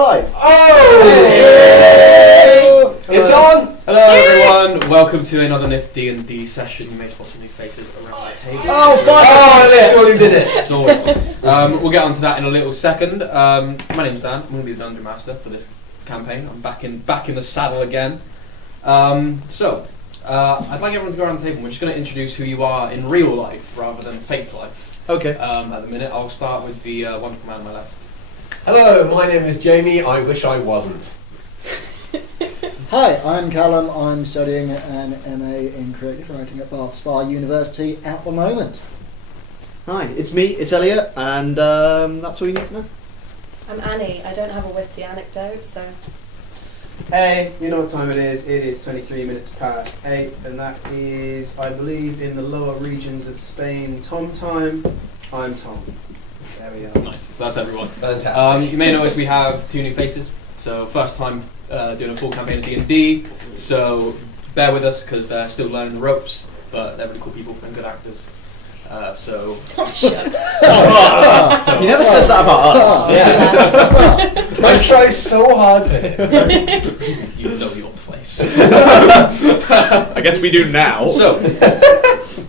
Live. Oh! Hey! It's on! Hello everyone, welcome to another NifD session. You may spot some new faces around the table. Oh, finally! Surely did it. It's always fun. We'll get onto that in a little second. My name's Dan. I'm going to be the Dungeon Master for this campaign. I'm back in the saddle again. I'd like everyone to go around the table. We're just going to introduce who you are in real life rather than fake life. Okay. At the minute, I'll start with the wonderful man on my left. Hello, my name is Jamie. I wish I wasn't. Hi, I'm Callum. I'm studying an MA in Creative Writing at Bath Spa University at the moment. Hi, it's me, it's Elliot, and that's all you need to know. I'm Annie. I don't have a witty anecdote, so... Hey, you know what time it is? It is 23 minutes past 8, and that is, I believe, in the lower regions of Spain, Tom time. I'm Tom. There we are. Nice. So that's everyone. Fantastic. You may notice we have two new faces. So first time doing a full campaign of D&D. So bear with us because they're still learning the ropes, but they're really cool people and good actors. Shucks. He never says that about us. Yeah. I try so hard for him. You know your place. I guess we do now. So,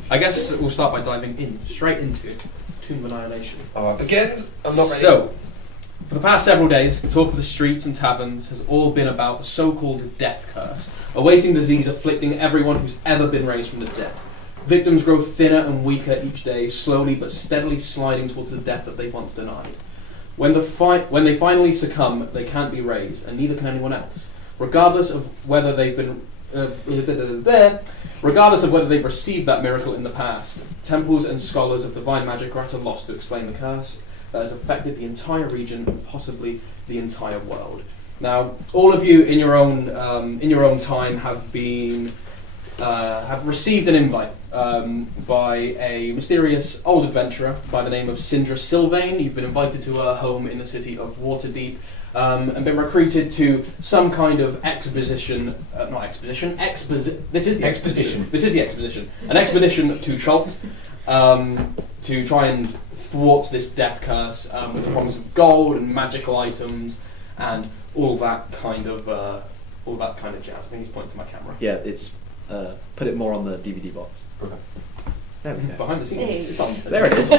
I guess we'll start by diving straight into Tomb of Annihilation. Oh, again? I'm not ready. So, for the past several days, the talk of the streets and taverns has all been about the so-called death curse, a wasting disease afflicting everyone who's ever been raised from the dead. Victims grow thinner and weaker each day, slowly but steadily sliding towards the death that they once denied. When they finally succumb, they can't be raised, and neither can anyone else. Regardless of whether they've received that miracle in the past, temples and scholars of divine magic are at a loss to explain the curse that has affected the entire region and possibly the entire world. Now, all of you in your own time have been have received an invite by a mysterious old adventurer by the name of Sindra Sylvain. You've been invited to her home in the city of Waterdeep and been recruited to some kind of expedition. This is the expedition. An expedition to Chult to try and thwart this death curse with the promise of gold and magical items and all that kind of jazz. I think he's pointing to my camera. Yeah, it's put it more on the DVD box. Okay. There we go. Behind the scenes, it's on. There it is.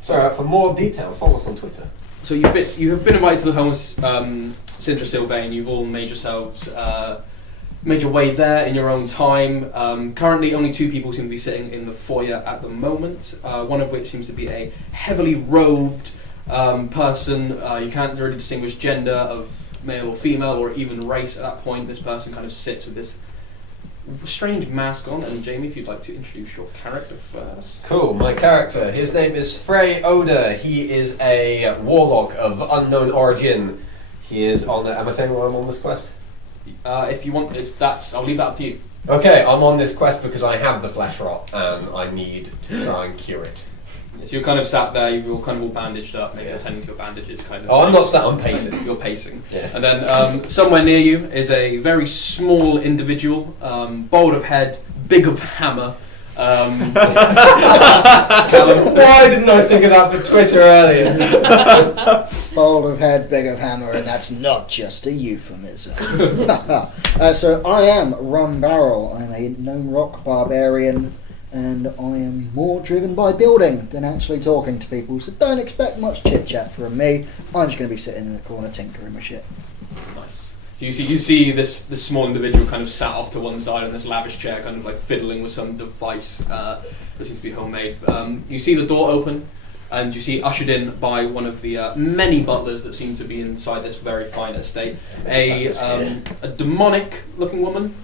So, for more details, follow us on Twitter. So you have been invited to the home of Sindra Sylvain. You've all made yourselves made your way there in your own time. Currently, only two people seem to be sitting in the foyer at the moment. One of which seems to be a heavily robed person. You can't really distinguish gender of male or female or even race at that point. This person kind of sits with this strange mask on. And Jamie, if you'd like to introduce your character first. Cool, my character. His name is Frey Oder. He is a warlock of unknown origin. He is on the... Am I saying why I'm on this quest? If you want, I'll leave that up to you. Okay, I'm on this quest because I have the flesh rot and I need to try and cure it. So you're kind of sat there, you're kind of all bandaged up, maybe attending to your bandages, kind of. Oh, I'm not sat, I'm pacing. You're pacing. Yeah. And then somewhere near you is a very small individual, bald of head, big of hammer. Why didn't I think of that for Twitter earlier? Bald of head, big of hammer, and that's not just a euphemism. So I am Rum Barrel. I'm a gnome rock barbarian, and I am more driven by building than actually talking to people, so don't expect much chit-chat from me. I'm just going to be sitting in the corner tinkering with shit. Nice. So you see this small individual kind of sat off to one side in this lavish chair, kind of like fiddling with some device that seems to be homemade. You see the door open, and you see ushered in by one of the many butlers that seem to be inside this very fine estate. A demonic-looking woman,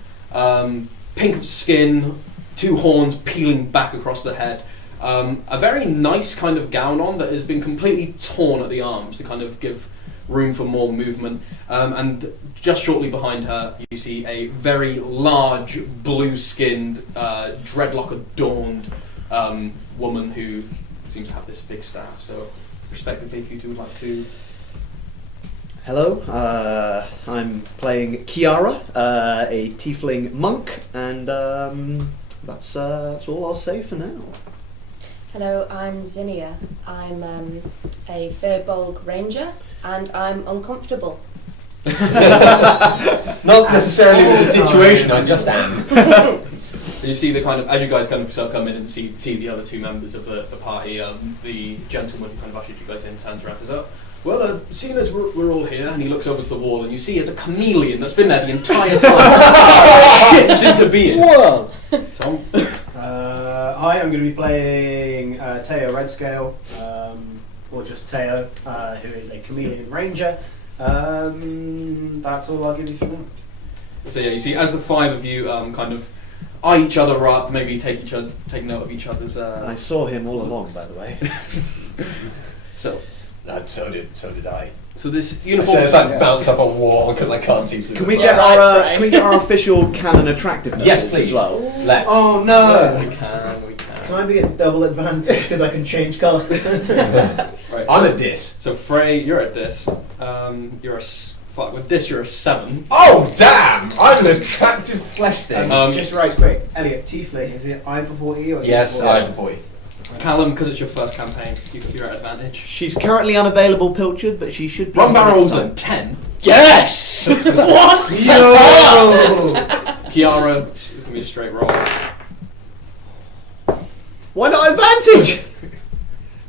pink of skin, two horns peeling back across the head. A very nice kind of gown on that has been completely torn at the arms to kind of give room for more movement. And just shortly behind her, you see a very large, blue-skinned, dreadlock-adorned woman who seems to have this big staff. So, respectively, if you two would like to... Hello, I'm playing Kiara, a tiefling monk, and that's all I'll say for now. Hello, I'm Zinnia. I'm a Firbolg Ranger, and I'm uncomfortable. Not necessarily with the situation, I just am. So you see the kind of, as you guys kind of come in and see the other two members of the party, the gentleman who kind of ushered you guys in turns around and says, well, seeing as we're all here, and he looks over to the wall, and you see it's a chameleon that's been there the entire time. Shifts into being. Whoa! Tom? I am going to be playing Teo Redscale, or just Teo, who is a chameleon ranger. That's all I'll give you for now. So yeah, you see as the five of you kind of eye each other up, maybe take note of each other's. I saw him all along, by the way. So So did I. So this So uniform. it's like bounce up a wall because I can't see through Can the we glass. get our can we get our official canon attractiveness Yes, please. as well? Let's. Oh no! We can. Can I be at double advantage because I can change colour? Right, I'm so- a dis. So Frey, you're at this. You're with this. You're a 7. Oh damn! I'm an attractive flesh thing. Just right quick, Elliot, Tiefling, is it I before E or E Yes, before I before you. Callum, because it's your first campaign, you're at advantage. She's currently unavailable, Pilchard, but she should be. Rum on the barrel's next a 10. Yes! What? Yo! Kiara, it's gonna be a straight roll. Why not advantage?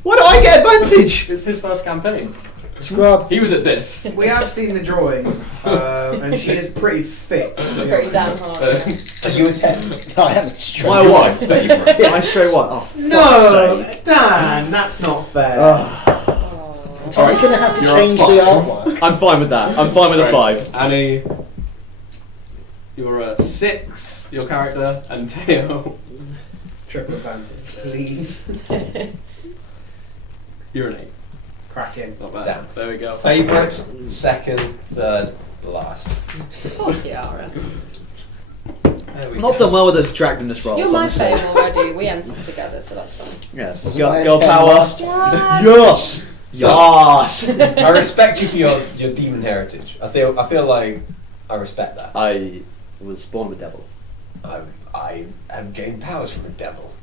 Why do I get advantage? It's his first campaign. Scrub. He was at this. We have seen the drawings, and she is pretty fit. Pretty damn hard. Are you a 10? I am a straight. My what? favourite. My straight one. Oh, No, fuck's sake. Dan, that's not fair. Oh. Tom's going to have to You're a change the 5. artwork. I'm fine with that. I'm fine with a 5. Annie, you're a 6, your character, and Teo, Triple advantage, please. you're an 8. Cracking. Not bad. Damn. There we go. Favourite, second, third, last. Poor Kiara. There we Not go. done well with those attractiveness rolls. You're my honestly. fave already. We entered together, so that's fine. Yes. So I Girl attend power. last. Yes. So- Yes. I respect you for your demon heritage. I feel like I respect that. I was born with devil. I have gained powers from a devil.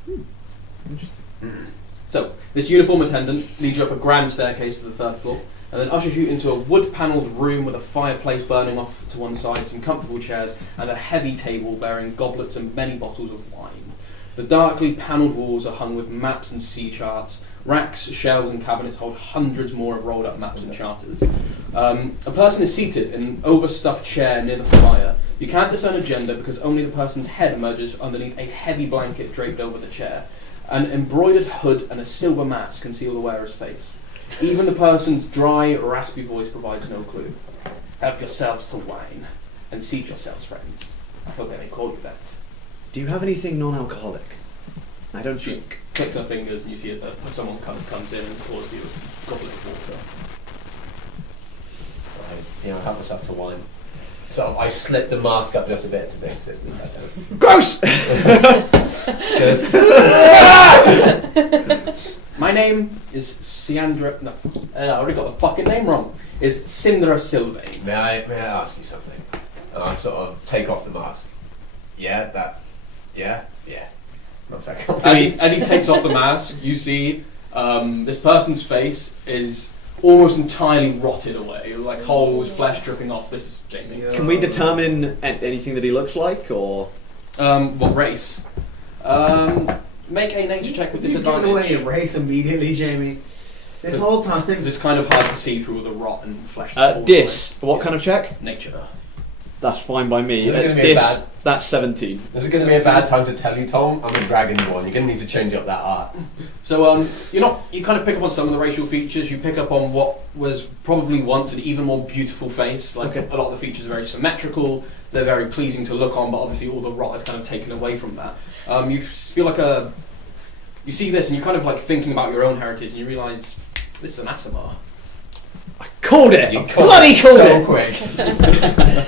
So, this uniform attendant leads you up a grand staircase to the 3rd floor, and then ushers you into a wood-panelled room with a fireplace burning off to one side, some comfortable chairs, and a heavy table bearing goblets and many bottles of wine. The darkly panelled walls are hung with maps and sea charts. Racks, shelves, and cabinets hold hundreds more of rolled-up maps and charters. A person is seated in an overstuffed chair near the fire. You can't discern a gender because only the person's head emerges underneath a heavy blanket draped over the chair. An embroidered hood and a silver mask conceal the wearer's face. Even the person's dry, raspy voice provides no clue. Help yourselves to wine, and seat yourselves, friends. I forgot they call you that. Do you have anything non-alcoholic? I don't She drink. clicks her fingers, and you see as someone comes in and pours you a goblet of water. I help myself to wine. So I slip the mask up just a bit to take it. Gross! My name is Siandra. No, I already got the fucking name wrong. Is Sindra Sylvain. May I ask you something? And I sort of take off the mask. Yeah. One second. As he takes off the mask, you see this person's face is almost entirely rotted away, like holes, flesh dripping off. This is Jamie. Can we determine anything that he looks like, or What race? Make a nature check with You've given away disadvantage. your race immediately, Jamie. This whole time. Because it's kind of hard to see through all the rot and flesh. that's fallen dis? away. What kind of check? Nature. That's fine by me. Is it gonna be a Dis, bad- that's 17. Is it going to be a bad time to tell you, Tom? I'm a dragon one. You're going to need to change up that art. So you kind of pick up on some of the racial features. You pick up on what was probably once an even more beautiful face. Like Okay. a lot of the features are very symmetrical. They're very pleasing to look on, but obviously all the rot is kind of taken away from that. You feel like you see this and you're kind of like thinking about your own heritage, and you realise this is an Asimar. I called it! You I caught bloody it called so it! quick.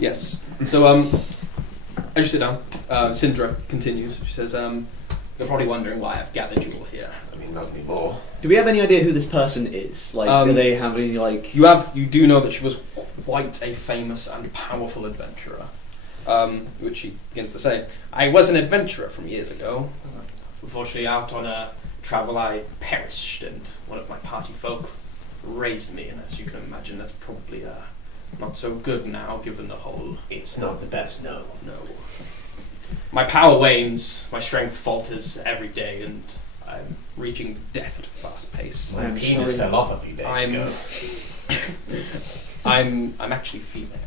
Yes. So as you sit down, Sindra continues. She says, "You're probably wondering why I've gathered you all here. I mean, not anymore. Do we have any idea who this person is? Like, do they have any, like... You do know that she was quite a famous and powerful adventurer." Which she begins to say, "I was an adventurer from years ago. unfortunately, out on a travel, I perished, and one of my party folk raised me, and as you can imagine, that's probably not so good now, given the whole... It's not the best, no. No. My power wanes, my strength falters every day, and I'm reaching death at a fast pace. My penis fell off a few days ago. I'm actually female.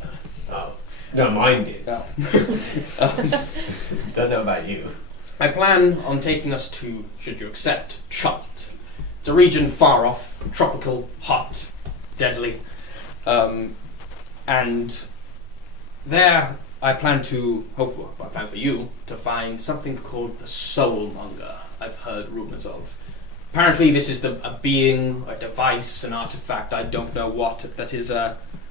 Oh. No, mine did. Oh. Don't know about you. I plan on taking us to, should you accept, Chult. It's a region far off, tropical, hot, deadly. And there I plan for you to find something called the Soulmonger I've heard rumours of. Apparently this is a being, a device, an artifact, I don't know what, that is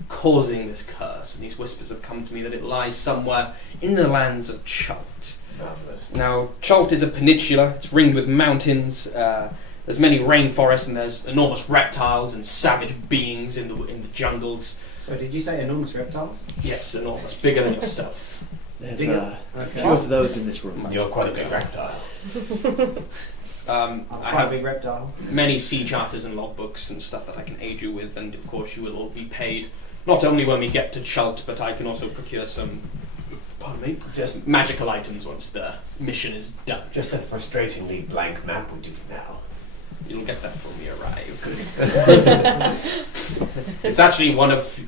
causing this curse. And these whispers have come to me that it lies somewhere in the lands of Chult. Marvelous. Now, Chult is a peninsula, it's ringed with mountains, there's many rainforests, and there's enormous reptiles and savage beings in the jungles. So did you say enormous reptiles? Yes, enormous, bigger than yourself. There's Bigger. a few of those in this room. You're quite a big reptile. I'm I quite a have big reptile. many sea charters and logbooks and stuff that I can aid you with, and of course you will all be paid, not only when we get to Chult, but I can also procure some, pardon me, Just magical items once the mission is done. a frustratingly blank map would do for now. You'll get that when we arrive. It's actually one of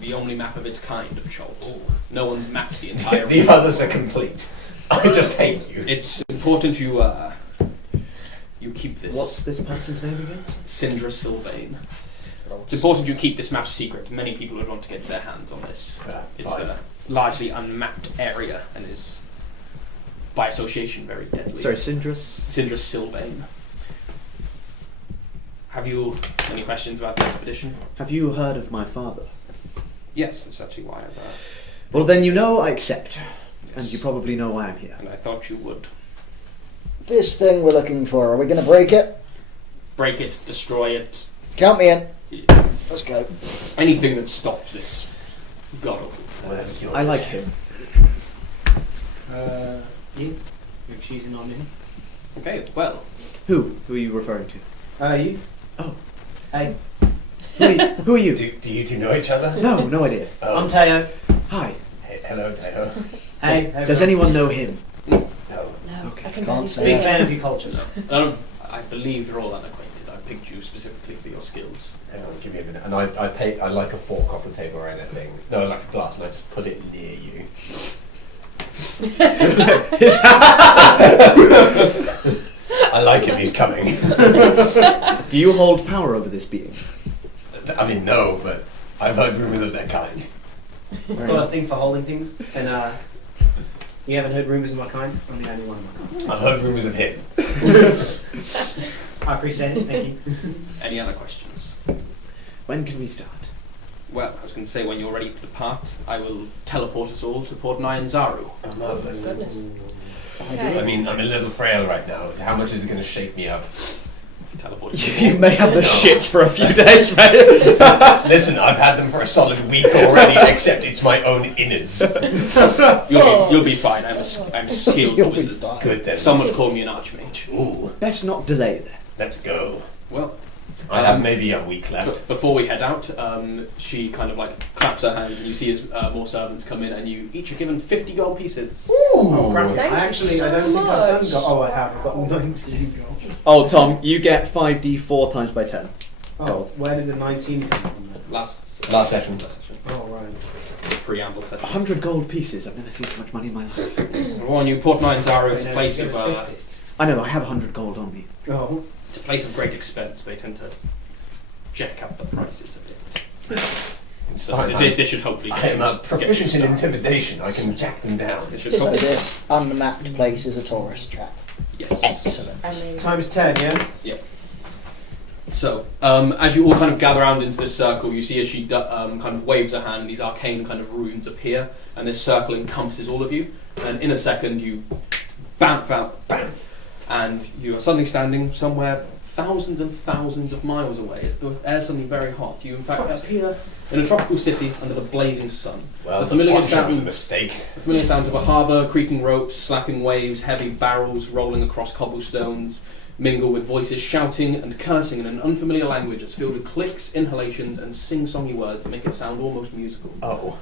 the only map of its kind of Chult. No one's mapped the entire The others are complete. I just hate you. It's important you keep this. What's this person's name again? Sindra Sylvain. It's important you keep this map secret. Many people would want to get their hands on this. It's Fine. a largely unmapped area and is, by association, very deadly. Sorry, Syndrus? Sindra Sylvain. Have you any questions about the expedition? Have you heard of my father? Yes, that's actually why I've... Well, then you know I accept. yes. And you probably know why I'm here. And I thought you would. This thing we're looking for, are we going to break it? Break it, destroy it, Count me in. Let's go. anything that stops this god awful Whatever place. kills I us. like him. You? If she's in on me. Okay, well, Who? Who are you referring to? You? Oh. Hey, Who are you? Do you two know each other? No, no idea. Oh. I'm Teo. Hi. Hey, hello, Teo. Hey, Does anyone know him? No. No, Okay. I can Can't barely say Big speak fan it. of your cultures. I believe you're all unacquainted. I picked you specifically for your skills. Hang on, give me a minute. And I like a fork off the table or anything. No, like a glass, and I just put it near you. I like him, he's coming. Do you hold power over this being? I mean, no, but I've heard rumours of that kind. I've got a thing for holding things, and you haven't heard rumours of my kind? I'm the only one of my kind. I've heard rumours of him. I appreciate it, thank you. Any other questions? When can we start? Well, I was going to say when you're ready to depart, I will teleport us all to Port Nyanzaru. Oh, marvellous. Goodness. I Okay. mean, I'm a little frail right now. So how much is it going to shake me up? If you teleport us You all. may have the No. shits for a few days, mate. Listen, I've had them for a solid week already, except it's my own innards. You'll be fine. I'm a skilled You'll be wizard. fine. Good then. Some would call me an archmage. Ooh, Best not delay then. let's go. Well, I have maybe a week left. before we head out, she kind of like claps her hands, and you see as more servants come in, and you each are given 50 gold pieces. Oh, crap. Thank I you actually, so I don't think I've done much. gold. Oh, I have. I've got 19 gold. Oh, Tom, you get 5d4 times by 10. Oh, Gold. where did the 19 come from then? Last session. Oh, right. Preamble session. 100 gold pieces. I've never seen so much money in my life. I warn you, Port Nyanzaru is a Wait, no, place she of gave us 50. I know, I have 100 gold on me. Oh. it's a place of great expense. They tend to jack up the prices a bit. So fine, they should hopefully get I am you a get proficient you in started. intimidation. I can jack them down. They should So hopefully- this unmapped place is a tourist trap. yes. Excellent. Amazing. Times 10, yeah? So, as you all kind of gather around into this circle, you see as she kind of waves her hand, these arcane kind of runes appear, and this circle encompasses all of you. And in a second, you bounce out, and you are suddenly standing somewhere thousands and thousands of miles away. The air's suddenly very hot. You, in fact, appear in a tropical city under the blazing sun. Well, the familiar was a sounds, mistake. the familiar sounds of a harbour, creaking ropes, slapping waves, heavy barrels rolling across cobblestones, mingle with voices shouting and cursing in an unfamiliar language that's filled with clicks, inhalations, and sing-songy words that make it sound almost musical. Oh.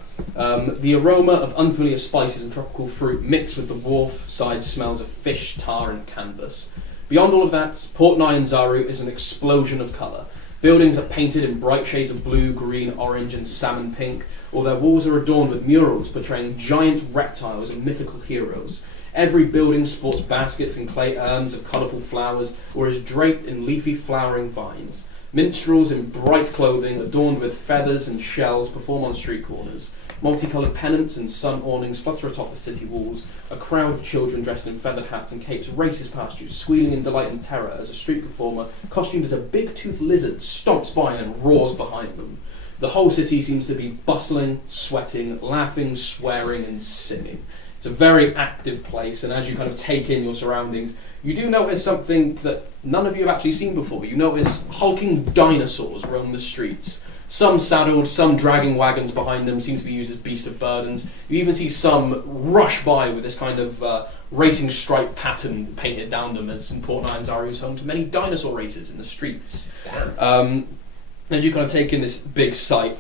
The aroma of unfamiliar spices and tropical fruit mixed with the wharf-side smells of fish, tar, and canvas. Beyond all of that, Port Nyanzaru is an explosion of colour. Buildings are painted in bright shades of blue, green, orange, and salmon pink, or their walls are adorned with murals portraying giant reptiles and mythical heroes. Every building sports baskets and clay urns of colourful flowers, or is draped in leafy flowering vines. Minstrels in bright clothing, adorned with feathers and shells, perform on street corners. Multicoloured pennants and sun awnings flutter atop the city walls. A crowd of children dressed in feathered hats and capes races past you, squealing in delight and terror as a street performer, costumed as a big-toothed lizard, stomps by and roars behind them. The whole city seems to be bustling, sweating, laughing, swearing, and singing. It's a very active place, and as you kind of take in your surroundings, you do notice something that none of you have actually seen before. You notice hulking dinosaurs roam the streets. Some saddled, some dragging wagons behind them, seem to be used as beasts of burdens. You even see some rush by with this kind of racing stripe pattern painted down them, as Port Nyanzaru is home to many dinosaur races in the streets. As you kind of take in this big sight,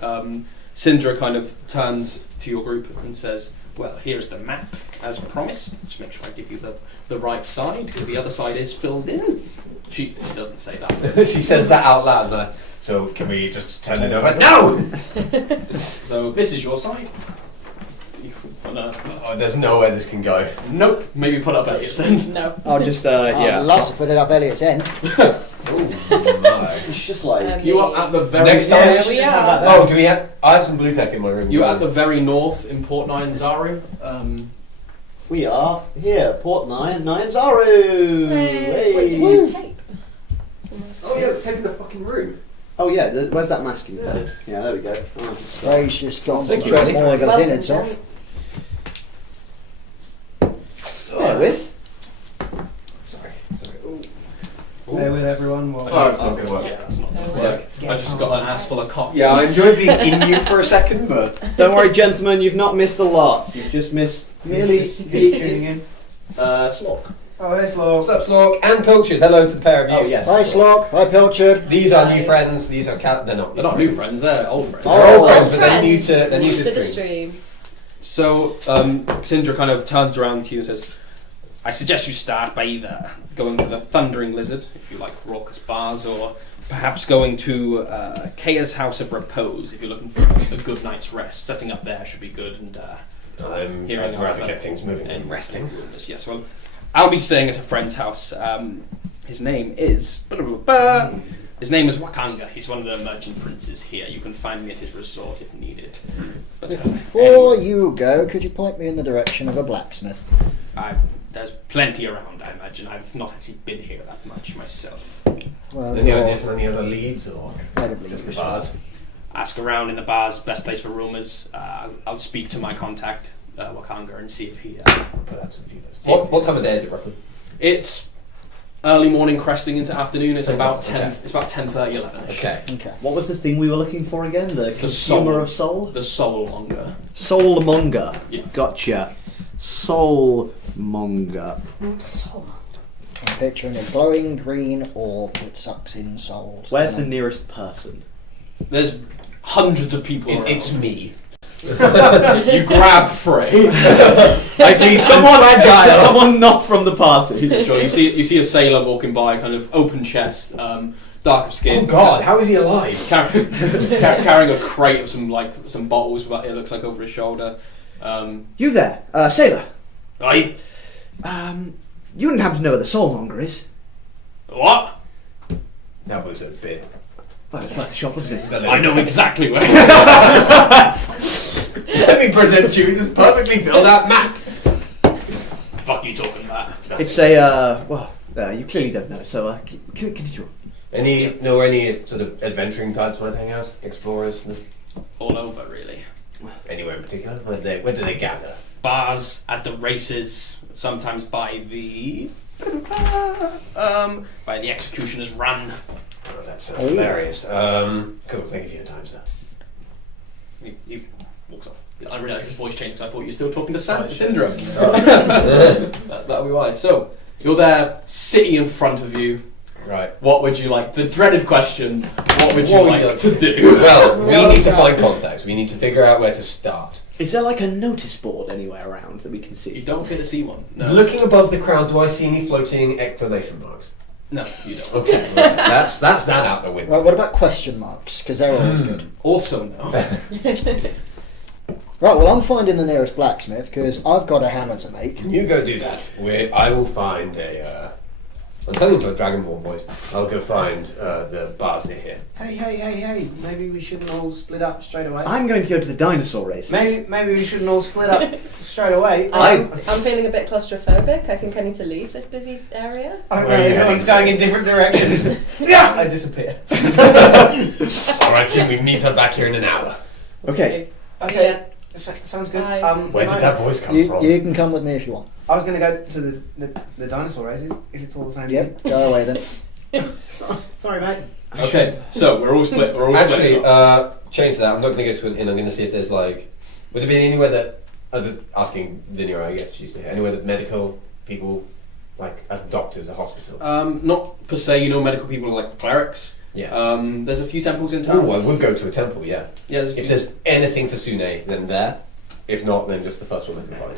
Syndra kind of turns to your group and says, well, here's the map, as promised. Just make sure I give you the right side, because the other side is filled in. She doesn't say that. She says that out loud. So can we just turn it over? No! So this is your side. Oh, there's nowhere this can go. Nope. Maybe put up Elliot's end. No. I'll just, I'd love to put it up Elliot's end. Oh my. It's just like... You are at the very... Next time Yeah, we are. Oh, do we have... I have some blue tech in my room. You're at the very north in Port Nyanzaru. We are here, Port Nyanzaru! Wait, do we have tape? Oh yeah, it's taking the fucking room. Oh yeah, where's that masking tape? Yeah, there we go. Oh, Ray's just gone Thank to you, Eddie. more goes in and Welcome, off. gents. with. Sorry. Bear with everyone. While Oh, it's not going to work. Yeah, that's not No gonna worries. work. I just got an ass full of cock. Yeah, I enjoyed being in you for a second, but... Don't worry, gentlemen, you've not missed a lot. You've just missed merely tuning in. Slok. Oh, hey, Slow. What's up, Slork? And Pilchard. Hello to the pair of you. Oh, yes. Hi Slog, hi Pilchard. These are new friends. These are... They're not They're not new friends, they're old friends. They're old Oh, friends, but they're new Friends. to... They're new to the stream. stream. So, Syndra kind of turns around to you and says, I suggest you start by either going to the Thundering Lizard, if you like raucous bars, or perhaps going to Kaya's House of Repose, if you're looking for a good night's rest. Setting up there should be good, and I'd rather get things moving and resting. Yes, well, I'll be staying at a friend's house. His name is... His name is Wakanga. He's one of the merchant princes here. You can find me at his resort if needed. But, Before you go, could you point me in the direction of a blacksmith? There's plenty around, I imagine. I've not actually been here that much myself. Well, Any you're ideas on any other leads, or incredibly just the useful. bars? Ask around in the bars, best place for rumours. I'll speak to my contact, Wakanga, and see if he... Put out some feelers. What time of day is it, roughly? It's early morning, cresting into afternoon. It's Okay, about okay. 10. It's about 10:30, 11ish. Okay. Okay. What was the thing we were looking for again? The consumer of soul? The soulmonger. Soulmonger. Yeah. Gotcha. Soulmonger. So, I'm picturing a glowing green orb that sucks in souls. Where's the nearest person? There's hundreds of people around. It's me. You grab Frey. I need someone agile. Someone not from the party. Sure, you see a sailor walking by, kind of open chest, dark of skin. Oh God, how is he alive? Carrying a crate of some bottles. But it looks like over his shoulder. You there, sailor? Aye. You wouldn't happen to know where the soulmonger is? What? That was a bit. Well, it's like the shop, wasn't it? I know exactly where. Let me present you this perfectly filled out map. Fuck you talking about? It's a, you clearly don't know, so continue. Any sort of adventuring types might hang out? Explorers? All over, really. Anywhere in particular? Where do they gather? Bars, at the races, sometimes by the By the executioner's run. Oh, that sounds hilarious. Cool, thank you for your time, sir. He walks off. I realised his voice changed because I thought you were still talking to Syndra. That'll be why. So, you're there, city in front of you. Right. What would you like? The dreaded question, what would you like to do? Well, we need to find contacts. We need to figure out where to start. Is there like a notice board anywhere around that we can You see? don't get to see one. No. Looking above the crowd, do I see any floating exclamation marks? No, you don't. Okay, right. that's that out the window. Right, what about question marks? Because they're always good. Also no. Right, well, I'm finding the nearest blacksmith because I've got a hammer to make. You go do that. I will find a. I'm telling you my Dragonborn voice. I'll go find the bars near here. Hey, maybe we shouldn't all split up straight away. I'm going to go to the dinosaur races. Maybe we shouldn't all split up straight away. I'm feeling a bit claustrophobic. I think I need to leave this busy area. I don't know, Where are you everyone's heading going in different directions. Yeah, I disappear. Alright, Tim, we meet up back here in an hour. Okay. Okay, sounds good. Bye. Where did that voice come from? You can come with me if you want. I was going to go to the dinosaur races, if it's all the same. Yep, go away then. Sorry, mate. Okay, so we're all split. Actually, split change that. I'm not going to go to an inn. I'm going to see if there's like. Would there be anywhere that. I was asking Zinnia, I guess she's here. Anywhere that medical people, like doctors, a hospital. not per se, medical people like clerics. Yeah. There's a few temples in town. Oh, I would go to a temple. Yeah. Yeah, there's a If few. there's anything for Sune, then there. If not, then just the first one I can find.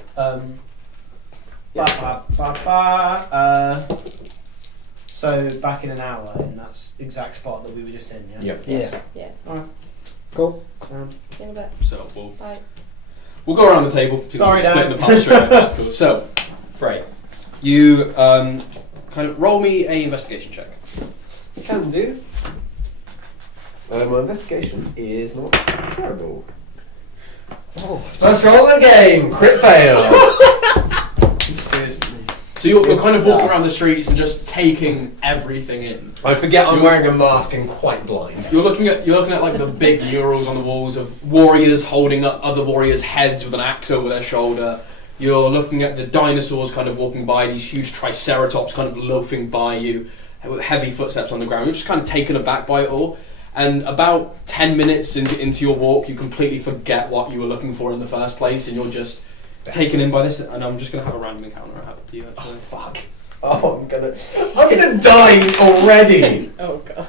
So back in an hour in that exact spot that we were just in, yeah? Yep. Yeah. Alright. Cool. See you in a bit. So Bye. we'll go around the table. Sorry, split Dan. the party straight away. That's cool. So, Frey, you kind of roll me a investigation check. Can do. My investigation is not terrible. Oh. First roll of the game, crit fail. So you're Good kind of walking stuff. around the streets and just taking everything in. I forget I'm wearing a mask and quite blind. You're looking at like the big murals on the walls of warriors holding up other warriors' heads with an axe over their shoulder. You're looking at the dinosaurs kind of walking by, these huge triceratops kind of loafing by you with heavy footsteps on the ground. You're just kind of taken aback by it all. And about 10 minutes into your walk, you completely forget what you were looking for in the first place, and you're just taken in by this. And I'm just going to have a random encounter happen to you. Actually. Oh fuck! Oh, I'm gonna die already. Oh god.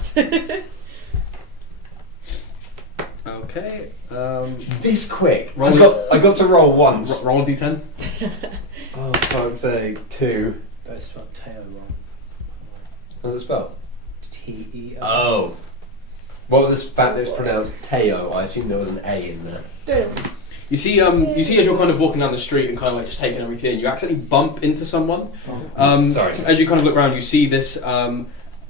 Okay. This quick. Roll I got to roll once. Roll a d10. Oh fuck's sake! 2. That's spelled Teo wrong. How's it spelled? T-E-O. Oh. What was this fact that's pronounced Teo? I assume there was an A in there. You see as you're kind of walking down the street and kind of like just taking everything in, you accidentally bump into someone. Sorry. As you kind of look around, you see this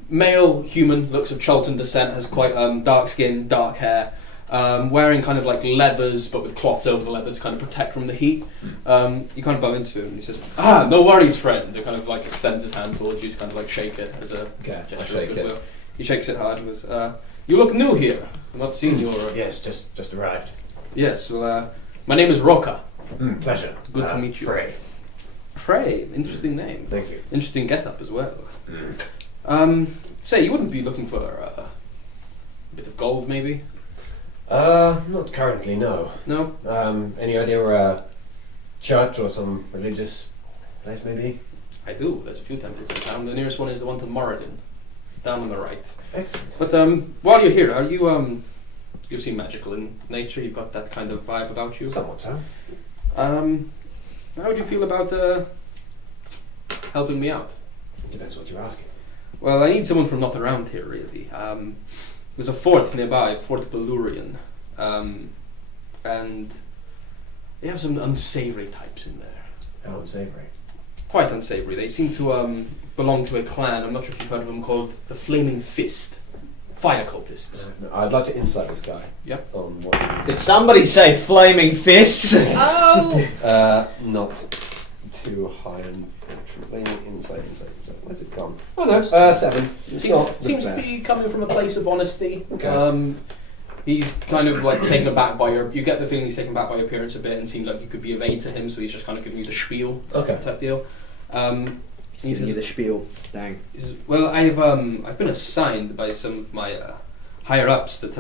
male human, looks of Cholton descent, has quite dark skin, dark hair, wearing kind of like leathers, but with cloths over the leather to kind of protect from the heat. You kind of bump into him and he says, no worries, friend. He kind of like extends his hand towards you to kind of like shake it as a Okay, I gesture shake of it. goodwill. He shakes it hard and goes, you look new here. I've not seen your... Yes, just arrived. Yes, well, my name is Roka. Pleasure. Good to meet you. Frey. Frey, interesting name. Thank you. Interesting get-up as well. Say, you wouldn't be looking for a bit of gold, maybe? Not currently, no. No? Any idea where a church or some religious place maybe? I do. There's a few temples in town. The nearest one is the one to Moradin, down on the right. Excellent. But while you're here, are you you seem magical in nature. You've got that kind of vibe about you. Somewhat so. How do you feel about helping me out? Depends what you're asking. Well, I need someone from not around here, really. There's a fort nearby, Fort Belurian, and they have some unsavory types in there. How unsavory. Quite unsavory. They seem to belong to a clan. I'm not sure if you've heard of them, called the Flaming Fist. Fire cultists. I'd like to insight this guy. Yep. On what he Did somebody say flaming fists? Oh! Not too high, unfortunately. Insight. Where's it gone? Oh no, 7. It's not the Seems to best. be coming from a place of honesty. Okay. He's kind of like taken aback by your... You get the feeling he's taken aback by your appearance a bit and seems like you could be of aid to him, so he's just kind of giving you the spiel Okay. type deal. He Giving you the says, spiel. Dang. well, I've been assigned by some of my higher ups that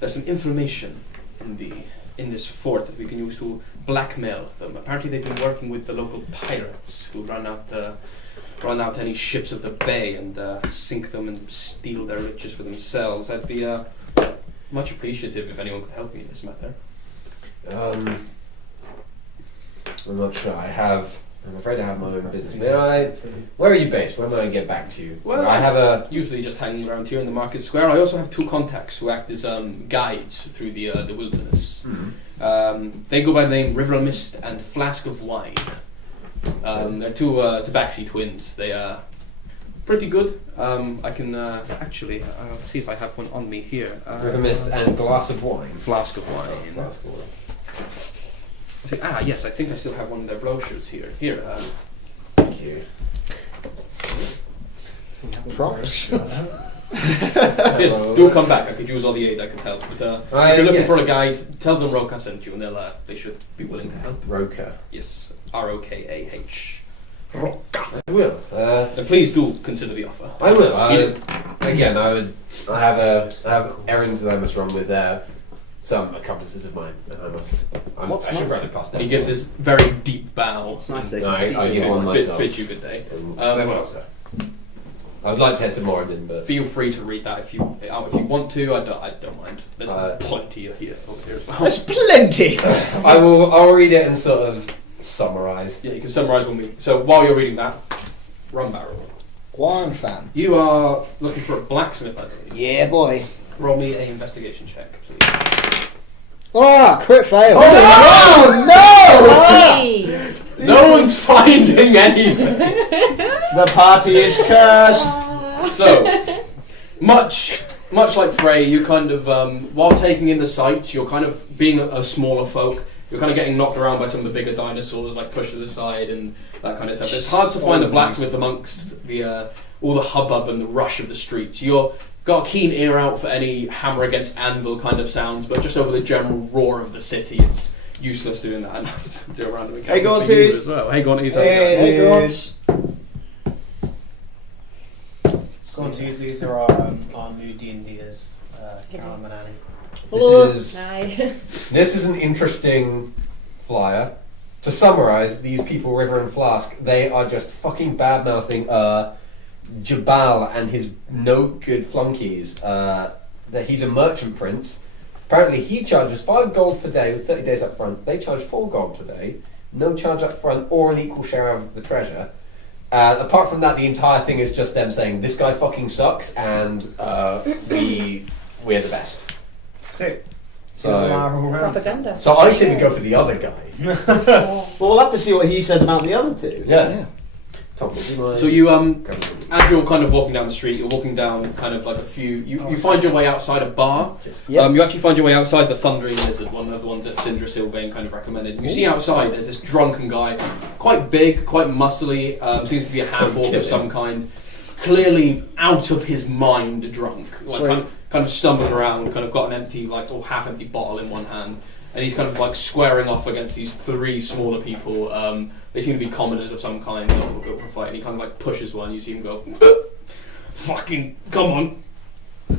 there's some information in this fort that we can use to blackmail them. Apparently, they've been working with the local pirates who run out any ships of the bay and sink them and steal their riches for themselves. I'd be much appreciative if anyone could help me in this matter. I'm not sure. I'm afraid I have my own business. Where are you based? Where may I get back to you? Well, I have a. Usually just hanging around here in the market square. I also have 2 contacts who act as guides through the wilderness. They go by the name River Mist and Flask of Wine. They're 2 Tabaxi twins. They are pretty good. I can actually, I'll see if I have one on me here. River Mist and glass of wine. Flask of wine. Flask of wine. Yes, I think I still have one of their brochures here. Here. Thank you. Props. Yes, do come back. I could use all the aid I could help. But if you're looking yes. for a guide, tell them Roka sent you, and they should be willing to help. Roka. Yes, Rokah. I will. And please do consider the offer. I will. Again, I have errands that I must run with some accomplices of mine, and I should run it past them. And he gives this very deep bow. It's nice they No, can see I you. give one myself. Bid you good day. Farewell, sir. I would like to head to Moradin, but Feel free to read that if you want to. I don't mind. There's plenty here over here as well. There's plenty! I'll read it and sort of summarise. Yeah, you can summarise when we. So while you're reading that, Rum Barrel. Guan fam. You are looking for a blacksmith, I believe. Yeah, boy. Roll me an investigation check, please. Ah, crit fail. Hey! No one's finding anything. The party is cursed! So, much like Frey, you kind of, while taking in the sights, you're kind of being a smaller folk. You're kind of getting knocked around by some of the bigger dinosaurs, like pushed to the side and that kind of stuff. It's hard to find a blacksmith amongst the all the hubbub and the rush of the streets. You've got a keen ear out for any hammer against anvil kind of sounds, but just over the general roar of the city, it's useless doing that. And do a random encounter Hey, go on, for you Tees. as well. Hey, go on, Tees. Hey, Grunts. Gonties, these are our new D&Ders, Callum and Annie. Hello. This is an interesting flyer. To summarise, these people, River and Flask, they are just fucking bad-mouthing Jabal and his no-good flunkies. That he's a merchant prince. Apparently he charges 5 gold per day with 30 days up front. They charge 4 gold per day. No charge up front or an equal share of the treasure. Apart from that, the entire thing is just them saying, this guy fucking sucks and we're the best. Sick. So Propaganda. I say we go for the other guy. Well, we'll have to see what he says about the other 2. Yeah. Tom, would you mind? So you, as you're kind of walking down the street, you're walking down kind of like a few. You find your way outside a bar. Yep. You actually find your way outside the Thundering Lizard, one of the ones that Sindra Sylvain kind of recommended. You see outside there's this drunken guy, quite big, quite muscly, seems to be a half-orc of some kind, clearly out of his mind drunk, like kind of stumbling around, kind of got an empty, like, or half-empty bottle in one hand. And he's kind of like squaring off against these 3 smaller people. They seem to be commoners of some kind. They'll go for a fight. And he kind of like pushes one. You see him go, "Fucking come on!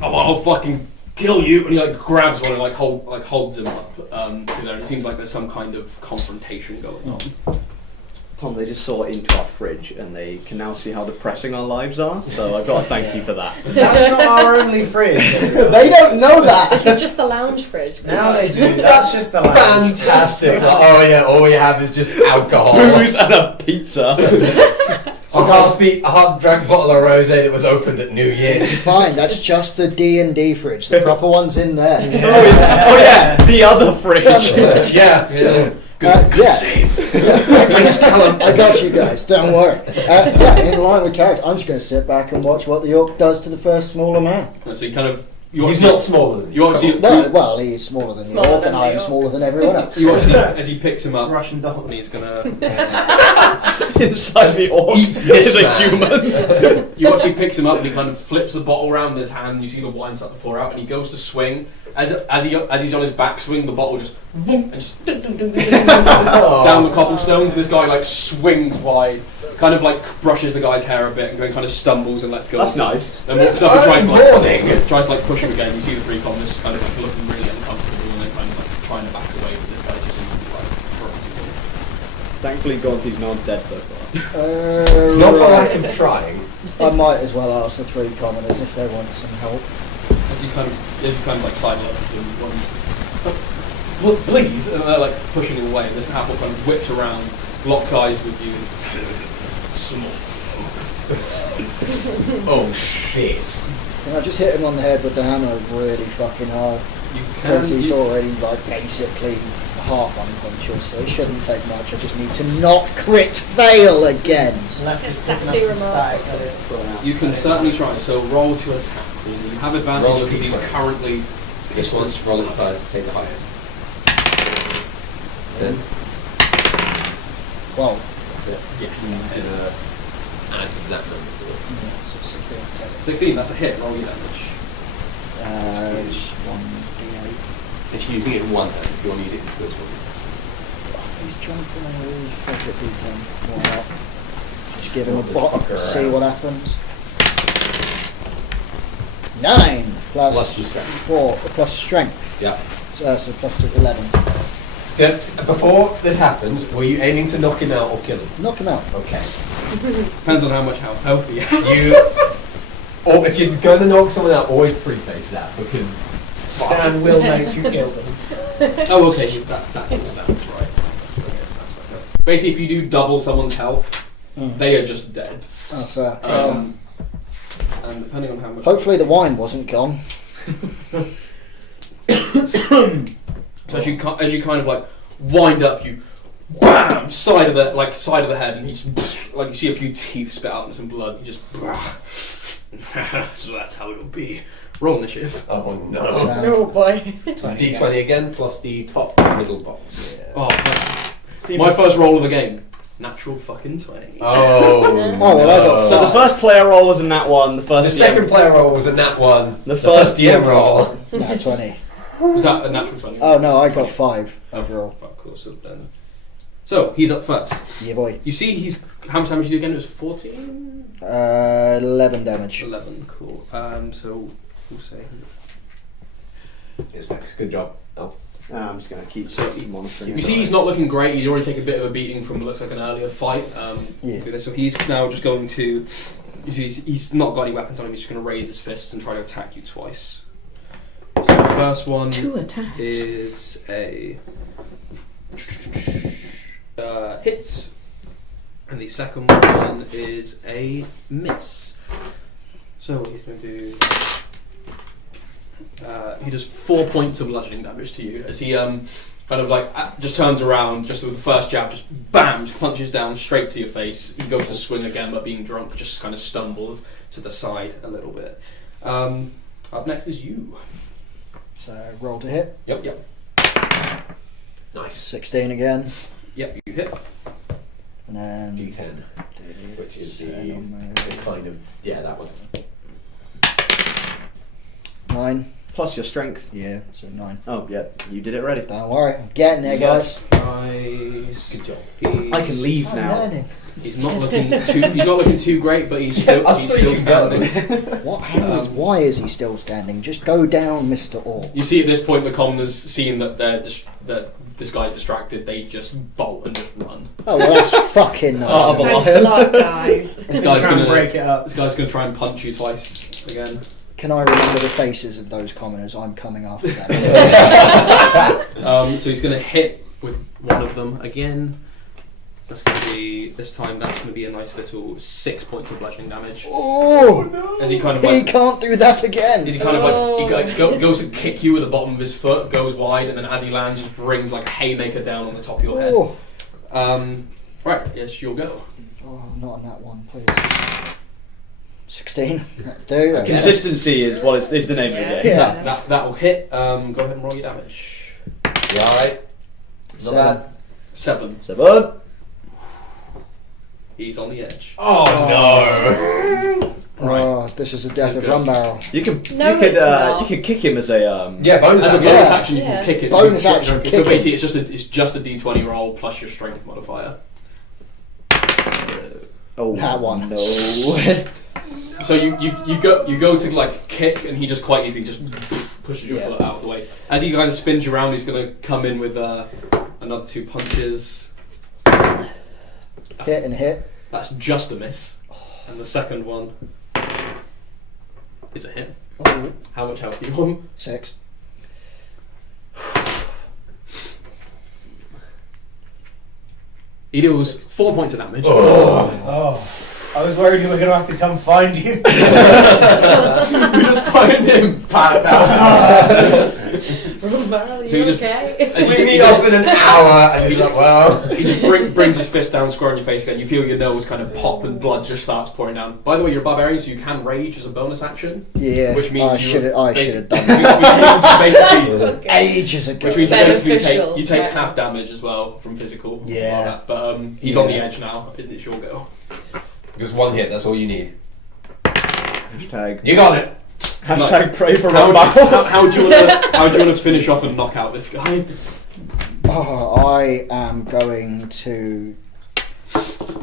I'll fucking kill you!" And he like grabs one and like holds him up to there. And it seems like there's some kind of confrontation going on. Tom, they just saw into our fridge and they can now see how depressing our lives are, so I've got to thank you for that. That's not our only fridge. They don't know that. Is it just the lounge fridge? Now they do. That's just the lounge. Fantastic! Oh yeah, all we have is just alcohol. Booze and a pizza. A half-drank bottle of rosé that was opened at New It's Year's. fine. That's just the D&D fridge. The proper one's in there. Oh yeah, the other fridge. yeah. Good save. Thanks, Callum. I got you guys. Don't worry. In line with character, I'm just going to sit back and watch what the orc does to the first smaller man. So you kind of He's not smaller than you. You actually No, well, he's smaller than the orc, and the I'm orc. smaller than everyone else. you actually, as he picks him up, Russian dolls. and he's gonna Inside the orc Eats this is a man. human. You actually picks him up and he kind of flips the bottle around in his hand. And you see the wine start to pour out, and he goes to swing. As he's on his back swing, the bottle just and just down the cobblestones. This guy like swings wide, kind of like brushes the guy's hair a bit, and then kind of stumbles and lets go. That's nice. Then walks up and tries to like push him again. You see the three commoners kind of like looking really uncomfortable, and then kind of like trying to back away, but this guy just seems to be like fronting them. Thankfully, Gonti's not dead so far. Not for lack of trying. I might as well ask the three commoners if they want some help. As you kind of like sidle up to them, well, please, and they're like pushing him away. This apple kind of whips around, locks eyes with you, and small. Oh shit. Can I just hit him on the head with the hammer really fucking hard? You Because can. he's already like basically half unconscious, so it shouldn't take much. I just need to not crit fail again. Unless A he's sassy picking up some remark. static. You can certainly try. So roll to attack. You have advantage Roll because he's d20. currently. This one's roll its highest, take the highest. 10. 12. That's it. Yes. Add to that number to it. 16. That's a hit. Roll your damage. It's 1d8. If you're using it in one hand, if you want to use it in two as well. He's jumping on his fuck it d10. Why not? Just give him a This bot, fucker see around. what happens. 9 plus, Plus your strength. 4 plus strength. Yeah. So plus 11. Before this happens, were you aiming to knock him out or kill him? Knock him out. Okay. Depends on how much health he has. Or if you're going to knock someone out, always preface that because. Dan will make you kill them. Oh, okay. That stands right. Basically, if you do double someone's health, they are just dead. Oh, fair. And depending on how much. Hopefully the wine wasn't gone. So as you kind of like wind up, you wham side of the head, and he just like you see a few teeth spit out and some blood. You just so that's how it'll be. Roll initiative. Oh no. Oh boy. D20 again plus the top middle box. Oh, my first roll of the game. Natural fucking 20. Oh. Oh, well, I got So the first player roll was a nat 1. The The first second player roll was a nat 1. The first first DM roll. Nah, 20. Was that a natural 20? Oh no, I got 5 overall. Of course. So he's up first. Yeah, boy. You see, he's how much damage did you do again? It was 14. 11 damage. 11. Cool. So we'll say. It's Max, good job. Oh. I'm just going to keep monitoring. You see, he's not looking great. He's already taken a bit of a beating from what looks like an earlier fight. Yeah. So he's now just going to. He's not got any weapons on him. He's just going to raise his fists and try to attack you twice. So the first one 2 attacks. is a hits, and the second one is a miss. So what he's going to do. He does 4 points of bludgeoning damage to you as he kind of like just turns around just with the first jab, just bam, just punches down straight to your face. He goes to swing again, but being drunk, just kind of stumbles to the side a little bit. Up next is you. So roll to hit. Yep. Nice. 16 again. Yep, you hit. And then D10, which is the 10 on the kind of that one. 9. Plus your strength. Yeah, so 9. Oh, yeah, you did it already. Don't worry, I'm getting there, guys. Nice. Good job. I can leave I'm now. learning. He's not looking too great, but he's still us he's three still can go. standing. What happens? Why is he still standing? Just go down, Mr. Orr. You see, at this point, the commoners, seeing that that this guy's distracted, they just bolt and just run. Oh, well, that's fucking nice. Oh, of him. but- Thanks a lot, guys. This guy's Try and gonna break it up. This guy's gonna try and punch you twice again. Can I remember the faces of those commoners? I'm coming after them. So he's gonna hit with one of them again. That's gonna be this time. That's gonna be a nice little 6 points of bludgeoning damage. Oh, As he kind of he like. can't do that again. He kind of like goes to kick you with the bottom of his foot, goes wide, and then as he lands, just brings like a haymaker down on the top of your head. Oh. Right, yes, you'll go. Oh, not on that one, please. 16. That'll do. I guess. Consistency is what is the name of the game. Yeah. That will hit. Go ahead and roll your damage. You alright? Not 7. bad. 7. 7. He's on the edge. Oh no! Right. Oh, this is the death That's of good. Rum Barrel. You can No, you could it's not. you could kick him as a Yeah, bonus As a action. bonus Yeah. action, you Yeah. can kick it. Bonus You- action, So kick basically, it's just a D20 roll plus your strength modifier. Oh That one. no. So you go to like kick, and he just quite easily just pushes your Yeah. foot out of the way. As he kind of spins you around, he's going to come in with another 2 punches. Hit and hit. That's just a miss, and the second one is a hit. Oh, How much health do you want? 6. He deals 4 points of damage. Oh, I was worried you were going to have to come find you. You just find him. Well, So you you just- okay? As We you- meet you up in an hour, and he's like, well. He just brings his fist down, square in your face again. You feel your nose kind of pop and blood just starts pouring down. By the way, you're a barbarian, so you can rage as a bonus action. Yeah, Which means I you should have basi- done Which that. means you basically, Ages ago. which means you basically Beneficial, you take yeah. half damage as well from physical. and all Yeah. that. But he's on the Yeah. edge now. It's your go. Just one hit, that's all you need. Hashtag You got it! hashtag pray for How, Rum how, Barrel. how do you want to finish off and knock out this guy? Oh, I am going to.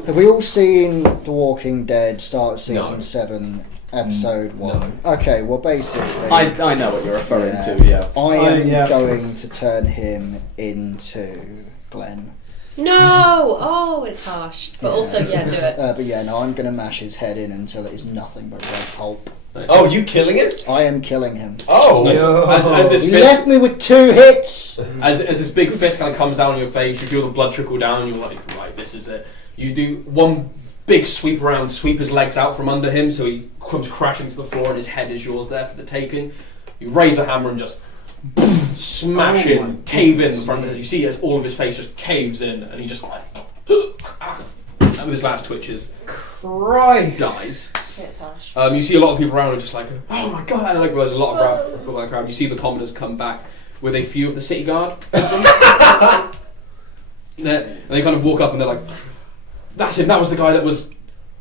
Have we all seen The Walking Dead start of season No. 7, episode 1? Okay, well, basically. I know what you're referring Yeah. to. Yeah. I am yeah. going to turn him into Glenn. No! Oh, it's harsh. But also, yeah, do it. But yeah, no, I'm going to mash his head in until it is nothing but red pulp. Nice. Oh, you killing him? I am killing him. Oh! Nice. As this He fist, left me with 2 hits! as this big fist kind of comes down on your face, you feel the blood trickle down, and you're like, right, this is it. You do one big sweep around, sweep his legs out from under him, so he comes crashing to the floor, and his head is yours there for the taking. You raise the hammer and just smash Oh in, my cave in goodness. front of him. You see as all of his face just caves in, and he just and with his last twitches Christ. dies. It's harsh. You see a lot of people around who are just like, oh my god, and like there's a lot of people in the crowd. You see the commoners come back with a few of the city guard. And they kind of walk up and they're like, that's him, that was the guy that was,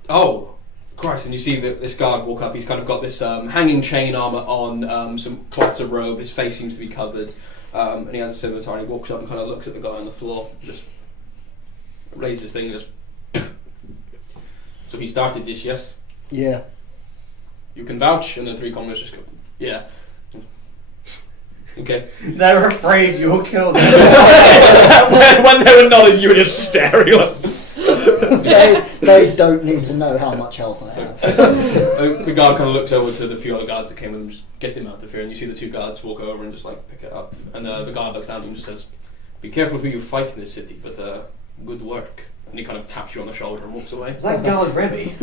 oh, Christ. And you see that this guard walk up, he's kind of got this hanging chain armour on, some cloths of robe, his face seems to be covered, and he has a scimitar, and he walks up and kind of looks at the guy on the floor, just raises his thing and just... So he started this, yes? Yeah. You can vouch, and the 3 commoners just go, yeah. Okay. They're afraid you'll kill them. when they were nodding, you were just staring. Like, They don't need to know how much health I have. The guard kind of looks over to the few other guards that came with him, just get him out of here, and you see the 2 guards walk over and just like pick it up. And the guard looks down at you and just says, be careful who you fight in this city, but good work. And he kind of taps you on the shoulder and walks away. Is that Garland Remy?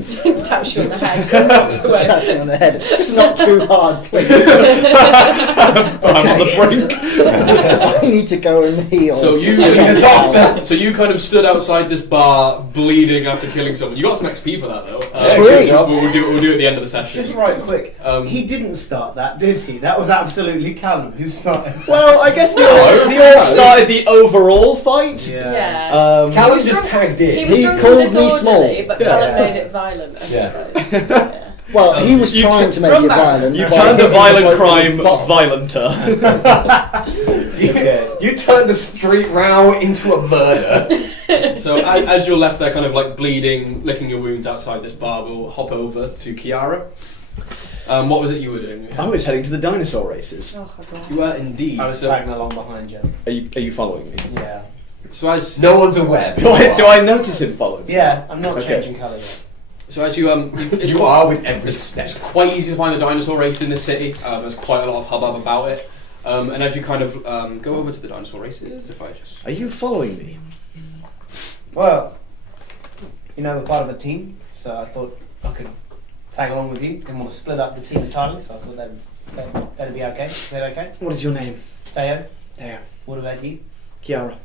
Taps you on the head and walks away. Taps him on the head. It's not too hard, please. I'm on the brink. I need to go and heal. So you See the doctor! So you kind of stood outside this bar, bleeding after killing someone. You got some XP for that though. Sweet. good job. We'll do it at the end of the session. Just right quick. He Didn't start that, did he? That was absolutely Callum who started. Well, I guess they all started the overall fight. Yeah. Callum just tagged He in. was He drunk called and me disorderly, small. but Yeah. Callum made it violent, I Yeah. suppose. Yeah. Well, he was You trying to make Run it back. violent. You by turned a hitting violent the bloke crime with a bottle. violenter. You turned the street row into a murder. So as you're left there kind of like bleeding, licking your wounds outside this bar, we'll hop over to Kiara. What was it you were doing? I was heading to the dinosaur races. Oh, God. You were indeed. I was So, tagging along behind you. Are you following me? Yeah. so as No one's aware. Do I notice him following me? Yeah, I'm not Okay. changing colour yet. so as you it's You quite- are with every It's step. quite easy to find a dinosaur race in this city. There's quite a lot of hubbub about it. And as you kind of go over to the dinosaur races, if I just... Are you following me? Well, you know, we're part of the team, so I thought I could tag along with you. Didn't want to split up the team entirely, so I thought that'd be okay. Is that okay? What is your name? Teo, There. what about you? Kiara.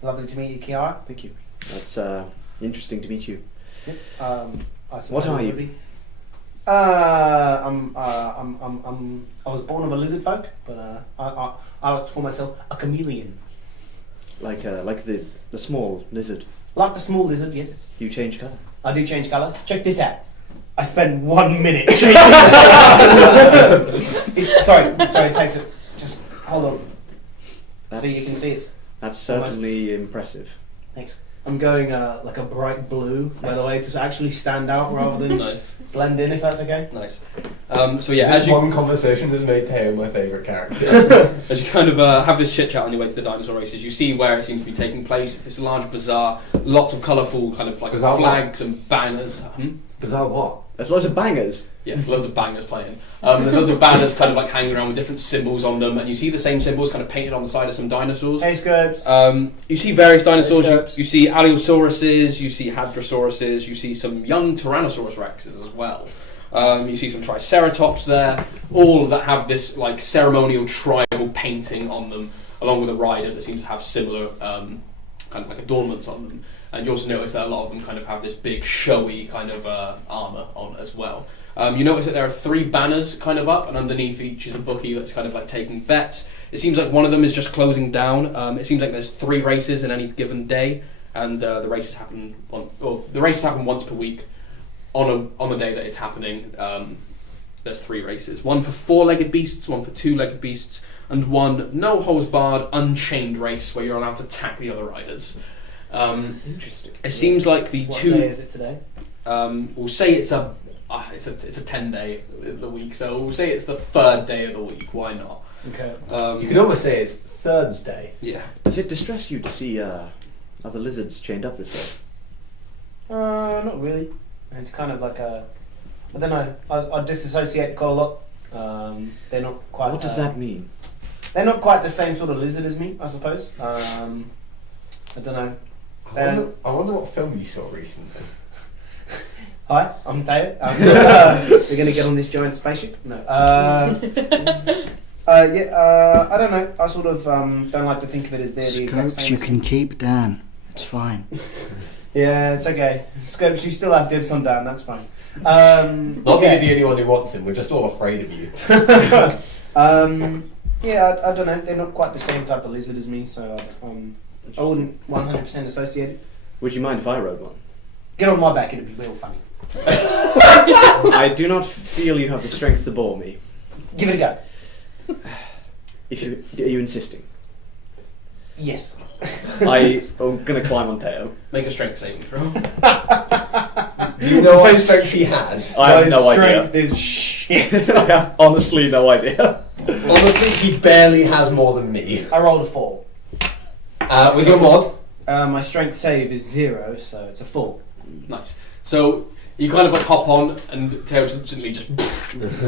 Lovely to meet you, Kiara. Thank you. That's interesting to meet you. I suppose What are it you? would be. I was born of a lizard folk, but I like to call myself a chameleon. Like the small lizard. Like the small lizard, yes. You change colour. I do change colour. Check this out. I spend 1 minute chasing sorry, it takes it. Just hold on. So you can see it's. That's certainly impressive. Thanks. I'm going like a bright blue, by the way, to actually stand out rather than Nice. blend in, if that's okay. Nice. So yeah, This as you one conversation has made Teo my favourite character. as you kind of have this chit chat on your way to the dinosaur races, you see where it seems to be taking place. It's this large bazaar, lots of colourful kind of like Bazaar flags and banners. Bizarre what? There's loads of bangers. Yes, loads of bangers playing. There's loads of banners kind of like hanging around with different symbols on them, and you see the same symbols kind of painted on the side of some dinosaurs. Hey, Scopes. You see various dinosaurs. Hey, You see Allosaurus's, you see Hadrosauruses, you see some young Tyrannosaurus Rexes as well. You see some Triceratops there, all that have this like ceremonial tribal painting on them, along with a rider that seems to have similar kind of like adornments on them. And you also notice that a lot of them kind of have this big showy kind of armour on as well. You notice that there are 3 banners kind of up, and underneath each is a bookie that's kind of like taking bets. It seems like one of them is just closing down. It seems like there's 3 races in any given day, and the races happen once per week. On the day that it's happening, there's 3 races: one for 4-legged beasts, one for 2-legged beasts, and one no holds barred unchained race where you're allowed to attack the other riders. Interesting. It seems like the What two. day is it today? We'll say it's a 10-day of the week, so we'll say it's the 3rd day of the week. Why not? Okay. You can almost say it's Thursday. Yeah. Does it distress you to see other lizards chained up this way? Not really. It's kind of like a. I don't know. I disassociate quite a lot. They're not quite. What does that mean? They're not quite the same sort of lizard as me, I suppose. I don't know. I wonder what film you saw recently. Hi, I'm Teo. We're going to get on this giant spaceship? No. I don't know. I sort of don't like to think of it as they're the exact Scopes same. you can keep, Dan. It's fine. Yeah, it's okay. Scopes, you still have dibs on Dan, that's fine. Not that you're the only one who wants him, we're just all afraid of you. Yeah, I don't know. They're not quite the same type of lizard as me, so I wouldn't 100% associate it. Would you mind if I rode one? Get on my back, it'd be real funny. I do not feel you have the strength to bore me. Give it a go. Are you insisting? Yes. I'm going to climb on Teo. Make a strength saving throw. Do you know what strength he has? I have no strength idea. is shit. I have honestly no idea. Honestly, he barely has more than me. I rolled a 4. With your mod? My strength save is 0, so it's a 4. Nice. So you kind of like hop on, and Teo instantly just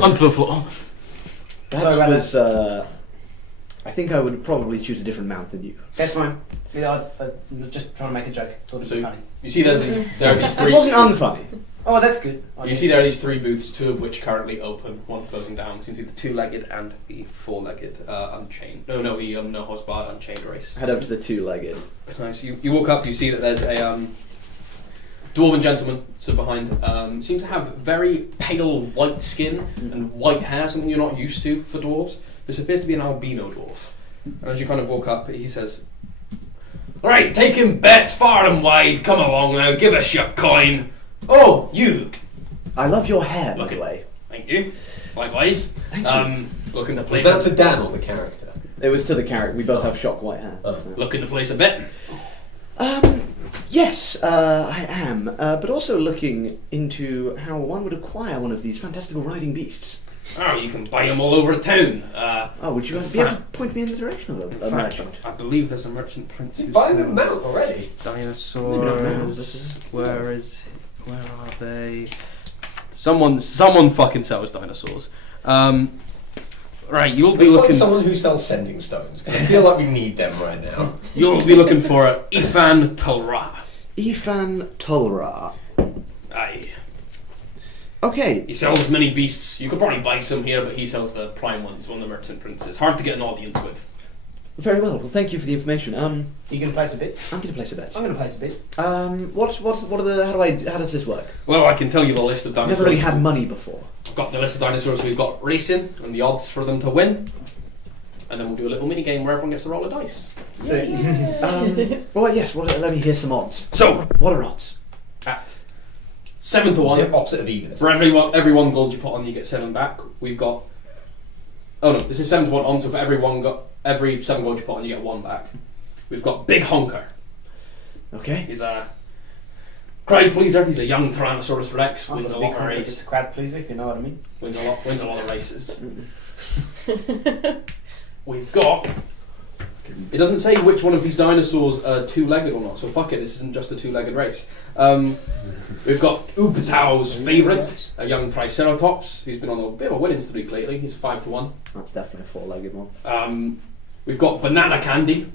onto the floor. That Sorry about was. I think I would probably choose a different mount than you. That's fine. Yeah, I'm just trying to make a joke. Thought it'd be funny. You see there are these It 3. wasn't unfunny. Oh, that's good. You see there are these 3 booths, 2 of which currently open, 1 closing down. Seems to be the 2-legged and the 4-legged unchained. No, the no horse barred unchained race. Head up to the 2-legged. Nice. You walk up, you see that there's a dwarven gentleman stood behind. Seems to have very pale white skin and white hair, something you're not used to for dwarves. This appears to be an albino dwarf. And as you kind of walk up, he says, "Right, taking bets far and wide. Come along now, give us your coin. Oh, you. I love your hair, by Okay. the way. Thank you. Likewise. Looking to Was place. that to Dan or the character? It was to the character. We both have shock white hair. Oh. so. Looking to place a bet. Yes, I am. But also looking into how one would acquire one of these fantastical riding beasts. Oh, you can buy them all over town. Would you in be able to fact- point me in the direction of In a fact, merchant? I believe there's a merchant prince who Buy them sells out already. dinosaurs. Where are they? Someone fucking sells dinosaurs. Right, you'll be Let's find looking. someone who sells sending stones, because I feel like we need them right now. You'll be looking for Ifan Tulra. Ifan Tulra. Aye. Okay. He sells many beasts. You could probably buy some here, but he sells the prime ones, one of the merchant princes. Hard to get an audience with. Very well. Well, thank you for the information. You can place a bit. I'm going to place a bet. I'm going to place a bit. What are the? How does this work? Well, I can tell you the list of I've dinosaurs. never really had money before. I've got the list of dinosaurs we've got racing and the odds for them to win. And then we'll do a little mini game where everyone gets to roll a dice. Well, yes. Let me hear some odds. So, What are odds? at 7 to 1. The opposite of even. For every one gold you put on, you get 7 back. We've got. Oh no, this is 7 to 1 on. So for every 7 gold you put on, you get 1 back. We've got Big Honker. Okay. He's a crowd pleaser. He's a young Tyrannosaurus Rex. I'm Wins a gonna be lot of it's races. a crowd pleaser, if you know what I mean. Wins a lot of races. We've got. It doesn't say which one of these dinosaurs are 2-legged or not, so fuck it, this isn't just a 2-legged race. We've got Upatau's favourite, a young Triceratops, who's been on a bit of a winning streak lately. He's 5 to 1. That's definitely a 4-legged one. We've got Banana Candy.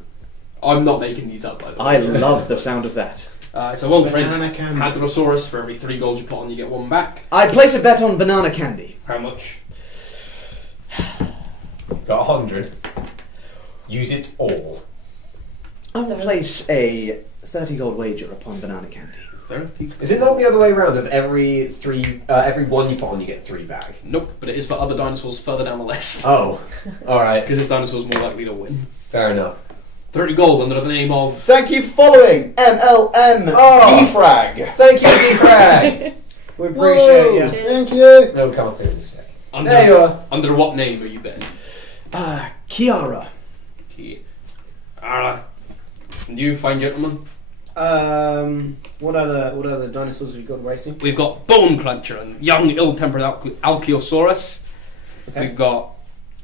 I'm not making these up, by the way. I love the sound of that. It's a well-trained Banana Candy. Hadrosaurus. For every 3 gold you put on, you get 1 back. I place a bet on banana candy. How much? Got 100. Use it all. I will place a 30 gold wager upon banana candy. 30. Is it not the other way around? Of every 1 you put on, you get 3 back. Nope, but it is for other dinosaurs further down the list. Oh, all right. Because this dinosaur's more likely to win. Fair enough. 30 gold under the name of... Thank you for following MLM Oh. Defrag. Thank you, D-Frag. We appreciate you. Cheers. Thank you. They'll come up here in a sec. Under, There you are. Under what name are you betting? Kiara. And you, fine gentleman? What other dinosaurs have you got racing? We've got Bone Cruncher and young ill-tempered Alchiosaurus. Okay. We've got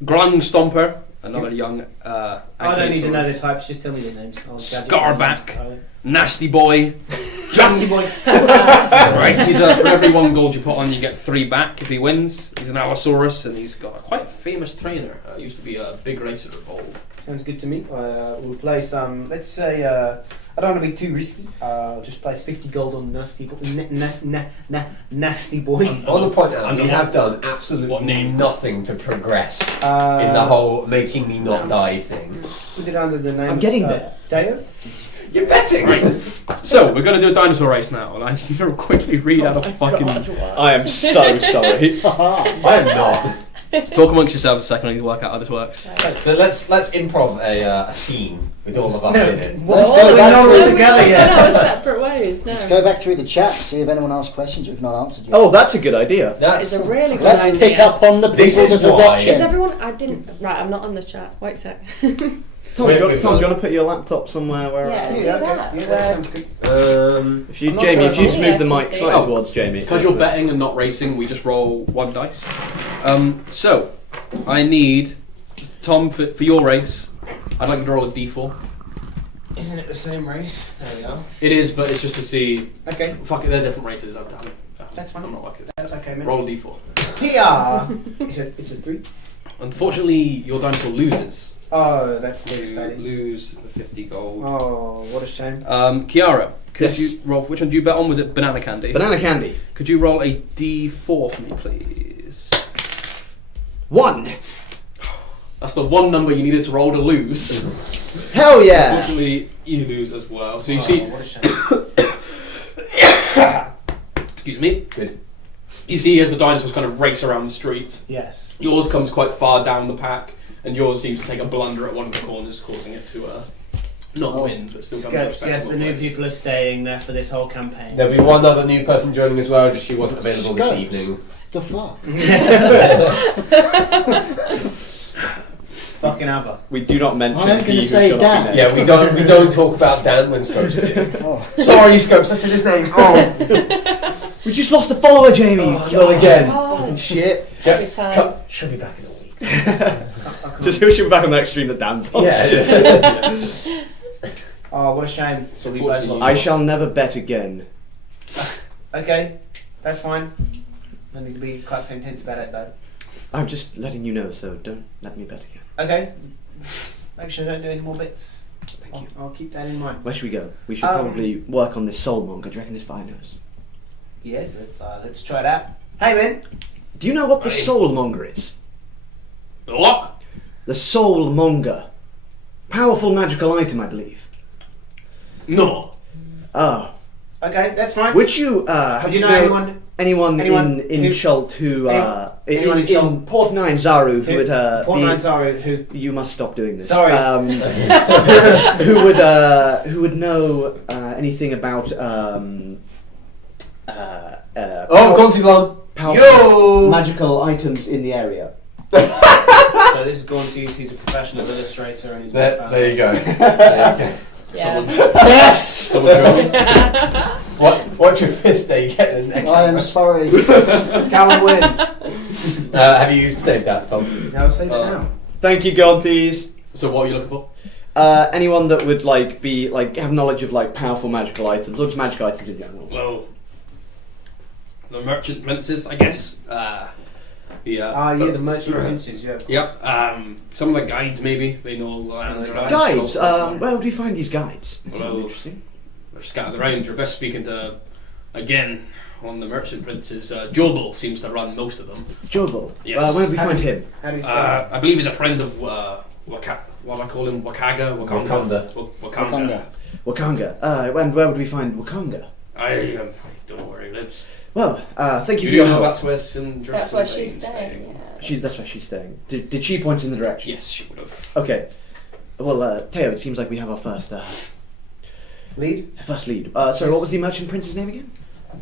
Grung Stomper, another young I don't need to know the Ankylosaurus. types, just tell me the names. Scarback. Nasty Boy. Justy boy. Right, he's for every 1 gold you put on, you get 3 back if he wins. He's an Allosaurus and he's got a quite famous trainer. Used to be a big racer of old. Sounds good to me. We'll play some. Let's say I don't want to be too risky. I'll just place 50 gold on Nasty Boy. Nasty Boy. I want to point out Under we what- have done what absolutely name? nothing to progress in the whole making me not die thing. Put it under the name. I'm getting there. Deo. You're betting. So, we're going to do a dinosaur race now, and I just need to quickly read out a fucking... I am so sorry. I am not. Talk amongst yourselves a second, I need to work out how this works. So let's improv a scene with all of us in it. Let's Oh, go we're back not through all the together yet. No, separate ways. No. Let's go back through the chat, see if anyone asked questions we've not answered yet. Oh, that's a good idea. It's That's a really good Let's idea. pick up on the This people is that are why- watching. Is everyone? I didn't. Right, I'm not on the chat. Wait a sec. Tom, Wait, do wait, you want to put your laptop somewhere where... Yeah. Yeah, Do okay. that. Yeah, that Where- sounds good. If you, I'm not Jamie, sure if you if just I'm- move the Yeah, I mic can see. slightly Oh. towards Jamie. Because you're betting and not racing, we just roll 1 dice. So, I need... Tom, for your race, I'd like you to roll a d4. Isn't it the same race? There we go. It is, but it's just to see... Okay, Fuck it, they're different races. That's fine. I'm not working. that's okay, man. Roll a d4. Here. It's a 3. Unfortunately, your dinosaur loses. Oh, that's You devastating. lose the 50 gold. Oh, what a shame. Kiara, could Yes. you roll... Which one did you bet on? Was it Banana Candy? Banana candy. Could you roll a d4 for me, please? 1. That's the one number you needed to roll to lose. Hell yeah. Unfortunately, you lose as well. So you Oh, see... what a shame. Excuse me. good. You see as the dinosaurs kind of race around the street. Yes. Yours comes quite far down the pack, and yours seems to take a blunder at one of the corners, causing it to not Oh. win, but still come to Scopes, yes, the respectable new place. people are staying there for this whole campaign. There'll be one other new person joining as well, just she wasn't available this Scopes. evening. The fuck? Fucking Ava. We do not mention I am he gonna who say shall not be Dan. named. Yeah, we don't talk about Dan when Scopes is here. Oh. Sorry, Scopes, I said his name. Oh, We just lost a follower, Jamie. not again. Fucking shit. Every time. She'll be back in a week. Just who should be back on the next stream that Dan told. Yeah. Oh, what a shame. So we both lost. I shall never bet again. Okay, that's fine. I need to be quite so intense about it though. I'm just letting you know, so don't let me bet again. Okay. Make sure I don't do any more bits. Thank you. I'll keep that in mind. Where should we go? We should Um, probably work on this soulmonger. Do you reckon this fire knows? Yeah, let's try it out. Hey man. Do you know what the Hey. soulmonger is? What? The soulmonger. Powerful magical item, I believe. No. Ah. Okay, that's fine. Would you, have Would you you know know anyone in who- Chult who, anyone in in Chult? Port Nine Zaru who would, Port be... Nine Zaru, who? You must stop doing this. Sorry. Who would know anything about Oh, Conti's on. powerful Yo! magical items in the area. So this is Gaunties, he's a professional illustrator and he's my fan. There you go. There you go. Yeah. Yes! Someone go. Watch your fist there, you get the next I am sorry. Callum wins. Have you saved that, Tom? Now say that now. Thank you, Gonties. So what are you looking for? Anyone that would have knowledge of powerful magical items, or just magic items in general. Well, the merchant princes, I guess. Yeah, the merchant princes, yeah. Of course. Yep. Some of the guides, maybe they know all the lands around. Guides. So- Where would we find these guides? That sounds Well, interesting. They're scattered around. You're best speaking to, again, one of the merchant princes. Jobel seems to run most of them. Jobel. Yes. Where would we find him? How do you spell I believe he's a friend of what do I call him? Wakanga? Wakanda. Wakanga. Wakanga. And where would we find Wakanga? Don't worry, lives. Well, thank you You for your know help. that's where Cinderella. That's where she's staying. Yeah. That's where she's staying. Did she point in the direction? Yes, she would have. Okay. Well, Teo, it seems like we have our first lead? lead. Sorry, what was the merchant prince's name again?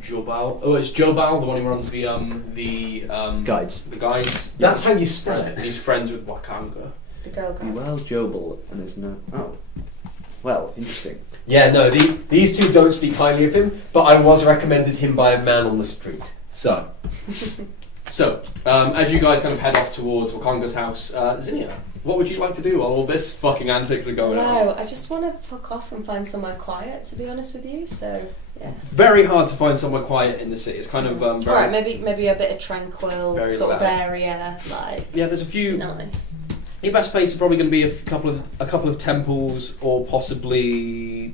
Jobal. Oh, it's Jobal, the one who runs the Guides. The guides. That's how you spell And it. he's friends with Wakanga. The girl guides. Well, Jobel, and there's no. Oh. Well, interesting. Yeah, no, these two don't speak highly of him, but I was recommended him by a man on the street. So, As you guys kind of head off towards Wakanga's house, Zinnia, what would you like to do while all this fucking antics are going on? No, I just want to fuck off and find somewhere quiet, to be honest with you. So, yeah. Very hard to find somewhere quiet in the city. It's kind of very. All right, maybe a bit of tranquil Very sort of loud. area, Yeah, there's a few. nice. Your best place is probably going to be a couple of temples, or possibly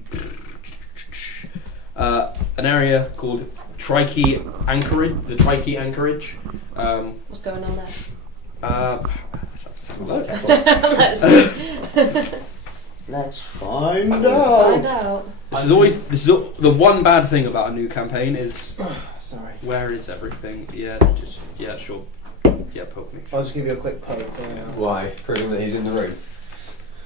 an area called Trikey Anchorage. The Trikey Anchorage. What's going on there? Let's have a look. Let's find Find out. This is the one bad thing about a new campaign is Sorry. where is everything? Sure. Yeah, poke me. I'll just give you a quick poke. why? Proving that he's in the room.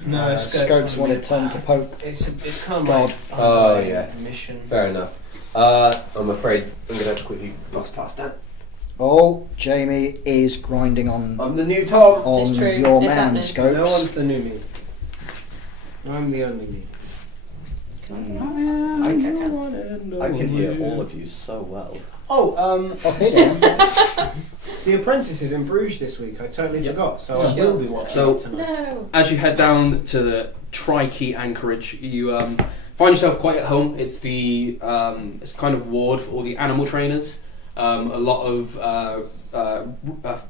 No, Scopes wanted Tom to poke. It's kind of God. like Oh, yeah. mission. Fair enough. I'm afraid I'm going to have to quickly pass past that. Oh, Jamie is grinding on I'm the new Tom. It's true. your It's man, happening. Scopes. No one's the new me. I'm the only me. I can hear all of you so well. Oh, Oh, hey there. The Apprentice is in Bruges this week. I totally Yep. forgot, so I Sure. will be watching So- it tonight. No. As you head down to the Trikey Anchorage, you find yourself quite at home. It's the it's kind of ward for all the animal trainers. A lot of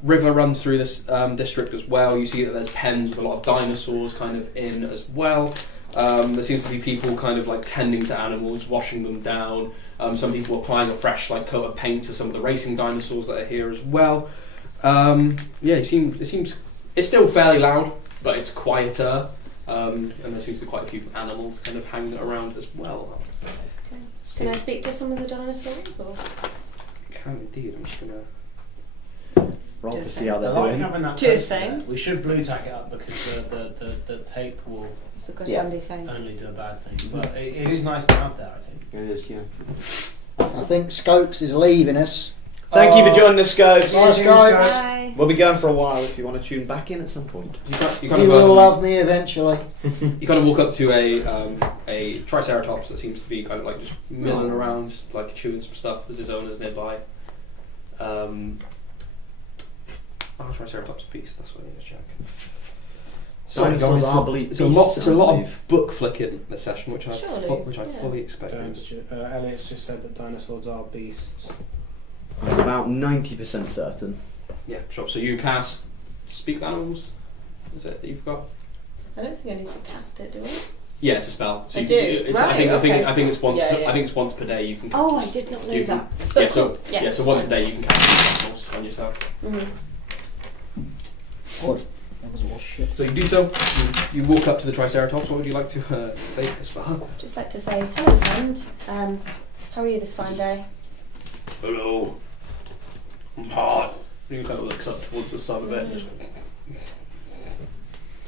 river runs through this district as well. You see that there's pens with a lot of dinosaurs kind of in as well. There seems to be people kind of like tending to animals, washing them down. Some people applying a fresh coat of paint to some of the racing dinosaurs that are here as well. It seems it's still fairly loud, but it's quieter. And there seems to be quite a few animals kind of hanging around as well. Can I speak to some of the dinosaurs? Or? Can indeed. I'm just gonna. Roll to Do see how I they're like doing. having that Do a poster thing. there. We should blue tack it up because the tape will It's a good Yeah. handy thing. only do a bad thing. But it is nice to have that, I think. It is, yeah. I think Scopes is leaving us. Thank you for joining us, guys. Bye, Scopes. Bye. We'll be going for a while if you want to tune back in at some point. You You will love me eventually. You kind of walk up to a Triceratops that seems to be kind of like just milling around, just like chewing some stuff with his owners nearby. Triceratops piece. That's what I need to check. So Dinosaurs guys, are bleak it's a lot. beasts, It's a I lot believe. of book flicking this session, which I Surely, yeah. fully expected. Elliot's just said that dinosaurs are beasts. I'm about 90% certain. Yeah, sure. So you cast Speak with Animals. Is it that you've got? I don't think I need to cast it, do I? Yeah, it's a spell. So I you- do. It's, Right, I think okay. it's once. Yeah, yeah. I think it's once per day you can. Oh, I cast- did not know you that. can- But Yeah, so cool. yeah, so once a day you can cast Speak with Animals on yourself. Mhm. Good. That was all shit. So you do so. You walk up to the Triceratops. What would you like to say this far? Just like to say, hello, friend. How are you this fine day? Hello. I'm hot. He kind of looks up towards the sun a bit. And just,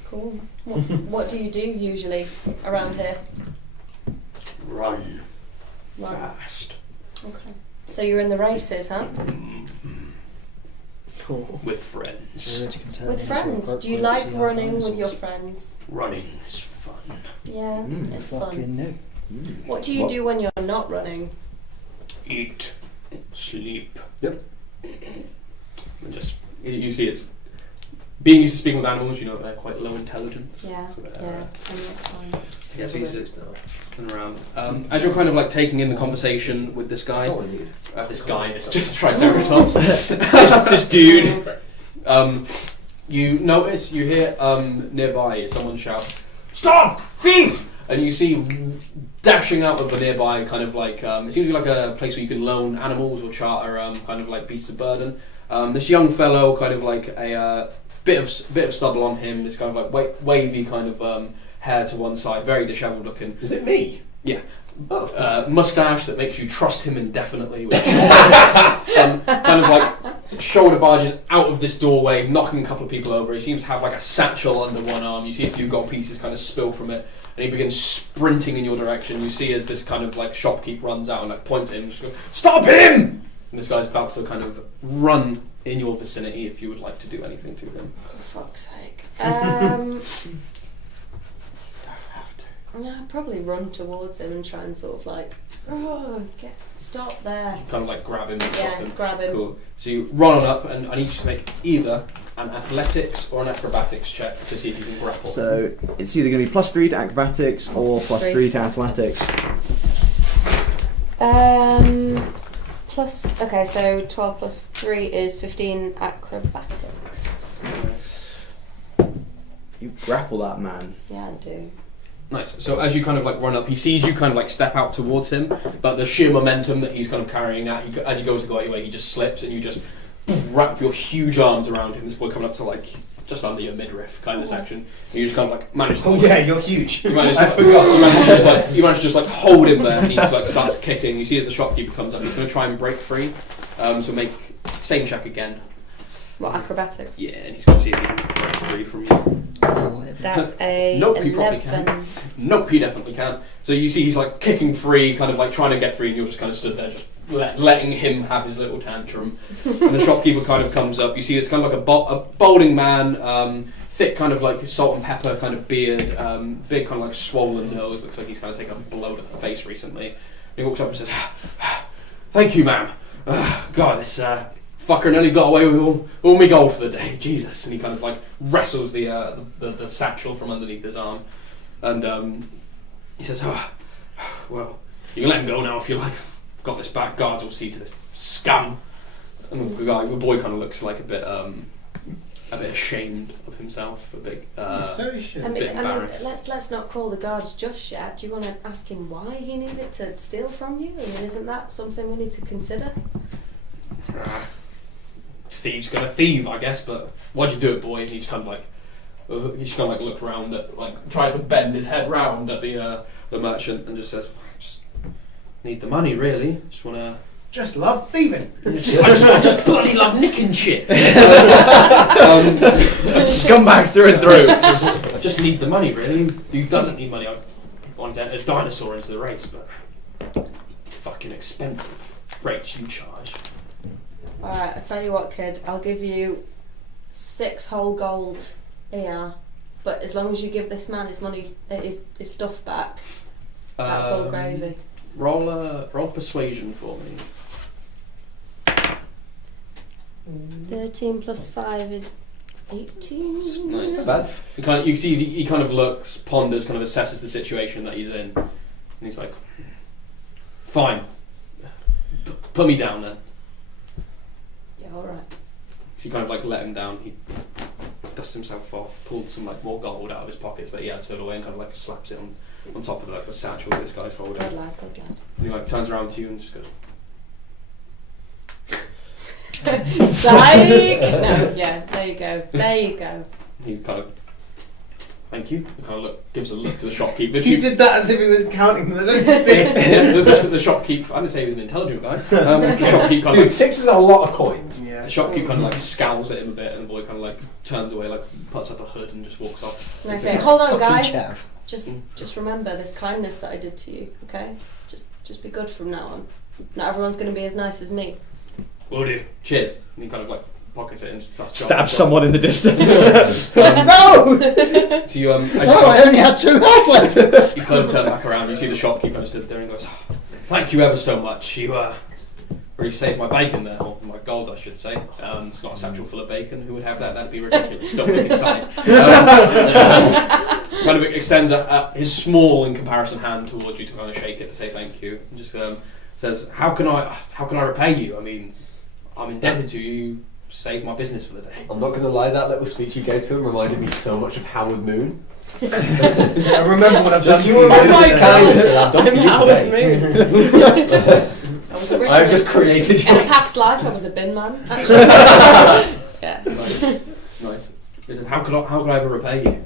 Cool. What do you do usually around here? run Right. fast. Okay. So you're in the races, huh? With friends. With friends? Do you like running with your friends? Running is fun. Yeah, it's fun. Fucking new. What do you do when you're not running? Eat, sleep. Yep. And just you see, it's being used to speaking with animals. You know they're quite low intelligence. Yeah, So yeah, and that's fine. Yeah, so he's spin around. As you're kind of like taking in the conversation with this guy, this just Triceratops, this dude, you notice, you hear nearby someone shout, "Stop, thief!" And you see dashing out of the nearby kind of like, it seems to be like a place where you can loan animals or charter kind of like beasts of burden. This young fellow, kind of like a bit of stubble on him, this kind of like wavy kind of hair to one side, very dishevelled looking. Is it me? Yeah. Mustache that makes you trust him indefinitely. Which, kind of like shoulder barges out of this doorway, knocking a couple of people over. He seems to have like a satchel under one arm. You see a few gold pieces kind of spill from it, and he begins sprinting in your direction. You see as this kind of like shopkeep runs out and like points at him and just goes, "Stop him!" And this guy's about to kind of run in your vicinity if you would like to do anything to him. For fuck's sake. to. I'd probably run towards him and try and sort of like, stop there. Kind of like grab him and stop him. Grab him. Cool. So you run on up, and I need you to make either an athletics or an acrobatics check to see if you can grapple. So it's either going to be +3 to acrobatics or +3 to athletics. Okay, so 12 plus 3 is 15 acrobatics. You grapple that man. Yeah, I do. Nice. So as you kind of like run up, he sees you kind of like step out towards him, but the sheer momentum that he's kind of carrying out, as he goes to go out your way, he just slips, and you just wrap your huge arms around him. This boy coming up to like just under your midriff kind of section. And you just kind of like manage to. Oh yeah, you're huge. You manage to, I forgot. You manage to just like hold him there, and he just like starts kicking. You see as the shopkeeper comes up, he's going to try and break free. So make same check again. What, acrobatics? Yeah, and he's going to see if he can break free from you. That's a Nope, he 11. probably can. Nope, he definitely can. So you see he's like kicking free, kind of like trying to get free, and you're just kind of stood there, just letting him have his little tantrum. And the shopkeeper kind of comes up. You see it's kind of like a balding man, thick kind of like salt and pepper kind of beard, big kind of like swollen nose. Looks like he's kind of taken a blow to the face recently. And he walks up and says, "Thank you, ma'am. God, this fucker nearly got away with all me gold for the day. Jesus!" And he kind of like wrestles the satchel from underneath his arm, and he says, "Well, you can let him go now if you like. Got this back. Guards will see to the scum." And the boy kind of looks like a bit ashamed of himself, a bit embarrassed. Let's not call the guards just yet. Do you want to ask him why he needed to steal from you? I mean, isn't that something we need to consider? Thieves gonna thieve, I guess, but why'd you do it, boy? And he's kind of like look round at, like, tries to bend his head round at the merchant and just says, "Just need the money, really. Just wanna." Just love thieving. I just bloody love nicking shit. Scumbag through and through. I just need the money, really. Who doesn't need money? I want to enter a dinosaur into the race, but fucking expensive rates you charge. Alright, I tell you what, kid. I'll give you 6 whole gold here, but as long as you give this man his money, his stuff back, that's all gravy. Roll persuasion for me. 13 plus 5 is 18. Nice. Not bad. You see, he kind of looks, ponders, kind of assesses the situation that he's in, and he's like, "Fine, put me down then." Yeah, alright. So you kind of like let him down. He dusts himself off, pulled some like more gold out of his pockets that he had stowed away, and kind of like slaps it on top of like the satchel that this guy's holding. Good lad. And he like turns around to you and just goes, Psych! No, yeah, there you go. He kind of, "Thank you." He kind of gives a look to the shopkeeper. He did that as if he was counting them. There's only 6. Yeah, the shopkeep. I didn't say he was an intelligent guy. The shopkeep kind Dude, of 6 is a lot of coins. Yeah. the shopkeep kind of like scowls at him a bit, and the boy kind of like turns away, like puts up a hood and just walks off. And I say, "Hold on, guy. Fucking chav. Just remember this kindness that I did to you, okay? Just be good from now on." Not everyone's going to be as nice as me. Will do. Cheers. And he kind of like pockets it and starts Stab someone in the distance. No! So you as you No, I only had 2 health left. you kind of turn back around. You see the shopkeeper kind of stood there and goes, "Thank you ever so much. You really saved my bacon there, or my gold, I should say. It's not a satchel full of bacon. Who would have that? That'd be ridiculous. Don't look inside." Kind of extends his small, in comparison, hand towards you to kind of shake it to say thank you. And just says, "How can I repay you? I mean, I'm indebted to you. You saved my business for the day." I'm not going to lie, that little speech you gave to him reminded me so much of Howard Moon. I remember what I've Just done you for were you. my kindness that I've done for I'm you Howard today. Moon. I was originally, I've just created in a you. past life, I was a bin man. Actually. Yeah. Nice. He says, How could I ever repay you?"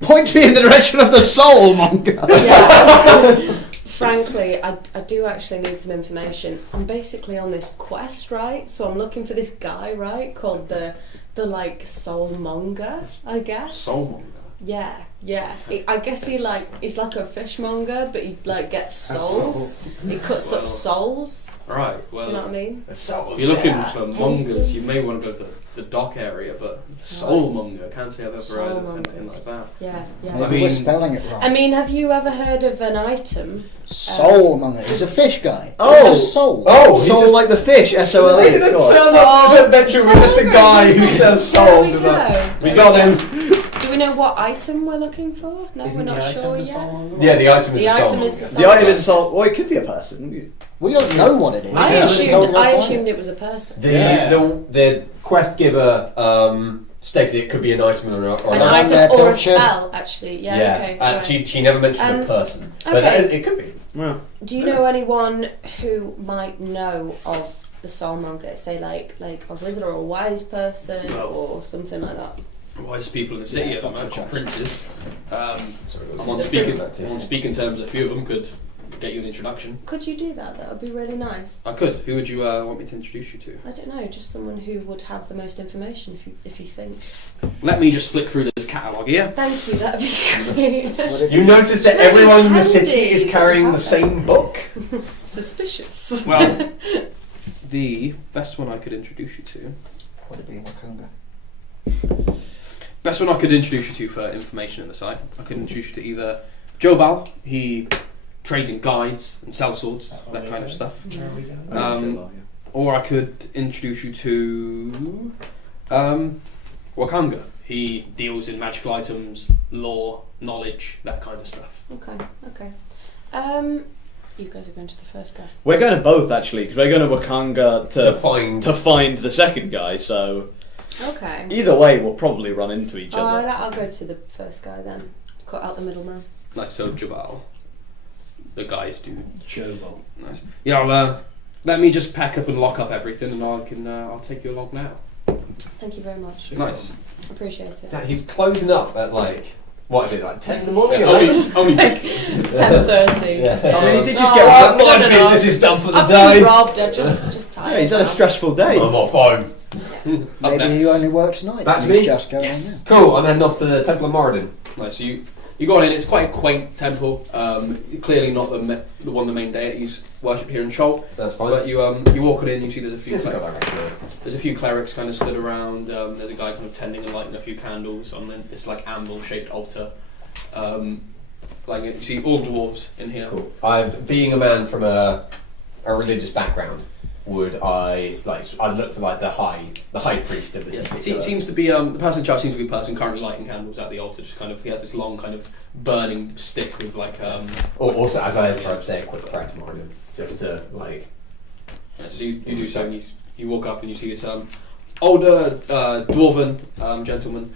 Point me in the direction of the soul monger. Yeah. Frankly, I do actually need some information. I'm basically on this quest, right? So I'm looking for this guy, right, called the like soulmonger, I guess. Soulmonger. Yeah. I guess he's like a fishmonger, but he like gets souls. He cuts up souls. Right. Well, You know what I mean? if you're looking Yeah. for mongers, you may want to go to the dock area, but soulmonger, can't say I've ever heard of anything like that. Yeah. Maybe I mean- we're spelling it wrong. I mean, have you ever heard of an item? Soulmonger. He's a fish guy. Oh. Just soul. Oh, he's Soul just like the fish, SOLE. Look at the of course. turn up this adventure with just a guy who sells souls. There and we that. go. We got him. Do we know what item we're looking for? No, Isn't we're the not item sure the yet. soul? Yeah, the item is The a item soul. is the The item is a soul. Well, it could be a person. We don't know what it is. I We haven't been told assumed, where to I find assumed it. it was a person. The quest giver stated it could be an item or not. Or An not. item. item they're or a pilchard. spell, actually. Yeah, okay. Right. she never mentioned a person, but okay. it could be. Well, Do you know anyone who might know of the soulmonger? Say like a wizard or a wise person No. or something like that. Wisest people in the city, Yeah, I don't know, that's a called chance. princes. Sorry, I'm on speaking terms. A few of them could get you an introduction. Could you do that? That would be really nice. I could. Who would you want me to introduce you to? I don't know, just someone who would have the most information if you think. Let me just flick through this catalogue here. Thank you, that'd be great. You notice that It's really everyone in the handy city is carrying the to have same book. Suspicious. Well, the best one I could introduce you to. Would it be Wakanga? Best one I could introduce you to for information in the site. I could introduce you to either Jobal. He trades in guides and sells swords, that kind of stuff. Or I could introduce you to Wakanga. He deals in magical items, lore, knowledge, that kind of stuff. Okay. You guys are going to the first guy. we're going to both actually, because we're going to Wakanga To to find the second guy. So Okay. either way, we'll probably run into each other. I'll go to the first guy then. Cut out the middleman. Nice, so Jabal, the guide dude. Jobal. Nice. Yeah, let me just pack up and lock up everything, and I'll take you along now. Thank you very much. Nice. Appreciate it. Dad, he's closing up at what is it, like 10 in the morning? Yeah, or only, something? only 10:30. Yeah. I mean, he did just Oh, get. I've My done enough. business is done for the I've day. been robbed. I'm just tired. Yeah, he's had a now. stressful day. I'm off home. Up Maybe next. he only works nights. That's and he's me. just going Yes. on Cool, I'm heading off to the Temple of Moradin. Nice. So you go on in. It's quite a quaint temple. Clearly not the one of the main deities worshipped here in Shoal. That's fine. But you walk on in. You see there's a few. Just a guy I recognise. There's a few clerics kind of stood around. There's a guy kind of tending and lighting a few candles on this like anvil-shaped altar. You see all dwarves in here. Cool. Being a man from a religious background, I'd look for like the high priest of this Yeah. particular. It seems to be the person in charge seems to be a person currently lighting candles at the altar. Just kind of he has this long kind of burning stick with like. Or also, as I enter, I'd say a quick prayer to Moradin, just to like. Yeah, so you do so. And you walk up and you see this older dwarven gentleman.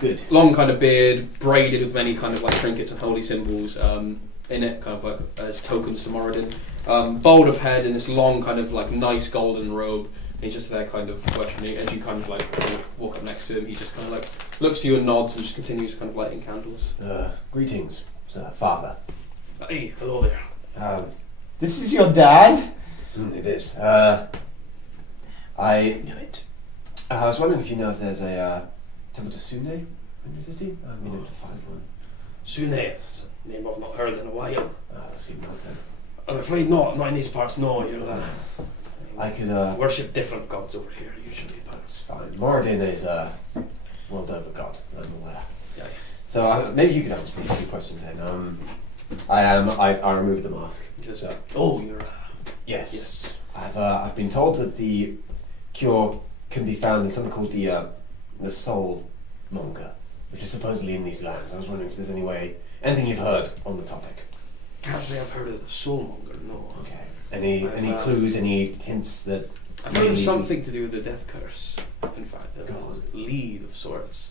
Good. Long kind of beard, braided with many kind of like trinkets and holy symbols in it, kind of like as tokens to Moradin. Bald of head in this long kind of like nice golden robe. And he's just there kind of questioning. As you kind of like walk up next to him, he just kind of like looks to you and nods and just continues kind of lighting candles. Greetings, sir, father. Hey, hello there. This is your dad? It is. I was wondering if you know if there's a temple to Sune in the city. I'm meaning to find one. Sunaith, name I've not heard in a while. Let's see not then. I'm afraid not in these parts, no. You're, I could, worship different gods over here, usually, but... It's fine. Moradin is a well-over god, I'm aware. Yeah. So maybe you could answer me a few questions then. I removed the mask. Just, So, you're... yes. Yes. I've been told that the cure can be found in something called the soul monger, which is supposedly in these lands. I was wondering if there's anything you've heard on the topic. Can't say I've heard of the soulmonger, no. Okay. Any clues, any hints that... I've heard of maybe- something to do with the death curse. In fact, a God. lead of sorts.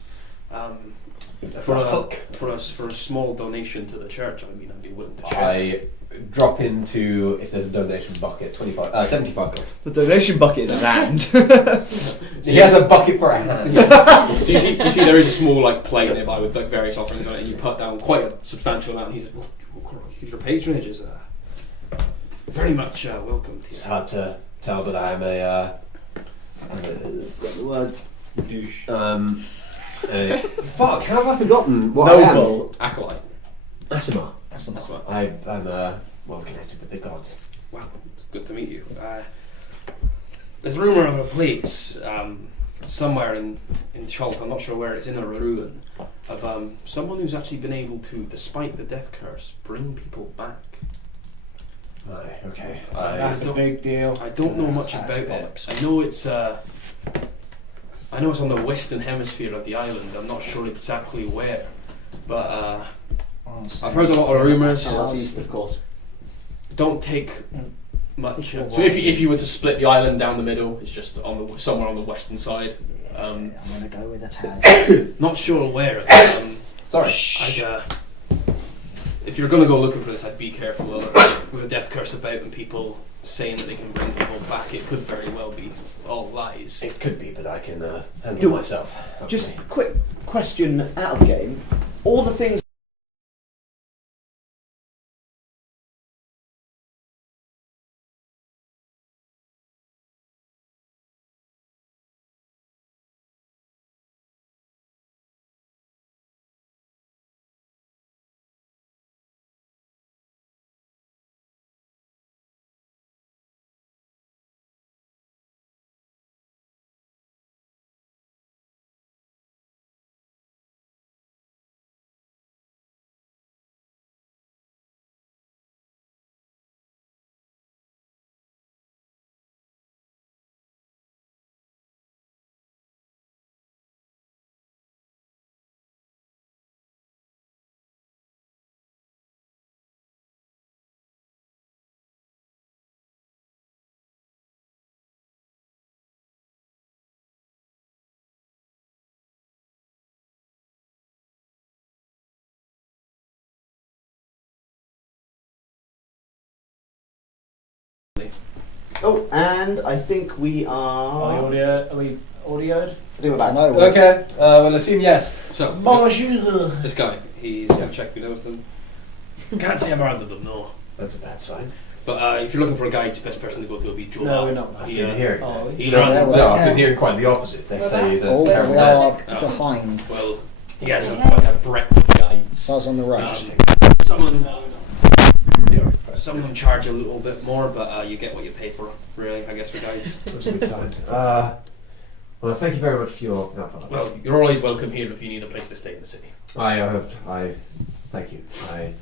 For a hook. For a small donation to the church, I mean, I'd be willing to share. I drop into, if there's a donation bucket, 75 gold. The donation bucket is a hand. He has a bucket for a hand. So you see, there is a small like plate nearby with like various offerings on it, and you put down quite a substantial amount. And he's like, "Well, your patronage is very much welcome to It's you." hard to tell, but I'm a forgot the word. Douche. Fuck, how have I forgotten what I am? Noble. Acolyte. Asimar. That's what. I'm well connected with the gods. Wow, it's good to meet you. There's a rumour of a place somewhere in Chalk, I'm not sure where, it's in a ruin, of someone who's actually been able to, despite the death curse, bring people back. Aye, okay. That's a big deal. I don't know much That's about bollocks. it. I know it's on the western hemisphere of the island. I'm not sure exactly where, but I've heard a lot of rumours. Southeast, of course. Don't take much. So if you were to split the island down the middle, it's just somewhere on the western side. I'm going to go with a tag. Not sure where. Sorry. If you're going to go looking for this, I'd be careful with a death curse about and people saying that they can bring people back. It could very well be all lies. It could be, but I can handle Do- myself. Just hopefully. quick question out of game. All the things. Oh, and I think we are. Are we audioed? I think we're I back. know. Okay, we'll assume yes. So, Bonjour. this guy, he's going to check if he knows them. Can't say I've heard of them, no. That's a bad sign. But if you're looking for a guide, the best person to go to will be Joe. No, we're not. I've He, been hearing. Oh, he Yeah, ran- well, No, I've yeah. been hearing quite the opposite. They say he's a Oh, we terrible are man. Oh. behind. well, he has quite a breadth of guides. Buzz on the right. Some of them charge a little bit more, but you get what you pay for, really, I guess, for guides. That's a good sign. Well, thank you very much for your. No, follow. Well, you're always welcome here if you need a place to stay in the city. I thank you. I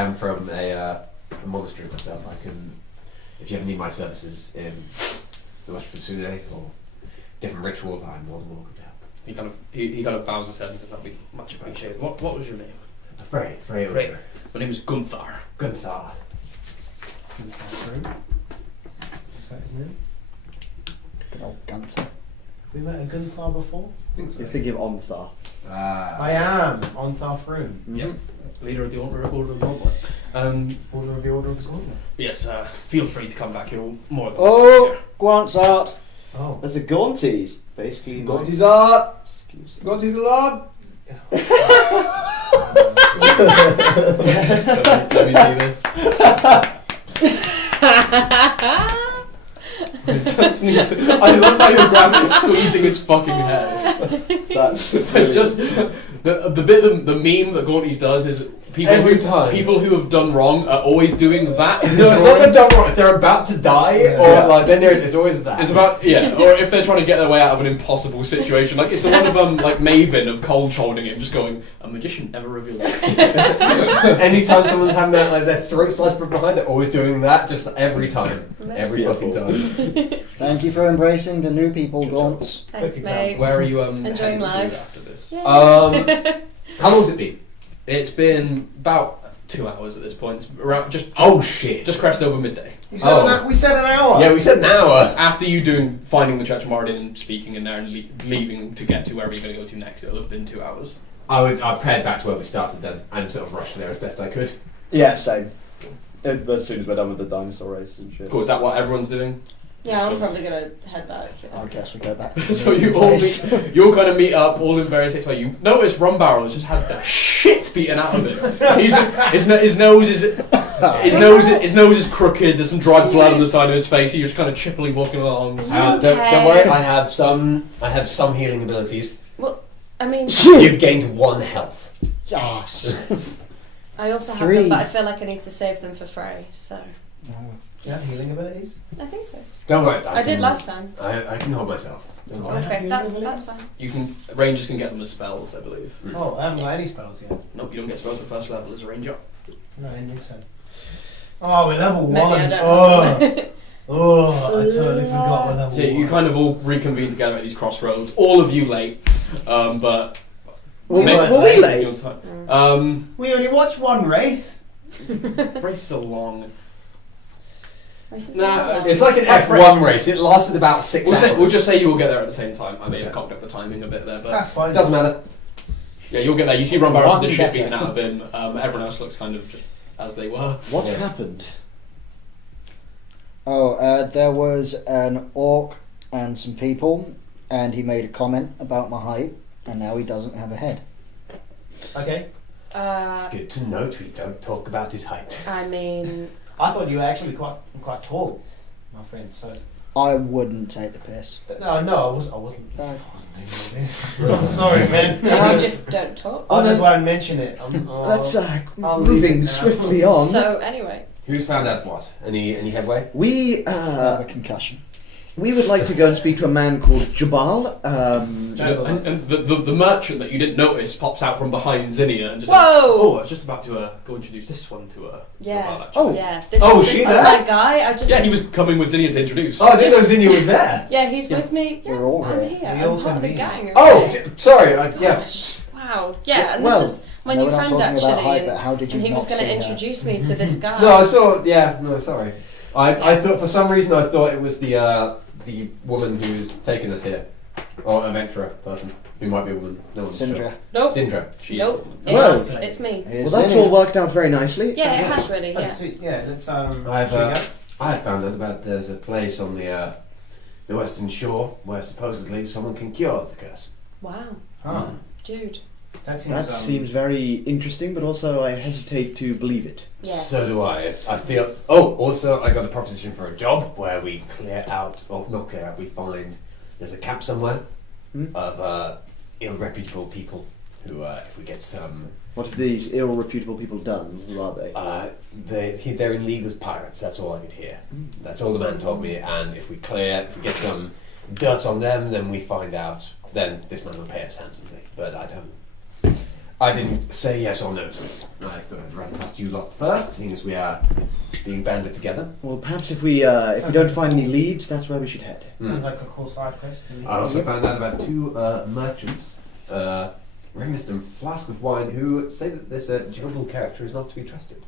am from a monastery myself. I can, if you ever need my services in the worship of Sune or different rituals, I'm more than welcome to help. He kind of bows his head and says, "That'd be much appreciated." What was your name? Frey Frey. Ocher. My name is Gunther. Gunther. Is that his name? Good old Gunther. Have we met a Gunther before? I think so. You're thinking of Onthar. I am on Tharfroon. Yep. Leader of the Order of the Gauntlet. Order of the Order of the Gauntlet. Yes, feel free to come back. You're more than Oh, welcome Guantsart. Oh. There's a Gaunties, basically. Gaunties are. Excuse me. Gaunties are lord. Let me see this. I love how your grandma's squeezing his fucking head. That's Just the meme that Gaunties does is Every time. people who have done wrong are always doing that. No, it's not the dumb wrong. If they're about to die, or like then there's always that. It's about or if they're trying to get their way out of an impossible situation. Like it's the one of like Maven of cold holding it, just going, a magician never reveals this. Anytime someone's having that, like their throat sliced from behind, they're always doing that. Just every time, every fucking time. Thank you for embracing the new people, Gaunts. Thanks, mate. Where are you Enjoying heading to life. after this? Yeah. How long's it been? It's been about 2 hours at this point. It's around just Shit! just crashed over midday. We said an hour. Yeah, we said an hour. After you finding the Church of Mardin and speaking in there and leaving to get to wherever you're going to go to next, it'll have been 2 hours. I paired back to where we started then, and sort of rushed there as best I could. Yeah, same. As soon as we're done with the dinosaur race and shit. Cool, is that what everyone's doing? Yeah, I'm probably gonna head back. I guess we go back. To So the you all place. you'll kind of meet up all in various places. Where you notice Rum Barrel has just had the shit beaten out of him. His nose is crooked. There's some dried blood on the side of his face. You're just kind of chippily walking along. Don't worry, I have some healing abilities. Well, I mean, You've gained 1 health. Yes. I also have 3. them, but I feel like I need to save them for Frey. So No. Do you have healing abilities? I think so. Don't worry, I did last time. I can hold myself. Don't worry. Okay, that's fine. You can Rangers can get them as spells, I believe. Oh, I haven't got any spells yet. Nope, you don't get spells at first level as a ranger. No, I didn't think so. Oh, we're level Maybe 1. I don't. I totally forgot we're level So 1. you kind of all reconvene together at these crossroads. All of you late, but Were May- we late? your time. We only watched one race. Race so long. Nah, It's like an F1 race. It lasted about 6 hours. We'll just say you will get there at the same time. I may have cocked up the timing a bit there, but That's fine. It doesn't matter. yeah, you'll get there. You see Ron Barris with the One shit better. beaten out of him. Everyone else looks kind of just as they were. What Yeah. happened? There was an orc and some people, and he made a comment about my height, and now he doesn't have a head. Okay. Good to note. We don't talk about his height. I mean, I thought you were actually quite tall, my friend. So I wouldn't take the piss. no, I wasn't. Uh, I wasn't doing all this. I'm sorry, man. we just don't talk. I just won't mention it. Let's I'll leave moving it now. swiftly on. So anyway, Who's found out what? Any headway? We have a concussion. we would like to go and speak to a man called Jabal. Jabal. And the merchant that you didn't notice pops out from behind Zinnia and just Whoa! oh, I was just about to go introduce this one to her. yeah, Oh. yeah. This, Oh, this she's is there? my guy. I just Yeah, he was coming with Zinnia to introduce. Oh, I didn't know Just- Zinnia was there. Yeah, he's Yeah. with me. Yeah, We're all I'm here. here. We all I'm part of the convened. gang. Oh, okay? sorry. Yeah. Gosh, wow. Yeah, and Well, this is my no, new we're not friend talking actually, about height, and, but how did you and he was not going to see her? introduce me to this guy. No, I saw. Yeah. No, sorry. I thought for some reason I thought it was the woman who's taken us here, or adventurer person who might be a woman. No one's Sindra. sure. Nope. Sindra. She's Nope. Well- It's me. Well, that's all worked out very nicely. Yeah, it has really. Oh, Yeah. sweet. Yeah, let's I've should we go? I found out about there's a place on the western shore where supposedly someone can cure the curse. Wow, Huh. dude. That seems. That seems very interesting, but also I hesitate to believe it. Yes. So do I. I feel. Oh, also I got a proposition for a job where we clear out, or not clear out. We find there's a camp somewhere of ill-reputable people who, if we get some, What have these ill-reputable people done? Who are they? they're in league with pirates. That's all I could hear. That's all the man told me. And if we get some dirt on them, then we find out. Then this man will pay us handsomely. But I didn't say yes or no to it. I thought I'd run past you lot first, seeing as we are being banded together. Well, perhaps if we don't find any leads, that's where we should head. Sounds like a cool side quest to me. I also found out about 2 merchants, Ringest and Flask of Wine, who say that this Jobal character is not to be trusted.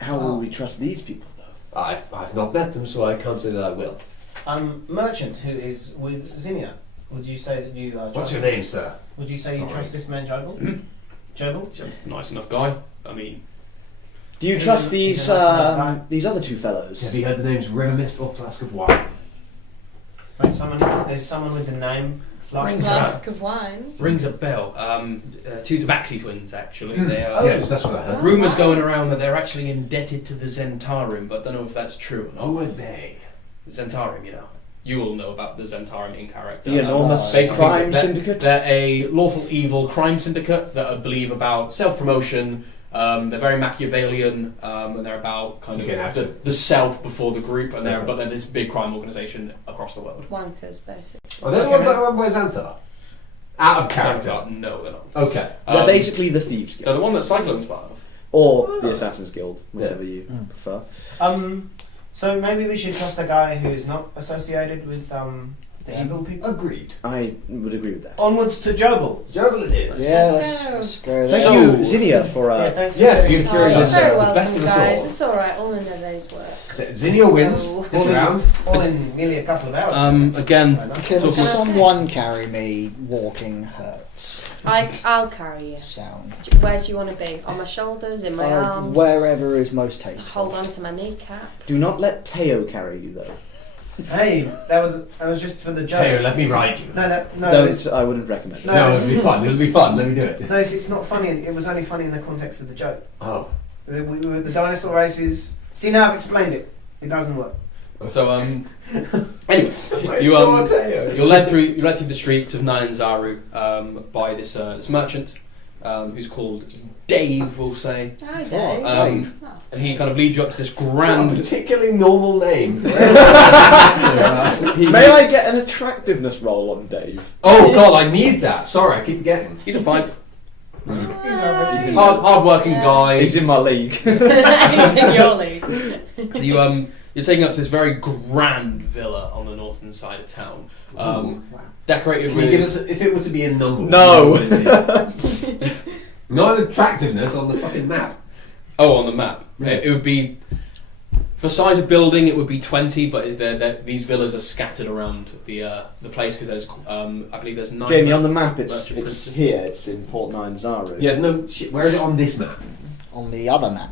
How will we trust these people, though? I've not met them, so I can't say that I will. Merchant who is with Zinnia. Would you say that you trust What's your this- name, sir? Would you say you Sorry. trust this man, Jobal? Jobal? He's a nice enough guy. I mean, Do you He's trust a- these he's a nice enough guy. these other 2 fellows? Have you heard the names Rivermist or Flask of Wine? Wait, there's someone with the name Flask. Flask of wine. rings a bell. 2 Tabaxi twins, actually. They are. Oh, yes, that's what I heard. Rumours going around that they're actually indebted to the Zentarum, but I don't know if that's true or not. Oh, are they? Zentarium, you know. You all know about the Zentarium in character. The enormous Basically, crime they're- syndicate. They're a lawful evil crime syndicate that believe about self-promotion. They're very Machiavellian, and they're about kind Okay, of the self before the group, and but they're this big crime organisation across the world. Wankers, basically. Are they the ones that are run by Xanthar? Out of character. Xanthar, no, they're not. Okay. They're basically the Thieves They're Guild. the one that Cyclone's part of. Or the Assassin's Guild, whichever you prefer. So maybe we should trust a guy who's not associated with the evil people. Agreed. I would agree with that. Onwards to Jobel. Jobel it is. Yeah, Let's let's go. go Thank there. you, Zinnia, for Yeah, thanks. yes, for you've sharing. carried You're us very the welcome, best of us guys. all. It's alright, all in a day's work. Zinnia wins So- this round. All in nearly a couple of hours. Again, So nice. Can Talk with- someone carry me? Walking hurts. I'll carry you. Sound. Where do you want to be? On my shoulders, in my arms? Wherever is most tasteful. Hold on to my kneecap. Do not let Teo carry you, though. Hey, that was just for the joke. Taylor, let me ride you. No, Don't, I wouldn't recommend it. No. No, it'll be fun. It'll be fun. Let me do it. no, it's not funny. It was only funny in the context of the joke. Oh. We were the dinosaur races. See, now I've explained it. It doesn't work. So anyway, you're led through the streets of Nyanzaru by this merchant who's called Dave, we'll say, Hi, Dave. Dave. Oh. and he kind of leads you up to this Not a grand. particularly normal name. May I get an attractiveness roll on Dave? Oh god, I need that. Sorry, I keep forgetting. He's a 5. Hi. Hard-working guy. He's in my league. He's in your league. So you're taking up to this very grand villa on the northern side of town, decorated Can you with. give us, if it were to be a number? No. Not attractiveness on the fucking map. Oh, on the map, Yeah. it would be. For size of building, it would be 20, but these villas are scattered around the place because there's, I believe there's 9. Jamie, on the map, it's Merchants. here. It's in Port Nyanzaru. Yeah, no shit. Where is it on this map? On the other map.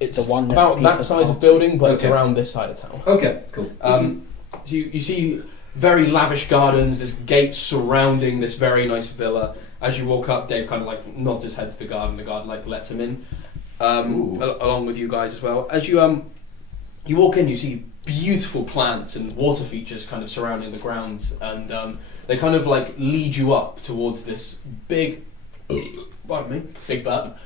It's The one that about that people size of can't building, but it's Okay. around this side of town. Okay, cool. So you see very lavish gardens, this gate surrounding this very nice villa. As you walk up, Dave kind of like nods his head to the guard like lets him in, along with you guys as well. As you walk in, you see beautiful plants and water features kind of surrounding the grounds, and they kind of like lead you up towards this big, pardon me, big butt.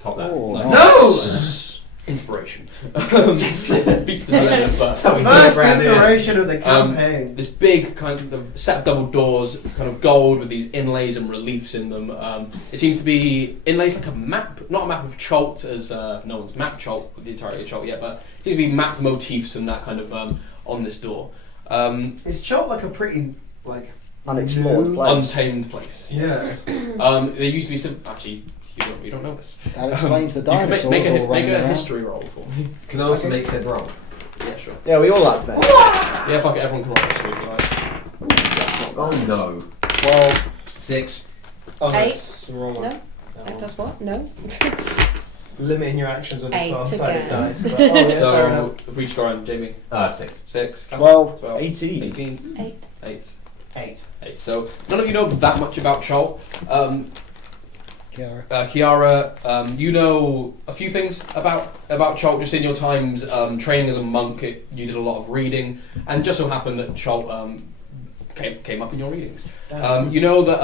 Top that. Oh, Nice. nice. Inspiration. Beats the dead, but how we do it First around here. iteration of the campaign. this big kind of set of double doors, kind of gold with these inlays and reliefs in them. It seems to be inlays like a map, not a map of Chult, as no one's mapped Chult, the entirety of Chult yet, but it seems to be map motifs and that kind of on this door. Is Chult like a pretty Unexplored new- place. Untamed place. Yeah. There used to be some. Actually, you don't know this. That explains the You can dinosaurs make all a running around. history roll for me. Can I also make said roll? Yeah, sure. Yeah, we all like that. Yeah, fuck it, everyone can roll history if you like. That's not Oh bad. no. 12. 6. Oh, no, 8. it's the wrong one. No. That 8 one. plus what? No. Limiting your actions with a 8 12-sided again. dice. But, oh, yeah, fair So, enough. if we just go around, Jamie. 6. 6. 12. 12. 18. 18. 8. 8. 8. 8. So, none of you know that much about Chult. Kiara. Kiara, you know a few things about Chult just in your times training as a monk. You did a lot of reading, and just so happened that Chult came up in your readings. You know that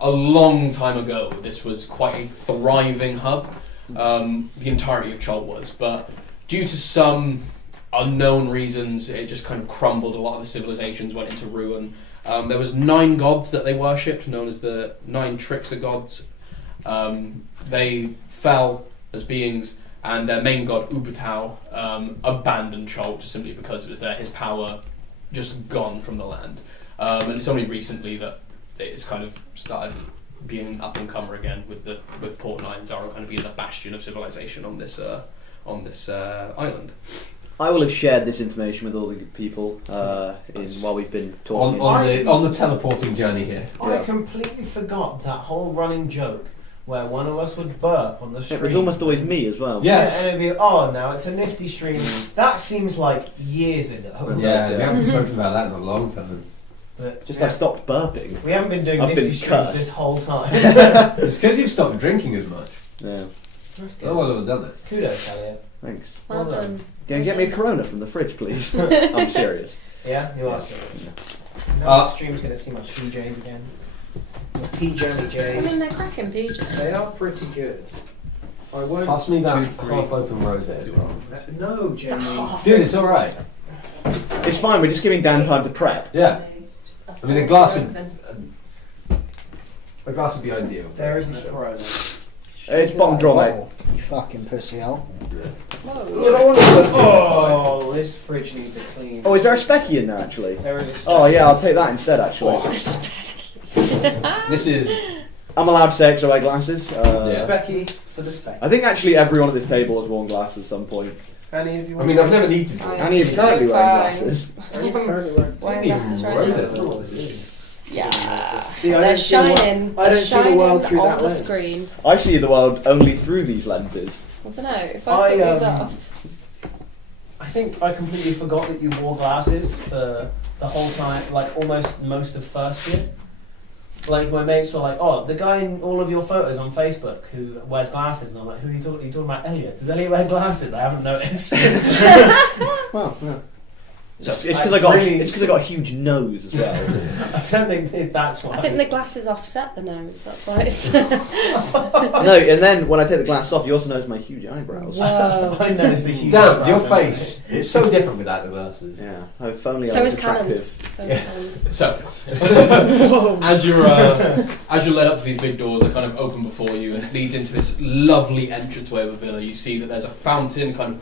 a long time ago, this was quite a thriving hub. The entirety of Chult was, but due to some unknown reasons, it just kind of crumbled. A lot of the civilizations went into ruin. There was 9 gods that they worshipped, known as the 9 trickster gods. They fell as beings, and their main god Ubutao abandoned Chult just simply because it was his power just gone from the land. And it's only recently that it's kind of started being up and comer again with Port Nyanzaru kind of being the bastion of civilization on this island. I will have shared this information with all the people while we've been talking. On the teleporting journey here. I Yeah. completely forgot that whole running joke where one of us would burp on the stream. It was almost always me as well. Yeah. And it'd be, oh, now it's a NifD stream. That seems like years ago. Yeah, we haven't spoken about that in a long time. But, Just yeah, I stopped burping. we haven't been doing I've NifD been streams cursed. this whole time. It's because you've stopped drinking as much. Yeah. That's good. Oh, well done that. Kudos, Elliot. Thanks. Well Well done. Can you get me a Corona from the fridge, please? I'm serious. Yeah, you are Yeah. serious. Now the stream's going to see my PJs again. My I PJs. mean, they're cracking PJs. They are pretty good. I won't. Pass me that 2, 3, half-open rosé as well. No, Jamie. Dude, it's all right. It's fine. We're just giving Dan time to prep. Yeah, I mean, a glass would be ideal. There isn't a Corona. It's bottom drawer, mate. Oh, you fucking pussy hole. Whoa. Oh, this fridge needs a clean. Oh, is there a specky in there actually? There is a Oh yeah, I'll take that instead. Actually, This is I'm allowed to say it 'cause I wear glasses. Specky for the spec. I think actually everyone at this table has worn glasses at some point. Annie, if you I want. mean, I've never needed I it. And he's So currently wearing fine. glasses. Annie currently wearing. Wearing It's not glasses even right rosé, now. I don't know what this is. Yeah. See, I They're don't see the world- shining. I don't see the world Shining through on that the lens. screen. I see the world only through these lenses. I don't know. If I, I took these off, I think I completely forgot that you wore glasses for the whole time, like almost most of first year. Like my mates were like, "Oh, the guy in all of your photos on Facebook who wears glasses," and I'm like, "Who are you talking? Are you talking about Elliot? Does Elliot wear glasses? I haven't noticed." Well, yeah. So It's because that's I got really- it's because I got a huge nose as well. I don't think that's why. I think the glasses offset the nose. That's why it's. No, and then when I take the glass off, you also notice my huge eyebrows. Whoa. I noticed the huge. Damn, your eyebrows. face is so different without the glasses. Yeah, if only I So was is attractive. Callum's. So is Callum's. So, as you're led up to these big doors that kind of open before you, and it leads into this lovely entranceway of a villa. You see that there's a fountain kind of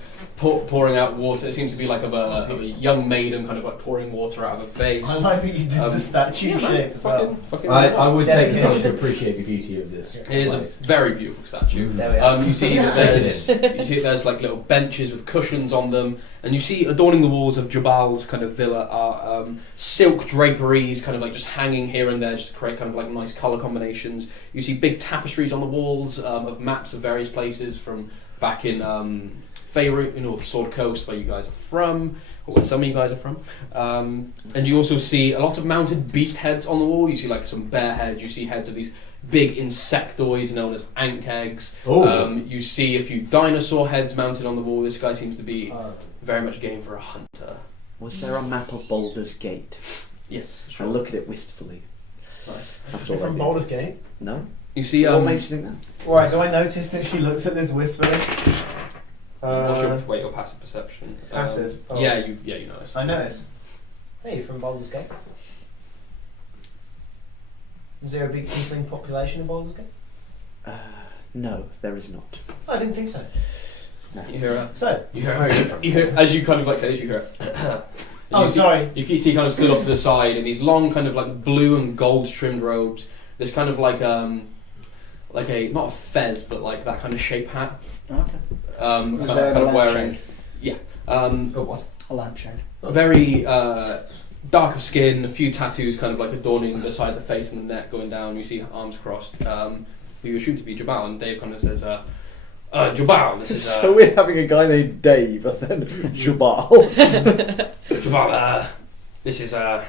pouring out water. It seems to be like of a young maiden kind of like pouring water out of a vase. I like that you did the statue Yeah, man, shape as well. fucking I would take the time Dedication. to appreciate the beauty of this. It is a very beautiful statue. There we are. You see that there's like little benches with cushions on them, and you see adorning the walls of Jabal's kind of villa are silk draperies, kind of like just hanging here and there, just to create kind of like nice colour combinations. You see big tapestries on the walls of maps of various places from back in Faerun, the Sword Coast, where you guys are from, or where some of you guys are from. And you also see a lot of mounted beast heads on the wall. You see like some bear heads. You see heads of these big insectoids known as ank eggs. Oh. You see a few dinosaur heads mounted on the wall. This guy seems to be very much game for a hunter. Was there a map of Baldur's Gate? Yes, I look at it wistfully. Nice. That's all I From do. Baldur's Gate. No? You see, What makes you think that? Alright, do I notice that she looks at this wistfully? wait, your passive perception. Passive? Oh. Yeah, you notice. I notice. Hey, you're from Baldur's Gate. Is there a big tiefling population in Baldur's Gate? No, there is not. I didn't think so. You hear her. So, You hear, you hear as you kind of like say, as you hear. And oh, you see, sorry. You can see kind of stood off to the side in these long kind of like blue and gold trimmed robes. There's kind of like a not a fez but like that kind of shape hat. Okay. Kind He's of, wearing kind a of wearing. lampshade. Yeah. Oh, what? A lampshade. Very dark of skin, a few tattoos kind of like adorning the side of the face and the neck going down. You see arms crossed. Who you assume to be Jabal, and Dave kind of says, Jabal, this It's is so weird having a guy named Dave and then Jabal. Jabal, this is a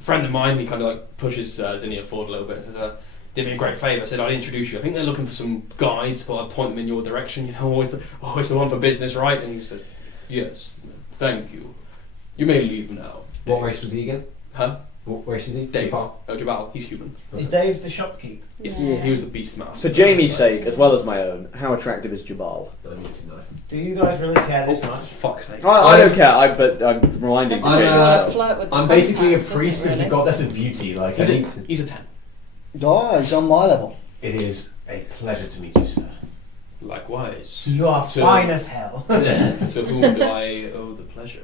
friend of mine. He kind of like pushes Zinnia forward a little bit and says, did me a great favour, said I'd introduce you. I think they're looking for some guides, thought I'd point them in your direction, always the one for business, right? And he said, yes, thank you. You may leave now. What race was he again? Huh? What race is he? Dave. Jabal? Oh, Jabal, he's human. Is Dave the shopkeep? Yes, Yeah. he was the beast master. For Jamie's sake, as well as my own, how attractive is Jabal? I need to know. Do you guys really care this Oh, much? for fuck's sake. I don't care, but I'm reminding That's you. a bit I'm, of a flirt with the I'm basically a contacts, priest isn't of it, the really? goddess of beauty. Like, I need to... He's a 10. Oh, he's on my level. It is a pleasure to meet you, sir. Likewise. You are So- fine as hell. To whom do I owe the pleasure?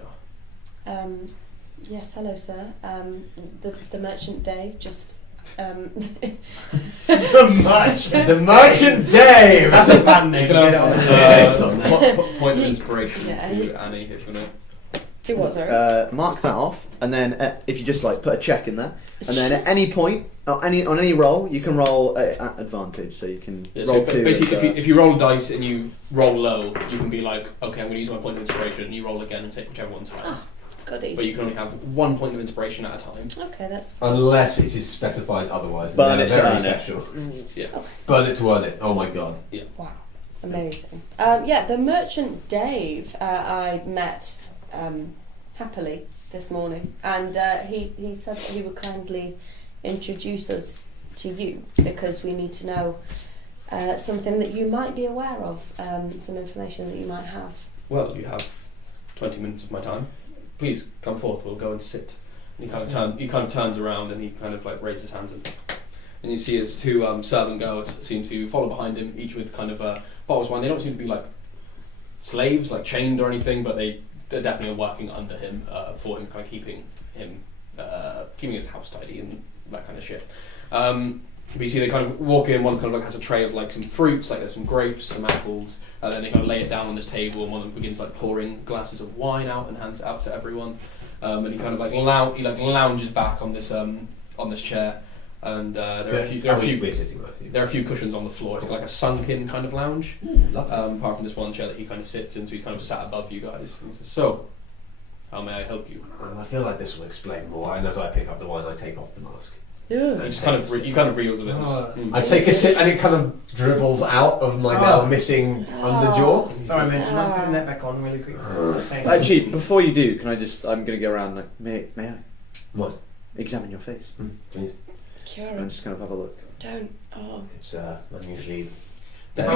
Yes, hello, sir. The merchant Dave just. The merchant. The Merchant Dave! That's a band name. You can Get it on the have point of inspiration Yeah, to Annie if you want Do what, sorry? Mark that off, and then if you just like put a check in there, and then at any point, on any roll, you can roll at advantage, so you can to. roll So two. basically, and, if you roll a dice and you roll low, you can be like, okay, I'm going to use my point of inspiration, and you roll again and take whichever one's higher. Oh, goody. But you can only have one point of inspiration at a time. Okay, that's. Unless it is specified otherwise. Burn They're it to very earn it. special. Yeah. Burn it to earn it. Oh my god. Wow. Amazing. Yeah, the merchant Dave I met happily this morning, and he said that he would kindly introduce us to you because we need to know something that you might be aware of, some information that you might have. Well, you have 20 minutes of my time. Please come forth. We'll go and sit. And he kind of turns around and he kind of like raises his hands and you see his two servant girls seem to follow behind him, each with kind of bottles of wine. They don't seem to be like slaves, like chained or anything, but they're definitely working under him for him, kind of keeping his house tidy and that kind of shit. But you see they kind of walk in, one kind of like has a tray of like some fruits, like there's some grapes, some apples, and then they kind of lay it down on this table, and one of them begins like pouring glasses of wine out and hands it out to everyone. And he kind of like lounges back on this chair, and there are a few cushions on the floor. It's like a sunken kind of lounge. Apart from this one chair that he kind of sits in, so he's kind of sat above you guys. And he says, "So, how may I help you?" Well, I feel like this will explain more. And as I pick up the wine, I take off the mask. Yeah. He just kind of reels a bit. I take a sip, and it kind of dribbles out of my now missing underjaw. Sorry, man. I'm putting that back on really quick. Thanks. Actually, before you do, can I just? I'm going to go around. Like, may I What? examine your face? Please. And Kieran, just kind of have a look. don't. Oh. It's unusually. Did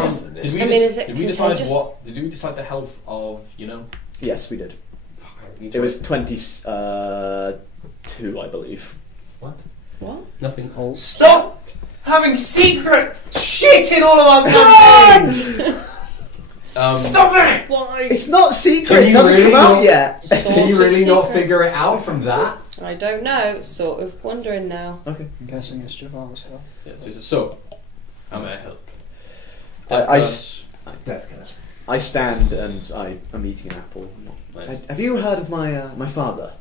is it we decide contagious? Did we decide the health of Yes, we did. It was 22, I believe. What? nothing. Stop having secret shit in all of our campaigns! Stop it! Why? It's not secret. Can It you hasn't really come out not- yet. Can you really not figure it out from that? I don't know. Sort of wondering now. Okay. I'm guessing it's Javal's health. Yeah, so he says, "So, how may I help?" Death curse. I stand and I am eating an apple. Nice. Have you heard of my father,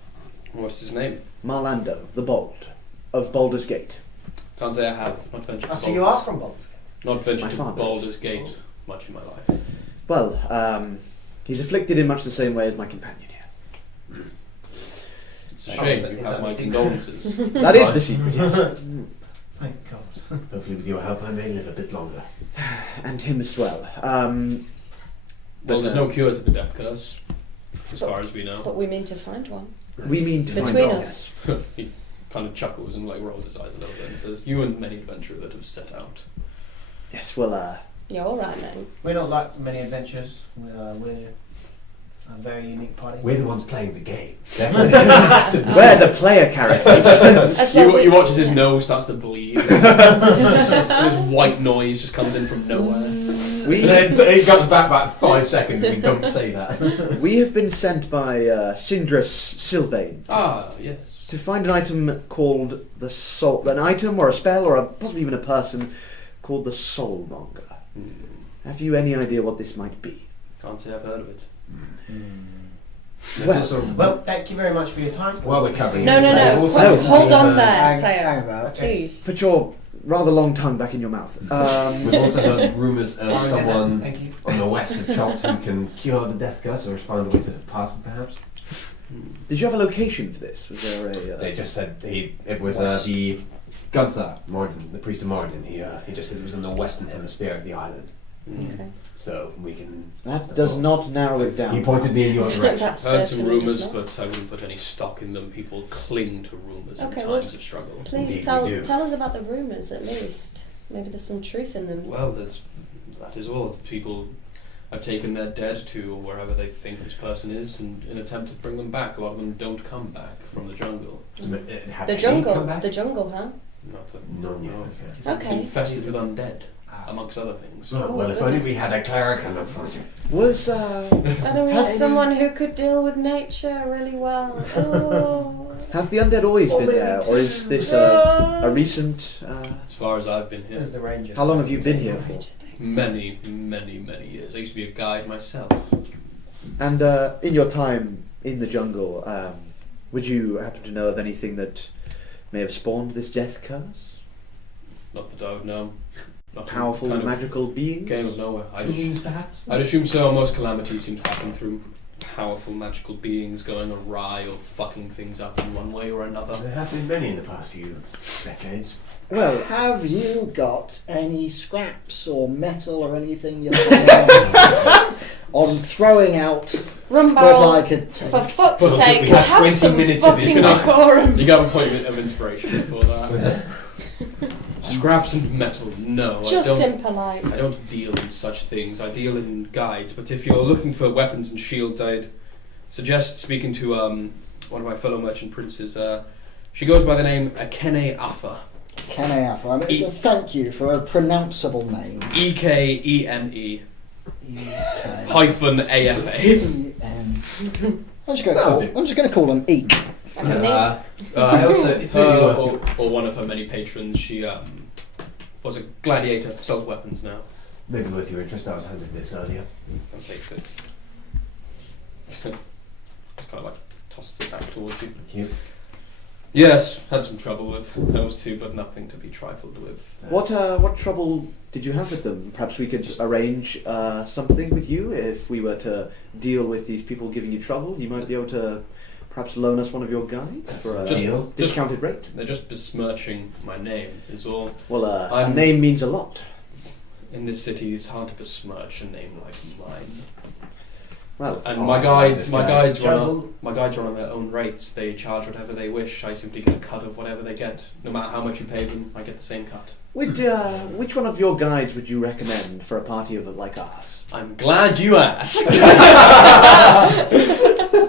What's his name? Marlando the Bold, of Baldur's Gate? Can't say I have. Not ventured. I to see you Baldur's- are from Baldur's Gate. Not ventured My to father is. Baldur's Gate much in my life. Well, he's afflicted in much the same way as my companion here. It's a Oh, shame. is that You the have my secret? condolences. That is the secret, yes. Thank God. Hopefully, with your help, I may live a bit longer. And him as well. Well, there's no cure to the death curse, as far as we know. But we mean to find one. We mean to find Between out. us. He kind of chuckles and like rolls his eyes a little bit and says, "You and many adventurers that have set out." Yes, well, You're all right, then. We're not like many adventurers. We're a very unique party. We're the ones playing the game. Definitely. we're the player characters. That's what we- You watch as his nose starts to bleed. This white noise just comes in from nowhere. we Then it comes back about 5 seconds and we don't say that. we have been sent by Sindris Sylvain Ah, yes. to find an item called the soul. An item or a spell or possibly even a person called the Soulmonger. Have you any idea what this might be? Can't say I've heard of it. Well- also, Well, thank you very much for your time. while we're covering No, it, no, no. I've also Hold on heard- there, Hang Teo. about. Please. Put your rather long tongue back in your mouth. We've also heard rumours of Sorry, someone Thank you. on the west of Chult who can cure the death curse or find a way to pass it, perhaps. Did you have a location for this? Was there a? They just said it was the Gunther Morden, the priest of Morden. He just said it was in the western hemisphere of the island, Okay. so we can. That that's does all. not narrow it down. He pointed me in your direction. That's Heard some certainly rumours, does not. but I wouldn't put any stock in them. People cling to rumours Okay, in well- times of struggle. Please Indeed, tell we do. us about the rumours at least. Maybe there's some truth in them. Well, that is all. People have taken their dead to wherever they think this person is, and in an attempt to bring them back. A lot of them don't come back from the jungle. Have The any jungle. come back? The jungle, huh? Not that No, yes, okay. It's Okay. infested with undead, amongst other things. Oh, well, if only we had a cleric on the front. Was And then we Has had someone who could deal with nature really well. Oh. have the undead always been there, or is this a recent? As far as I've been here, This is the Rangers. How long have you been here for? many, many, many years. I used to be a guide myself. And in your time in the jungle, would you happen to know of anything that may have spawned this death curse? Not that I would know. Not Powerful kind of magical beings? Came of nowhere. Tombs, perhaps? I'd assume so. Most calamities seem to happen through powerful magical beings going awry or fucking things up in one way or another. There have been many in the past few decades. Well, Have you got any scraps or metal or anything you're planning on throwing out Rum that barrel. I could take? For fuck's Well, sake, we have have 20 some minutes of this fucking time. decorum. You got a point of inspiration for that. Scraps and metal. No, Just I don't. impolite. I don't deal in such things. I deal in guides. But if you're looking for weapons and shields, I'd suggest speaking to one of my fellow merchant princes. She goes by the name Akene Afa. Keneafa. I mean, thank you for a pronounceable name. EKENE E-K. hyphen AFA. E-N. I'm just going to call them E. I also Her or one of her many patrons. She was a gladiator, sells weapons now. maybe worth your interest. I was handed this earlier. And takes it. Just kind of like tosses it back towards you. Thank you. Yes, had some trouble with those two, but nothing to be trifled with. what trouble did you have with them? Perhaps we could arrange something with you if we were to deal with these people giving you trouble. You might be able to perhaps loan us one of your guides for a Deal. discounted rate. They're just besmirching my name, is all. Well, a I'm- name means a lot. In this city, it's hard to besmirch a name like mine. Well, And Oh, my I guides, like my this guides guy. run on their own rates. They charge whatever they wish. I simply get a cut of whatever they get. No matter how much you pay them, I get the same cut. which one of your guides would you recommend for a party of like ours? I'm glad you asked.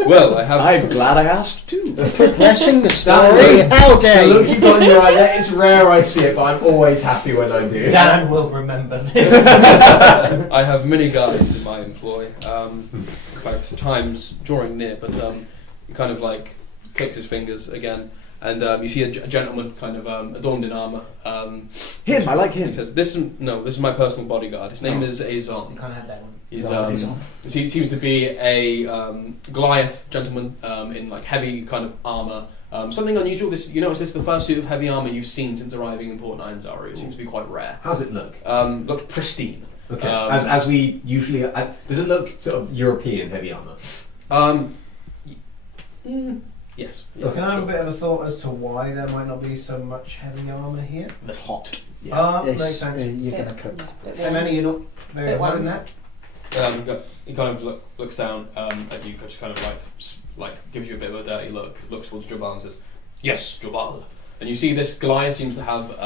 Well, I have. I'm glad I asked too. Progressing the story. How The dare look you? you've got in your eye there, it's rare I see it, but I'm always happy when I do. Dan will remember this. I have many guides in my employ. In fact, times drawing near, but he kind of like clicks his fingers again, and you see a gentleman kind of adorned in armor. Him, I like He him. says, "This is my personal bodyguard. His name is Azon. You can't have that one. He's Azon. he seems to be a Goliath gentleman in like heavy kind of armor. Something unusual. You notice this is the first suit of heavy armor you've seen since arriving in Port Nyanzaru. It seems to be quite rare. How's it look? Looked pristine. Okay. Um, as we usually, does it look sort of European heavy armor? Yes. Can I have a bit of a thought as to why there might not be so much heavy armor here? The hot. Makes Yes, sense. you're going to cook. Bit How warm. many are not very Bit hot in warm. that? He kind of looks down at you, just kind of like gives you a bit of a dirty look. Looks towards Jabal and says, "Yes, Jabal." And you see this Goliath seems to have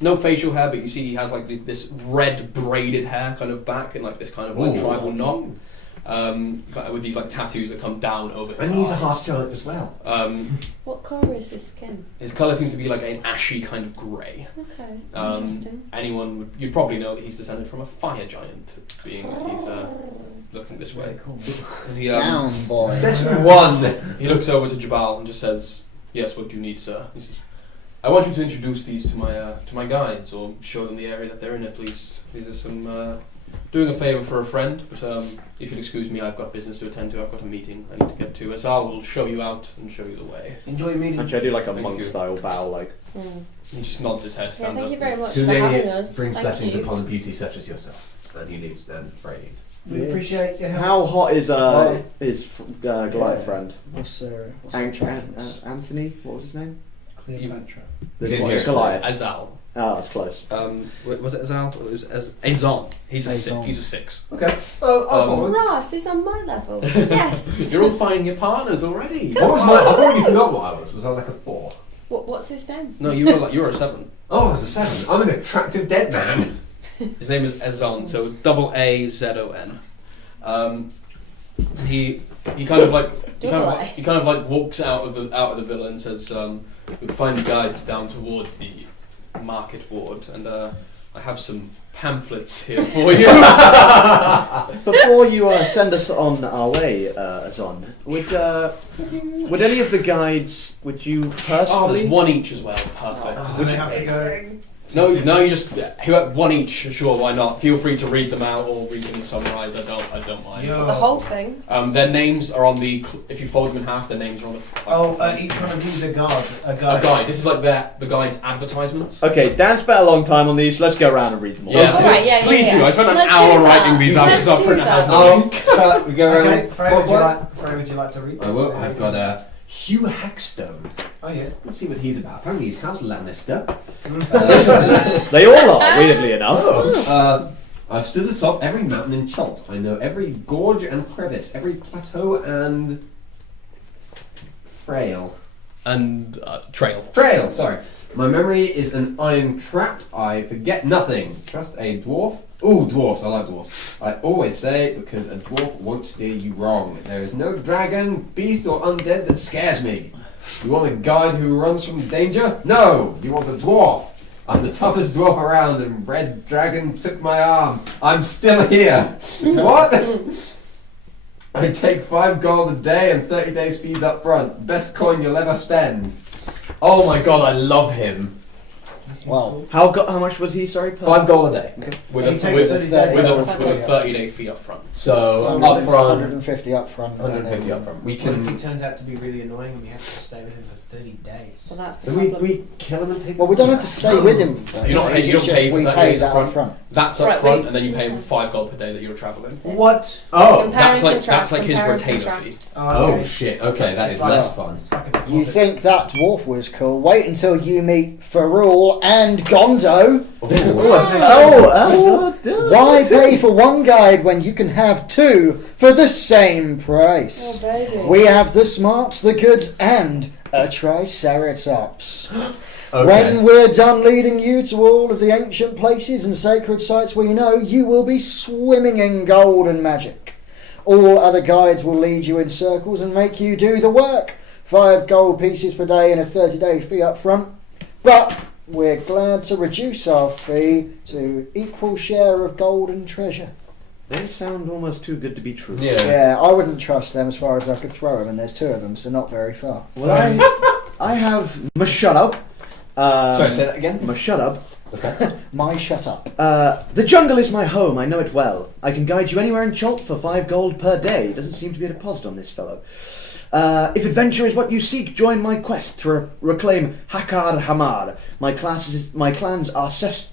no facial hair, but you see he has like this red braided hair kind of back in like this kind of like Ooh. tribal knot, with these like tattoos that come down over his And he's a eyes. half giant as well. What colour is his skin? His colour seems to be like an ashy kind of grey. Okay, Interesting. You'd probably know that he's descended from a fire giant, being that he's looking this way. Cool. And he, Down, boy. Session 1. he looks over to Jabal and just says, "Yes, what do you need, sir?" He says, "I want you to introduce these to my guides, or show them the area that they're in at least. These are some doing a favour for a friend, but if you'll excuse me, I've got business to attend to. I've got a meeting I need to get to. Azal will show you out and show you the way." Enjoy meeting. Actually, I do like a Thank monk you. style bow, like. Mm. He just nods his head. Yeah, Stands thank up you very and- much for having us. brings Thank blessings you. upon a beauty such as yourself. And you need, and Frey needs. We Yes. appreciate your help. How hot is Oh. Goliath Yeah. friend? What's Anthony? What was his name? Cleopatra. This Didn't one, hear it. Goliath. Azal. Oh, that's close. Was it Azal? It was Azon. He's a Azon. he's a 6. Okay. Oh, Ross is on my level. Yes. You're all finding your partners already. What was my? I've already forgot what I was. Was I like a 4? What's his name? No, you were a 7. Oh, I was a 7. I'm an attractive dead man. His name is Azon, so AAZON. He kind of like he kind of like walks out of the villa and says, "You'll find guides down towards the market ward, and I have some pamphlets here for you." Before you send us on our way, Azon, would any of the guides, would you Oh, personally? there's one each as well. Perfect. Do they have to go? No, you just one each. Sure, why not? Feel free to read them out or read them in summarize. I don't mind. Yeah. The whole thing. Their names are on the. If you fold them in half, their names are on the. Each one of these a guard. A A guide. guide. This is like the guide's advertisements. Okay, Dan spent a long time on these. Let's go around and read them all. Yeah. All right, yeah, Please yeah, do. yeah. I spent an Let's hour do that. writing these out Let's because I'll do print it that. as Shall we go around? Okay, Frey, clockwise? would you like to read? I will. I've got Hugh Hackstone. Oh yeah. Let's see what he's about. Apparently he's House Lannister. They all are, weirdly enough. I've stood atop every mountain in Chult. I know every gorge and crevice, every plateau and trail. Trail, sorry. My memory is an iron trap. I forget nothing. Trust a dwarf. Ooh, dwarfs. I like dwarfs. I always say it because a dwarf won't steer you wrong. There is no dragon, beast, or undead that scares me. You want a guide who runs from danger? No! You want a dwarf. I'm the toughest dwarf around, and Red Dragon took my arm. I'm still here. What? I take 5 gold a day and 30 days fees up front. Best coin you'll ever spend. Oh my god, I love him. Wow. How much was he? Sorry, per 5 gold a day. Okay. With He a takes 30 days. with With a 30-day fee up front. So up front, 150 up front. 150 up front. We What if he can. turns out to be really annoying and we have to stay with him for 30 days? Well, that's the We, problem. we kill him and take. Well, we don't have to stay with him. You're not It's you don't just pay for we 30 pay days that up up front. front. That's up Right, front, we- and then you pay him 5 gold per day that you're travelling. What? Oh, Compare that's and like- contrast, that's like his compare and retainer contrast. oh shit. Okay, that is It's like- less fun. It's like a You deposit. think that dwarf was cool? Wait until you meet Ferrul and Gondo. Why pay for one guide when you can have 2 for the same Oh, price? baby. We have the smarts, the goods, and a Triceratops. Okay. When we're done leading you to all of the ancient places and sacred sites we know, you will be swimming in gold and magic. All other guides will lead you in circles and make you do the work. 5 gold pieces per day and a 30-day fee up front. But we're glad to reduce our fee to equal share of gold and treasure. They sound almost too good to be true. Yeah, I wouldn't trust them as far as I could throw them, and there's 2 of them, so not very far. Well, I have shut up. Sorry, say that again. Shut up. Okay. My shut up. The jungle is my home. I know it well. I can guide you anywhere in Chult for 5 gold per day. Doesn't seem to be a deposit on this fellow. If adventure is what you seek, join my quest to reclaim Hakar Hamar. My clan's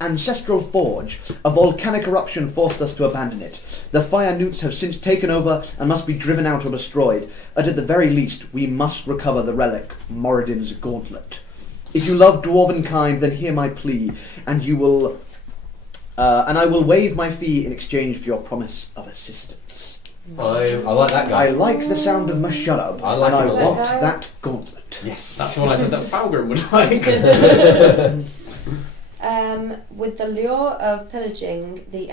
ancestral forge. A volcanic eruption forced us to abandon it. The fire newts have since taken over and must be driven out or destroyed. At the very least, we must recover the relic, Moradin's gauntlet. If you love dwarven kind, then hear my plea, and you will, and I will waive my fee in exchange for your promise of assistance. I like that guy. I like the sound of Mushurub, I like and him I a lot. want that gauntlet. Yes. That's the one I said that Falgrim would like. With the lure of pillaging, the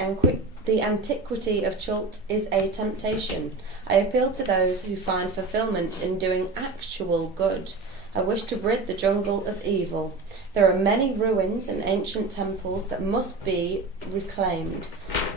antiquity of Chult is a temptation. I appeal to those who find fulfillment in doing actual good. I wish to rid the jungle of evil. There are many ruins and ancient temples that must be reclaimed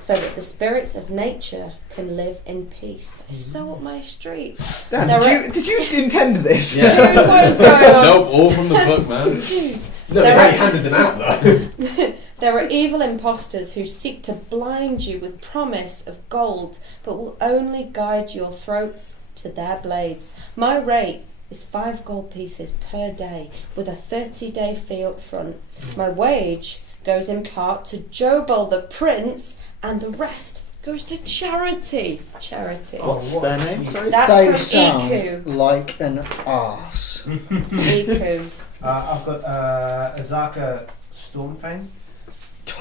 so that the spirits of nature can live in peace. That is so up my street. Dan, There did you intend this? Dude, what is going on? Nope, all from the book, man. Dude. No, There I are- handed them out though. There are evil impostors who seek to blind you with promise of gold, but will only guide your throats to their blades. My rate is 5 gold pieces per day, with a 30-day fee up front. My wage goes in part to Jobal the Prince, and the rest goes to charity. Charity. What's their name? Sorry. That's They from sound Iku. like an arse. Iku. I've got Azaka Stormfang.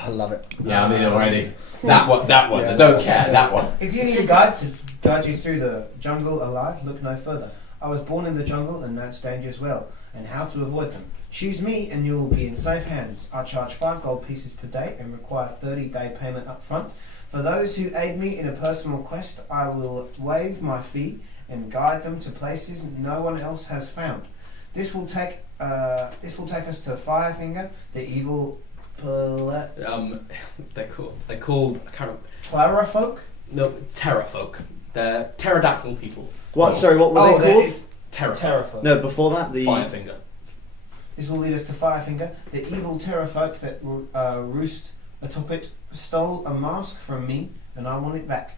I love it. Yeah, I'm in already. That one. Yeah. I don't care. That one. If you need a guide to guide you through the jungle alive, look no further. I was born in the jungle and know its dangers well, and how to avoid them. Choose me and you will be in safe hands. I charge 5 gold pieces per day and require 30-day payment up front. For those who aid me in a personal quest, I will waive my fee and guide them to places no one else has found. This will take us to Firefinger, the evil They're called. I can't remember. Plarafolk. No, Terra folk. They're pterodactyl people. What? Sorry, what were Oh, they that called? is- Terra. Terrifying. No, before that the. Firefinger. This will lead us to Firefinger, the evil terrorfolk that roost atop it, stole a mask from me, and I want it back.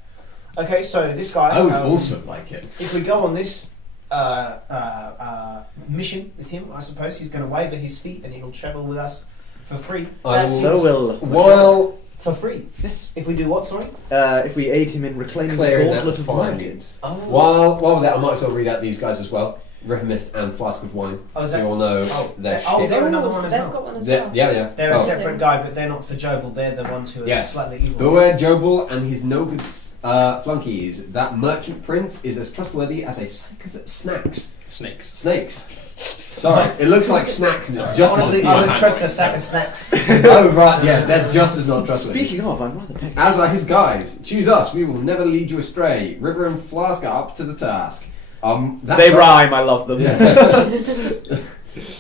Okay, so this guy. I would also like it. If we go on this mission with him, I suppose he's going to waiver his fee and he'll travel with us for free. I That will- So seems- will. Well, for free. Yes. If we do what, sorry? If we aid him in reclaiming the clearing that gauntlet of fire light. needs. Oh. While with that, I might as well read out these guys as well. River Mist and Flask of Wine. Oh, is So that- you all know oh, their oh, shit. they're another so one as they've well. got one as They're- well. yeah. They're a Oh. separate guy, but they're not for Jobel. They're the ones who are Yes. slightly evil. Beware Jobel and his no good flunkies. That merchant prince is as trustworthy as a sack of snacks. Snakes. Sorry, it looks like snacks and it's just Honestly, as I would trust a sack of snacks. Oh right, yeah, they're just as not trustworthy. Speaking of, I'm rather picky. As are his guys. Choose us, we will never lead you astray. River and Flask are up to the task. That's They our- rhyme. I love them. That's it.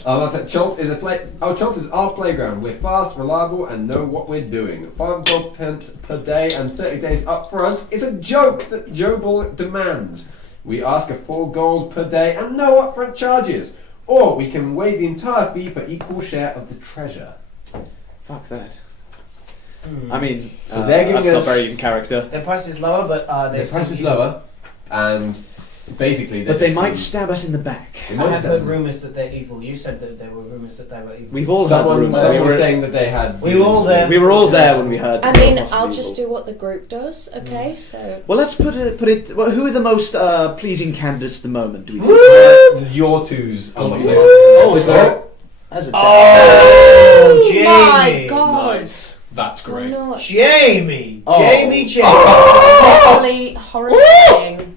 Cholt is Cholt is our playground. We're fast, reliable, and know what we're doing. 5 gold per day and 30 days up front is a joke that Jobel demands. We ask for 4 gold per day and no upfront charges. Or we can waive the entire fee for equal share of the treasure. Fuck that. Hmm. I mean, So they're giving that's us- not very in character. Their price is lower, but The price is lower, and basically But they just might seem- stab us in the back. they I might have stab heard us. rumours that they're evil. You said that there were rumours that they were evil. We've all heard Someone rumours. was We were- saying that they had. We were all dealings there. with- We were all there when we heard. I they were mean, possibly I'll just evil. do what the group does, okay? So. Well, let's put it. Well, who are the most pleasing candidates at the moment? Do we? Your twos. Oh, my yeah. Oh, is there? As a Oh, Jamie! My God! Nice. That's I'm great. not. Jamie! Oh. Jamie! Actually horrifying.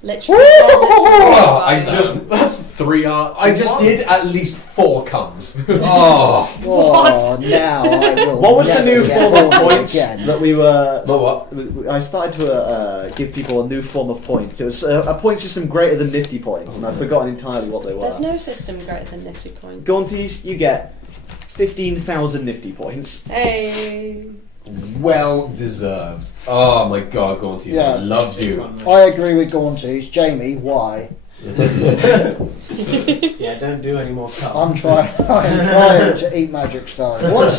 Literally. Oh, I just, That's 3 arts. I in just one. did at least 4 comes. Oh, Oh, now I will. What was the never new get form of horny points again. that we were? Well, what? I started to give people a new form of points. It was a point system greater than NifD points, and I've forgotten entirely what they were. There's no system greater than NifD points. Gaunties, you get 15,000 NifD points. Hey. Well deserved. Oh my god, Gaunties, I Yes. love you. I agree with Gaunties. Jamie, why? Yeah, don't do any more cuts. I'm trying. I'm trying to eat Magic Stars. What's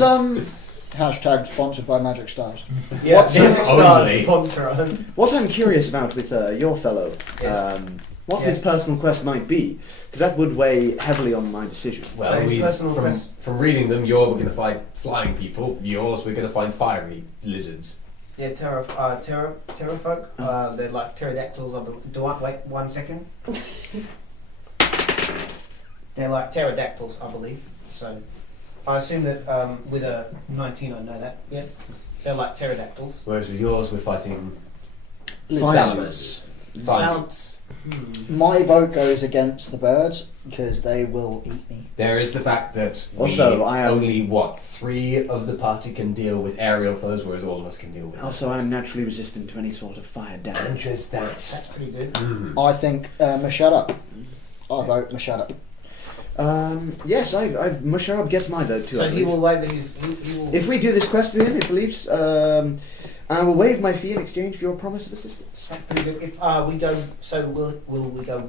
Hashtag sponsored by Magic Stars. Yeah, What's Magic Stars only? sponsor us. what I'm curious about with your fellow, Yes. what Yeah. his personal quest might be, because that would weigh heavily on my decision. Well, So his we, personal from, quest- from reading them, we're going to find flying people. Yours, we're going to find fiery lizards. Yeah, Terrafolk. They're like pterodactyls. Wait 1 second. They're like pterodactyls, I believe. So, I assume that with a 19, I know that. Yeah, they're like pterodactyls. Whereas with yours, we're fighting Lizards. salamanders. Vines. My vote goes against the birds because they will eat me. There is the fact that Also, I am- only 3 of the party can deal with aerial foes, whereas all of us can deal with. Also, I'm naturally resistant to any sort of fire and damage. there's that. That's pretty good. I think Mashadup. I vote Mashadup. Yes, Musharraf gets my vote too. So I he believe. will waive his. He will. If we do this quest for him, it believes, I will waive my fee in exchange for your promise of assistance. That's pretty good. If we go, so will we go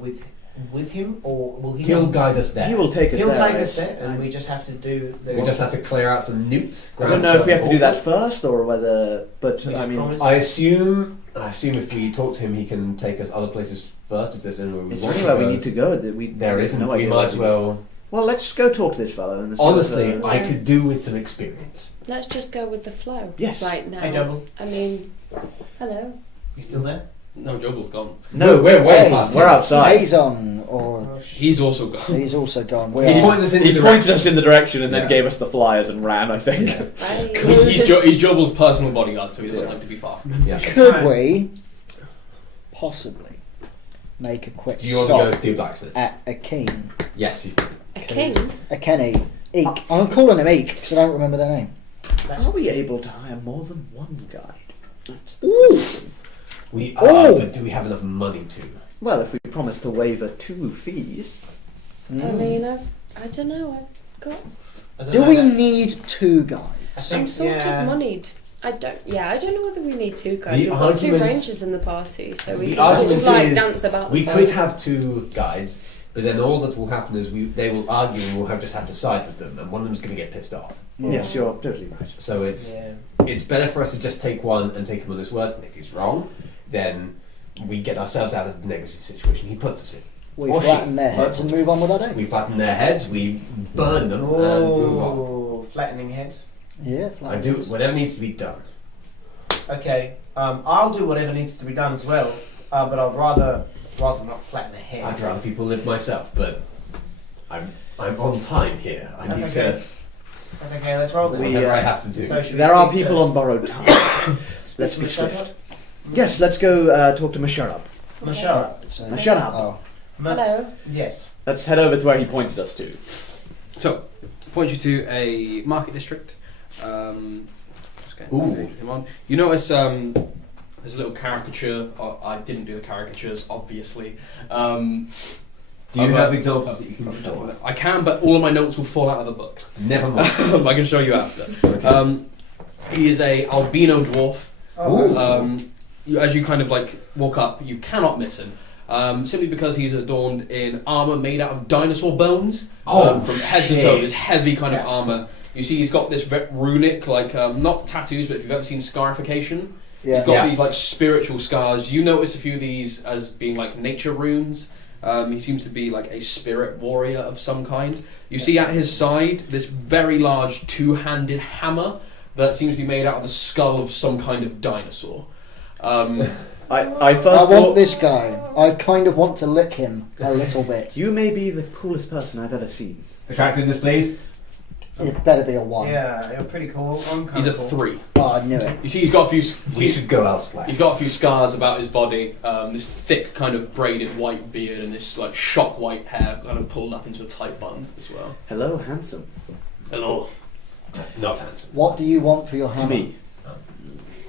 with him, or will he? He'll go? guide us there. He will take us He'll there. take us yes. there, and we just have to do. The We just have to clear out some newts. I don't know if we have to do that first or whether, but We I just mean, promise. I assume if we talk to him, he can take us other places first. If there's anywhere we is want there to anywhere go. we need to go that we There have isn't. no We idea might where as to go? well. Well, let's go talk to this fellow. And Honestly, Yeah. I could do with some experience. Let's just go with the flow. Yes. Right now. Hey, Jubble, I mean, hello. you still there? No, Jobel's gone. No, we're way Hey, past we're him. outside. Hazon, or He's also gone. he's also gone. We He are. pointed us in the He direction. pointed us in the direction and then Yeah. gave us the flyers and ran. I think. Yeah. Right. He's Jobel's personal bodyguard, so he doesn't Yeah. like to be far. Yeah. Could we possibly make a quick Do you want to go stop to Blacksmith? at a king? Yes, you. A king? A Kenny. Eek. I'm calling him Eek because I don't remember their name. Are we able to hire more than one guide? That's the Ooh. question. We are, Oh. but do we have enough money to? Well, if we promise to waiver 2 fees, I Mm. mean, I don't know. I've got. I don't Do know we that- need 2 guys? I I'm think, sort yeah. of moneyed. I don't know whether we need 2 guys. The We've got 2 argument- rangers in the party, so we The can sort argument of like is dance about We the could boat. have 2 guides, but then all that will happen is they will argue and we'll just have to side with them, and one of them's going to get pissed off. Yeah. yes, you're totally right. So it's Yeah. better for us to just take one and take him on his word, and if he's wrong, then we get ourselves out of the negative situation he puts us in. We Or flatten she. their heads and move on with our day. We flatten their heads, we burn them, and move on. Oh, flattening heads. Yeah, I flatten do heads. whatever needs to be done. Okay, I'll do whatever needs to be done as well, but I'd rather rather than not flatten the head. I'd rather people live myself, but I'm on time here. I That's need okay. That's okay, let's roll to then. whatever I have to do. So should we There are speak people to- on borrowed time. Let's be to swift. Yes, let's go talk to Masharab. Michelle. Shut up. Oh. Hello. Yes. Let's head over to where he pointed us to. So, point you to a market district. Just getting Ooh. him on. You notice there's a little caricature. I didn't do the caricatures, obviously. Do you of have a- examples that you can draw? I can, but all of my notes will fall out of the book. Never mind. I can show you after. Okay. He is a albino dwarf. Oh, As you kind of like walk up, you cannot miss him. Simply because he's adorned in armor made out of dinosaur bones. From head to toe, this heavy kind of That's armor. You see, he's got this runic, like not tattoos, but if you've ever seen scarification, Yeah. he's got Yeah. these like spiritual scars. You notice a few of these as being like nature runes. He seems to be like a spirit warrior of some kind. You see at his side this very large two-handed hammer that seems to be made out of the skull of some kind of dinosaur. I first I want thought, this guy. I kind of want to lick him a little bit. you may be the coolest person I've ever seen. Attractiveness, please. It better be a 1. yeah, you're pretty cool. I'm kind He's a of cool. 3. Oh, I knew it. You see, he's got a few. We should go elsewhere. He's got a few scars about his body. This thick, kind of braided white beard and this like shock white hair, kind of pulled up into a tight bun as well. Hello, handsome. Hello. Not handsome. What do you want for your hammer? To me.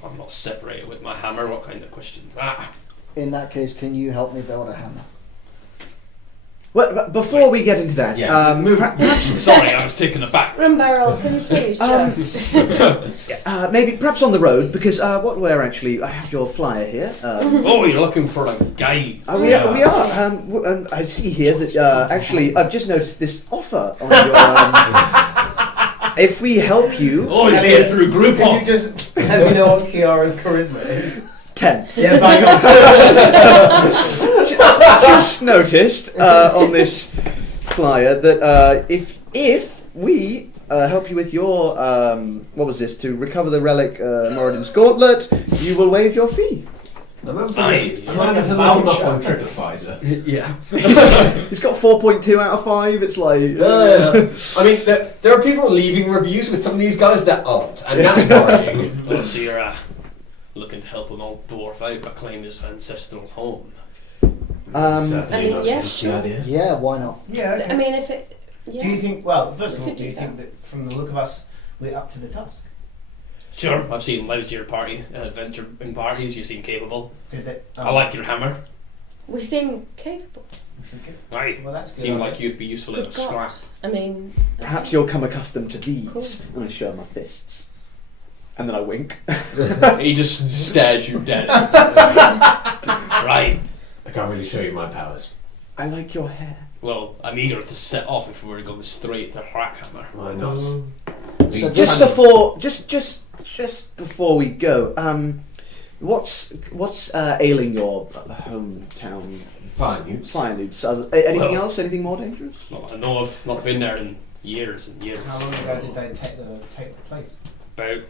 I'm not separated with my hammer. What kind of question's that? In that case, can you help me build a hammer? Well, but before we get into that, Yeah. perhaps, Sorry, I was taken aback. Rum barrel, can you please just? maybe perhaps on the road, because what we're actually, I have your flyer here. Oh, you're looking for a guide. We are. And I see here that actually I've just noticed this offer on your. If we help you, Oh, you came through Can you Groupon. just let me know what Kiara's charisma is? 10. Yeah, bang on. Just noticed on this flyer that if we help you with your what was this, to recover the relic Moradin's gauntlet, you will waive your fee. I'm having Nice. to look up on TripAdvisor. Yeah. He's got 4.2 out of 5. It's like I mean, there are people leaving reviews with some of these guys that aren't, and that's worrying. Oh, so you're looking to help an old dwarf out reclaim his ancestral home. Certainly I mean, not yeah, against the sure. idea. Yeah, why not? Yeah, okay. I mean, if it. Yeah. Do you think, well, first of We all, could do you do think that from the look of us, we're up to the task? Sure, I've seen lousier party adventuring parties. You seem capable. Did they, I like your hammer. We seem capable. Okay. Right. Well, that's good. Seem I like guess. you'd be useful in a Good God. scrap. I mean. perhaps you'll come accustomed to these. Cool. And I show my fists, and then I wink. He just stares you dead. Right. I can't really show you my powers. I like your hair. Well, I'm eager to set off if we were going straight to Hrackhammer. Why not? So We Just can- before, just before we go, what's ailing your hometown? Fine, you. Fine. Anything Well- else? Anything more dangerous? Not that I know of. Not been there in years and years. How long ago did they take the place? About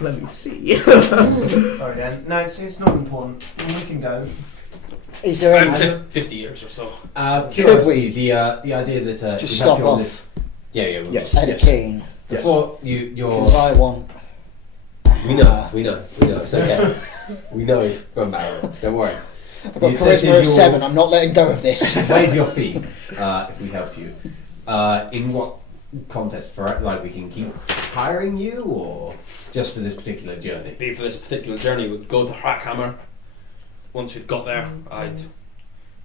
Let me see. Sorry, Dan. No, it's not important. We can go. Is there any... 50 years or so. Curiosity, the idea that Just we help stop you on off. this. Yeah, yeah. We'll Yes. Eddie Keane? Before you're. Because I want... We know. It's okay. We know from Barrow. Don't worry. I've got You said charisma of you're- 7, I'm not letting go of this. Waive your fee if we help you. In what context? For like we can keep hiring you, or just for this particular journey? Be for this particular journey, we'd go to Hrackhammer. Once we'd got there, I'd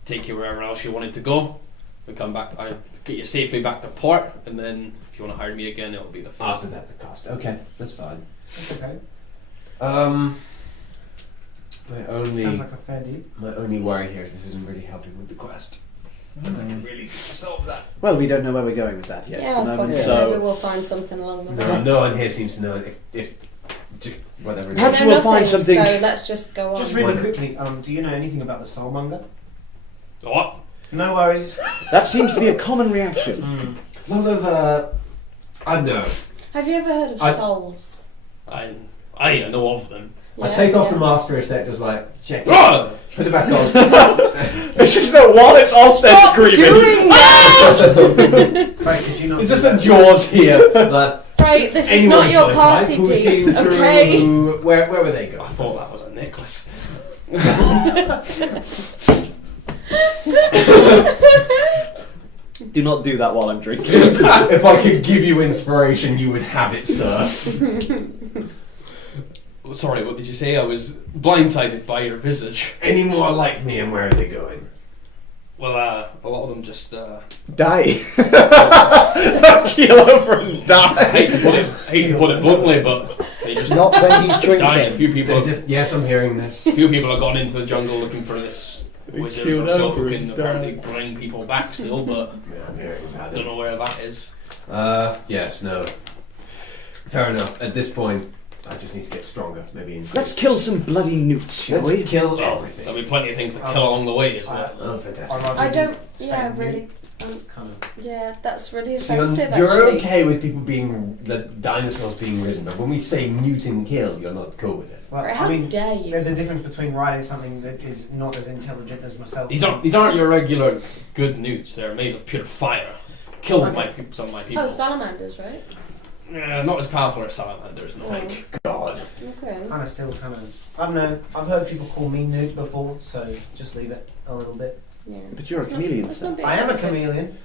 take you wherever else you wanted to go. We'd come back. I'd get you safely back to port, and then if you want to hire me again, it'll be the first. After that, the cost. Okay, that's fine. That's okay. My Sounds like a fair deal. only worry here is this isn't really helping with the quest. And I can really solve that. Well, we don't know where we're going with that yet Yeah, at the fuck moment. it. So Maybe we'll find something along the way. No one here seems to know if whatever. It Perhaps is. we'll find nothing, something- So let's just go on. Just really quickly, do you know anything about the soulmonger? What? No worries. that seems to be a common reaction. A lot of I don't know. Have you ever heard of I- souls? I know of them. I take off the mask for a sec, just like, check it. Ah! Put it back on. It's just that while it's off, they're screaming. Frank, could you not? It's just the jaws here. Like, Right, this is anyone not your for a party type who's piece, been through- okay? Where were they I going? thought that was a necklace. Do not do that while I'm drinking. If I could give you inspiration, you would have it, sir. Sorry, what did you say? I was blindsided by your visage. Any more like me, and where are they going? Well, a lot of them just. Die. Keel over and I die. hate to put it bluntly, but they just Not when he's dying. A drinking. few people, Yes, I'm hearing this. few people have gone into the jungle looking for this They wizard keeled or so over who and can apparently bring people back still, but Yeah, I'm hearing about don't it. know where that is. Yes, no. Fair enough. At this point, I just need to get stronger. Maybe. Let's kill some bloody newts, shall we? Let's kill Well, everything. there'll be plenty of things to kill along the way as well. Oh, fantastic. I don't. Yeah, really. Kind of. Yeah, that's really See, offensive. you're actually. okay with people being the dinosaurs being ridden, but when we say mutant kill, you're not cool with it. Well, Right, how I mean, dare you? there's a difference between riding something that is not as intelligent as myself. These aren't your regular good newts. They're made of pure fire. Killed some of my people. Oh, salamanders, right? Not as powerful as salamanders, no. Thank God. Okay. Kind of still kind of. I don't know. I've heard people call me newt before, so just leave it a little bit. Yeah. But you're a It's not- chameleon, it's sir. not being I am a offensive. chameleon.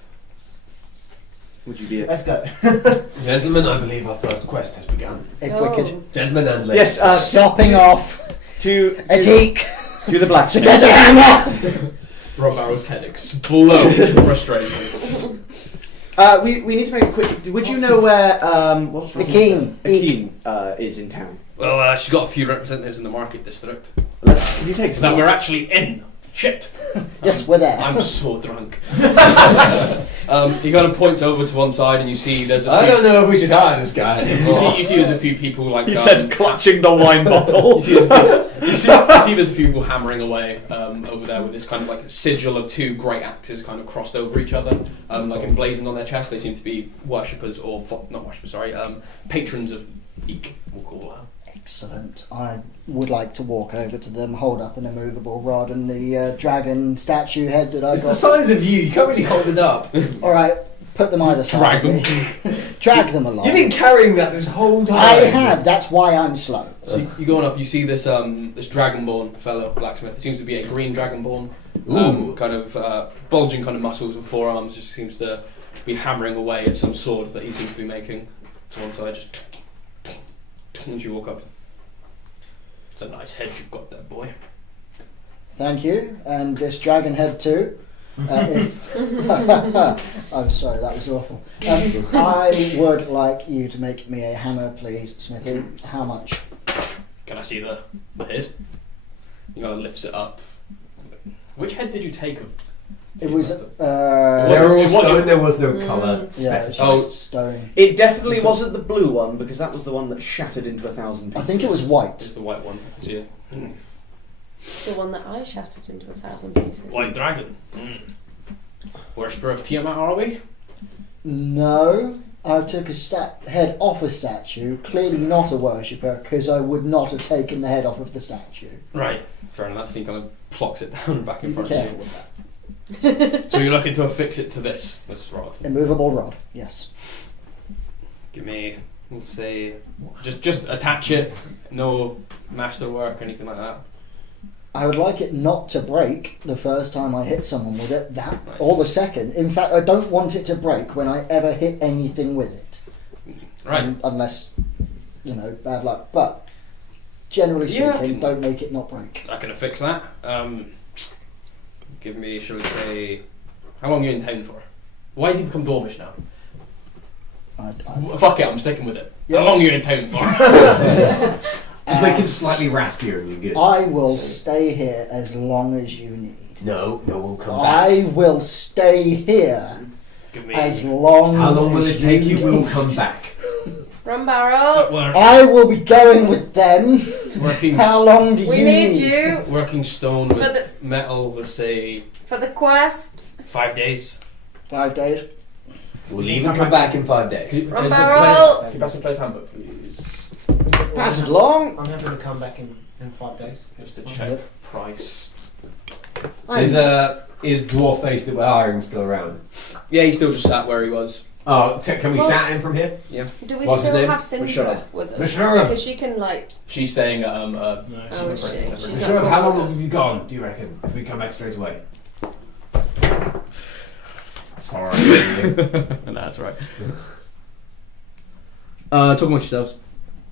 Would you be a... Let's go. Gentlemen, I believe our first quest has begun. If Oh. we could. Gentlemen and ladies. Yes, Stopping off. to Etik. the blacksmith. To get a hammer. Rob Arrow's head explodes in frustration. We need to make a quick... Would you know where... what's Akeem. Akeem is in town? Well, she's got a few representatives in the market district. Can you take us So that there? we're actually in. Shit. Yes, we're there. I'm so drunk. You kind of points over to one side and you see there's a I few, don't know if we should hire this guy you anymore. see there's a few people like He says, clutching the wine bottle. you see there's a few people hammering away over there with this kind of like sigil of two great axes kind of crossed over each other, like emblazoned on their chest. They seem to be worshippers or not worshippers, sorry, patrons of Eek, we'll call that. Excellent. I would like to walk over to them, hold up an immovable rod and the dragon statue head that I It's the got. size of you. You can't really hold it up. All right, put them either side. Drag of me. Drag them along. You've been carrying that this whole time. I have. That's why I'm slow. So you're going up, you see this this dragonborn fellow blacksmith. It seems to be a green dragonborn, Ooh. kind of bulging kind of muscles and forearms. Just seems to be hammering away at some sword that he seems to be making to one side. Just as you walk up, it's a nice head you've got there, boy. Thank you. And this dragon head too. If I'm sorry, that was awful. I would like you to make me a hammer, please, Smithy. How much? Can I see the head? You kind of lifts it up. Which head did you take of? It was. It They were all it wasn't- stone. There was no colour. Yeah, it's specified. just Oh. stone. It definitely wasn't the blue one, because that was the one that shattered into 1,000 pieces. I think it was white. It's the white one. See The one that I shattered into 1,000 pieces. White dragon. Worshipper of Tiamat, are we? No, I took a head off a statue. Clearly not a worshipper, because I would not have taken the head off of the statue. Right. Fair enough. He kind of plonks it down back in front Okay. of you. So you're looking to affix it to this rod. Immovable rod. Yes. Give me, let's say, just attach it. No masterwork or anything like that. I would like it not to break the first time I hit someone with it, Nice. or the second. In fact, I don't want it to break when I ever hit anything with it. Right. Unless, bad luck. But, generally Yeah, speaking, don't make it not break. I can affix that. Give me, shall we say, how long are you in town for? Why has he become Dormish now? Fuck it, I'm sticking with it. Yeah. How long are you in town for? Just make him slightly raspier and you're good. I will stay here as long as you need. No, we'll come back. I will stay here Give me. as long How long will as it take you? We'll need. come back. Run barrel! I will be going with them. Working, How long do We you need you working stone For with metal, let's say, for the quest. 5 days. 5 days. We'll leave and come back in 5 days. Is Run the barrel! place, can you pass the place handbook, please? Pass it along. I'm happy to come back in 5 days. Just to It's check fine. price. Is Dwarface that we're hiring still around? Yeah, he still just sat where he was. Oh, can we Well- shout him from here? Do we What's his still name? have Mashara. Syndra with us? Mashara. Because she can like. She's staying at No, Oh, is she's she? not. She's Sure, not how long with have us. you gone, do you reckon? If we come back straight away? Sorry. That's right. Talk amongst yourselves.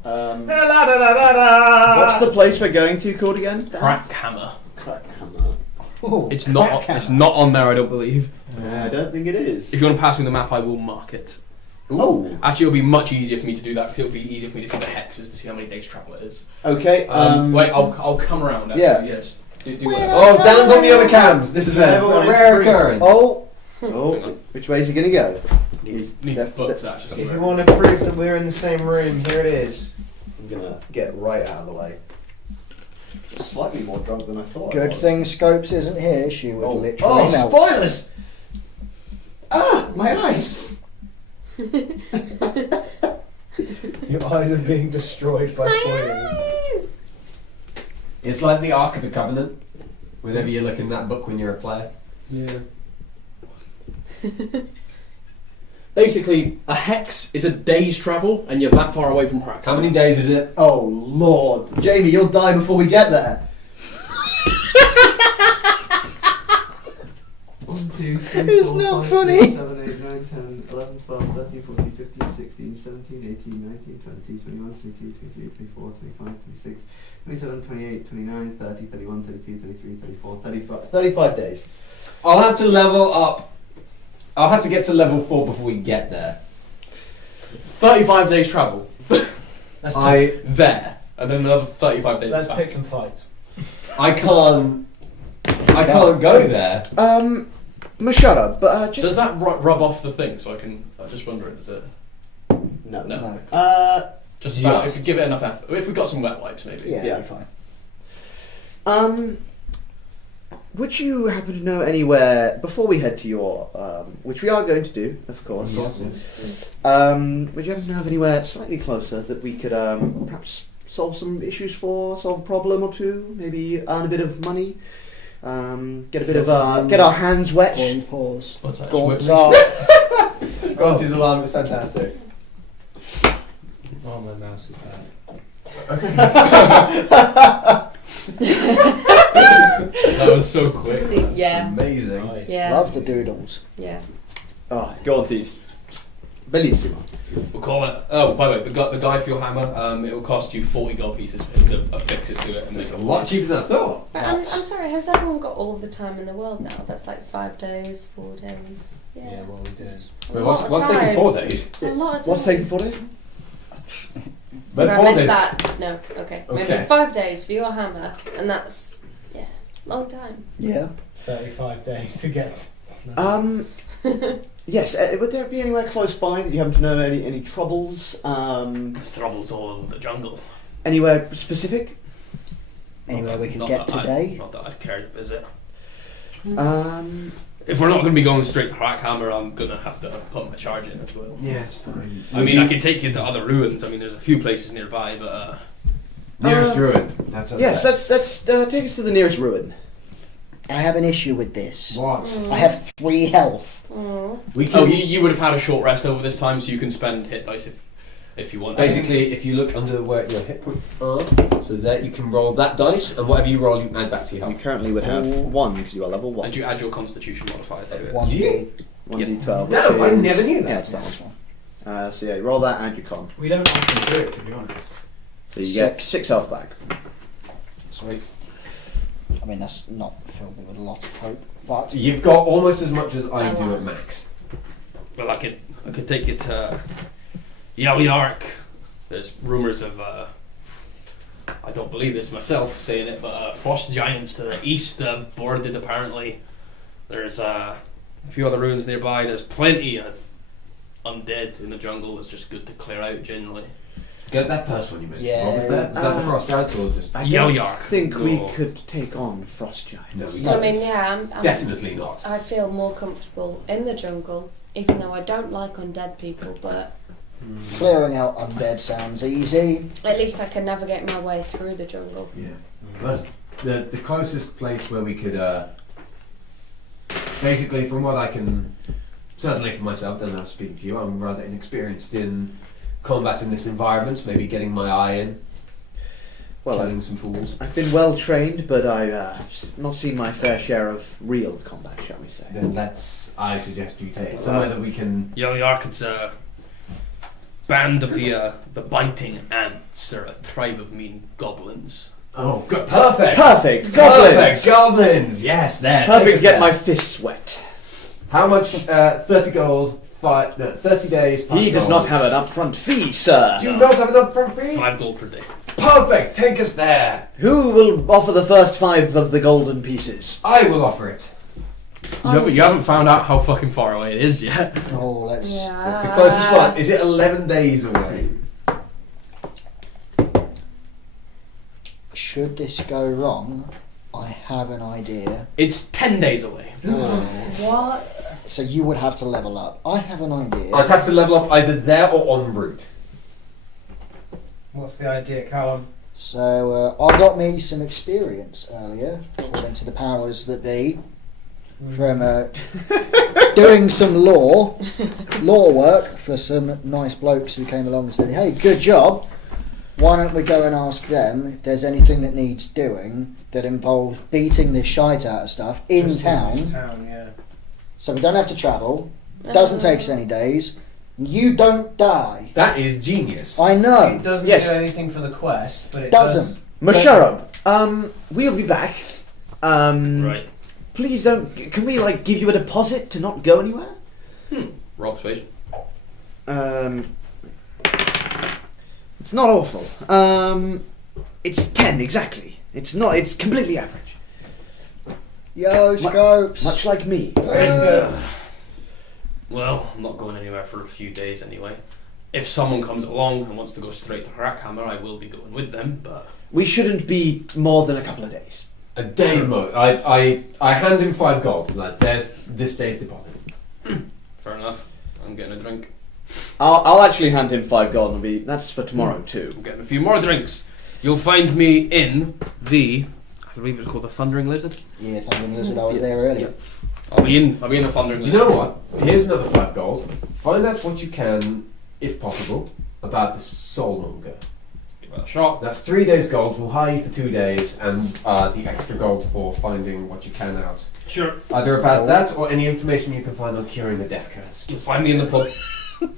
What's the place we're going to called again? Dan? Crackhammer. Crackhammer. It's not. It's not on there. I don't believe. I don't think it is. If you want to pass me the map, I will mark it. Oh, Actually, it'll be much easier for me to do that because it'll be easier for me to see the hexes to see how many days travel it is. okay. Wait, I'll come around. Actually. yeah. Yes. Do whatever. Oh, Dan's on the other cams. This is a Everyone rare improve. occurrence. Oh, Hang oh, on. which way is he going to go? Need books actually. If you want to prove that we're in the same room, here it is. I'm going to get right out of the way. Slightly more drunk than I thought. I Good was. thing Scopes isn't here. She would literally Oh, melt. spoilers! Ah, my eyes! Your eyes are being destroyed by spoilers. It's like the Ark of the Covenant. Whenever you look in that book when you're a player. Yeah. Basically, a hex is a day's travel, and you're that far away from Crack. How many days is it? Oh, Lord. Jamie, you'll die before we get there. 1, 2, 3, It's 4, not 5, funny. 6, 7, 8, 9, 10, 11, 12, 13, 14, 15, 16, 17, 18, 19, 20, 21, 22, 23, 24, 25, 26, 27, 28, 29, 30, 31, 32, 33, 34, 35 days. I'll have to level up. I'll have to get to level 4 before we get there. 35 days travel. Let's There. And then another 35 days let's back. pick some fights. I can't go there. Mashara, but just... Does that rub off the thing? So I can. I just wondering, does it? No. No. Just Just. about, if we give it enough effort. If we got some wet wipes, maybe. Yeah, Yeah. it'll be fine. Would you happen to know anywhere, before we head to your, which we are going to do, of course, would you happen to have anywhere slightly closer that we could perhaps solve some issues for, solve a problem or two, maybe earn a bit of money, get a bit of, get our hands wet? Pause. What's that? Gaunts Switch- up. Gaunt's alarm is fantastic. Oh, my mouse is bad. That was so quick. Yeah. Amazing. Nice. Yeah. Love the doodles. Yeah. Oh, Gaunties. Bellissimo. We'll call it. Oh, by the way, the guy for your hammer. It will cost you 40 gold pieces for him to affix it to it, and It's make a lot cheaper than I thought. But I'm sorry, has everyone got all the time in the world now? That's like 5 days, 4 days. Yeah. Yeah, what we did. It's a Wait, lot of what's taking time. 4 days? It's a lot of time. What's taking 4 days? But Or I 4 missed days. that. No, okay. Okay. Maybe 5 days for your hammer, and that's, yeah, long time. Yeah. 35 days to get. Yes, would there be anywhere close by that you happen to know any troubles? There's troubles all over the jungle. Anywhere specific? Anywhere we can Not get that today. Not that I've cared to visit. Um, If we're not going to be going straight to Crackhammer, I'm going to have to put my charge in as well. Yeah, it's fine. I mean, I can take you to other ruins. I mean, there's a few places nearby, but Nearest ruin. That's yes, let's take us to the nearest ruin. I have an issue with this. What? I have 3 health. We oh, can you would have had a short rest over this time, so you can spend hit dice if you want. basically, if you look under where your hit points are, so that you can roll that dice, and whatever you roll, you can add back to your You health. currently would have 1 because you are level 1. and you add your Constitution modifier to it. 1d. 1d12. No, which I is- never knew that. Yeah, it's that one. So yeah, you roll that and your con. We don't often do it, to be honest. So you get 6 health back. Sweet. I mean, that's not filled me with a lot of hope. But You've got almost as much as I do at max. Well, I could take you to Yelyark. There's rumours of I don't believe this myself saying it, but frost giants to the east have boarded apparently. There's a few other ruins nearby. There's plenty of undead in the jungle. It's just good to clear out generally. Get that first one you mentioned. Yeah. What was that? Was that the frost giants or just? I Yell don't Yark. think we No. could take on frost giants. No, we I don't. mean, yeah, I'm Definitely not. I feel more comfortable in the jungle, even though I don't like undead people, but Clearing out undead sounds easy. At least I can navigate my way through the jungle. Yeah. That's the closest place where we could, basically, from what I can, certainly for myself, don't have to speak to you, I'm rather inexperienced in combat in this environment, maybe getting my eye in, killing some fools. I've been well trained, but I've not seen my fair share of real combat, shall we say. Then I suggest you take somewhere that we can... Young Yark, it's a band of the biting ants. They're a tribe of mean goblins. Oh, perfect! Perfect! Goblins! Perfect! Goblins! Yes, there. Perfect to get my fists wet. How much? 30 gold, 30 days, 5 He does gold. not have an upfront fee, sir. Do you not have an upfront fee? 5 gold per day. Perfect! Take us there! Who will offer the first 5 of the golden pieces? I will offer it. You haven't found out how fucking far away it is yet. Oh, let's. Yeah. It's the closest one. Is it 11 days away? Should this go wrong, I have an idea. It's 10 days away. Oh. What? So you would have to level up. I have an idea. I'd have to level up either there or en route. What's the idea, Callum? So I got me some experience earlier, according to the powers that be, from doing some law work for some nice blokes who came along and said, "Hey, good job. Why don't we go and ask them if there's anything that needs doing that involves beating this shite out of stuff in Just town? this town, yeah. So we don't have to travel. Doesn't take us any days. You don't die." That is genius. I know. It doesn't Yes. do anything for the quest, but it Doesn't. Musharrab, we'll be back. Right. Please don't. Can we give you a deposit to not go anywhere? Roll persuasion. It's not awful. It's 10 exactly. It's not. It's completely average. Yo, Scopes. Much like me. Well, I'm not going anywhere for a few days anyway. If someone comes along and wants to go straight to Harakhammer, I will be going with them, but... We shouldn't be more than a couple of days. A day more. I hand him 5 gold. Like, there's this day's deposit. Fair enough. I'm getting a drink. I'll actually hand him 5 gold and that's for tomorrow too. I'm getting a few more drinks. You'll find me in the... I believe it's called the Thundering Lizard. Yeah, Thundering Lizard. I was there earlier. I'll be in the Thundering You Lizard. know what? Here's another 5 gold. Find out what you can, if possible, about the Soulmonger. Give it a shot. That's 3 days gold. We'll hire you for 2 days, and the extra gold for finding what you can out. Sure. Either about that or any information you can find on curing the death curse. You'll find me in the pub.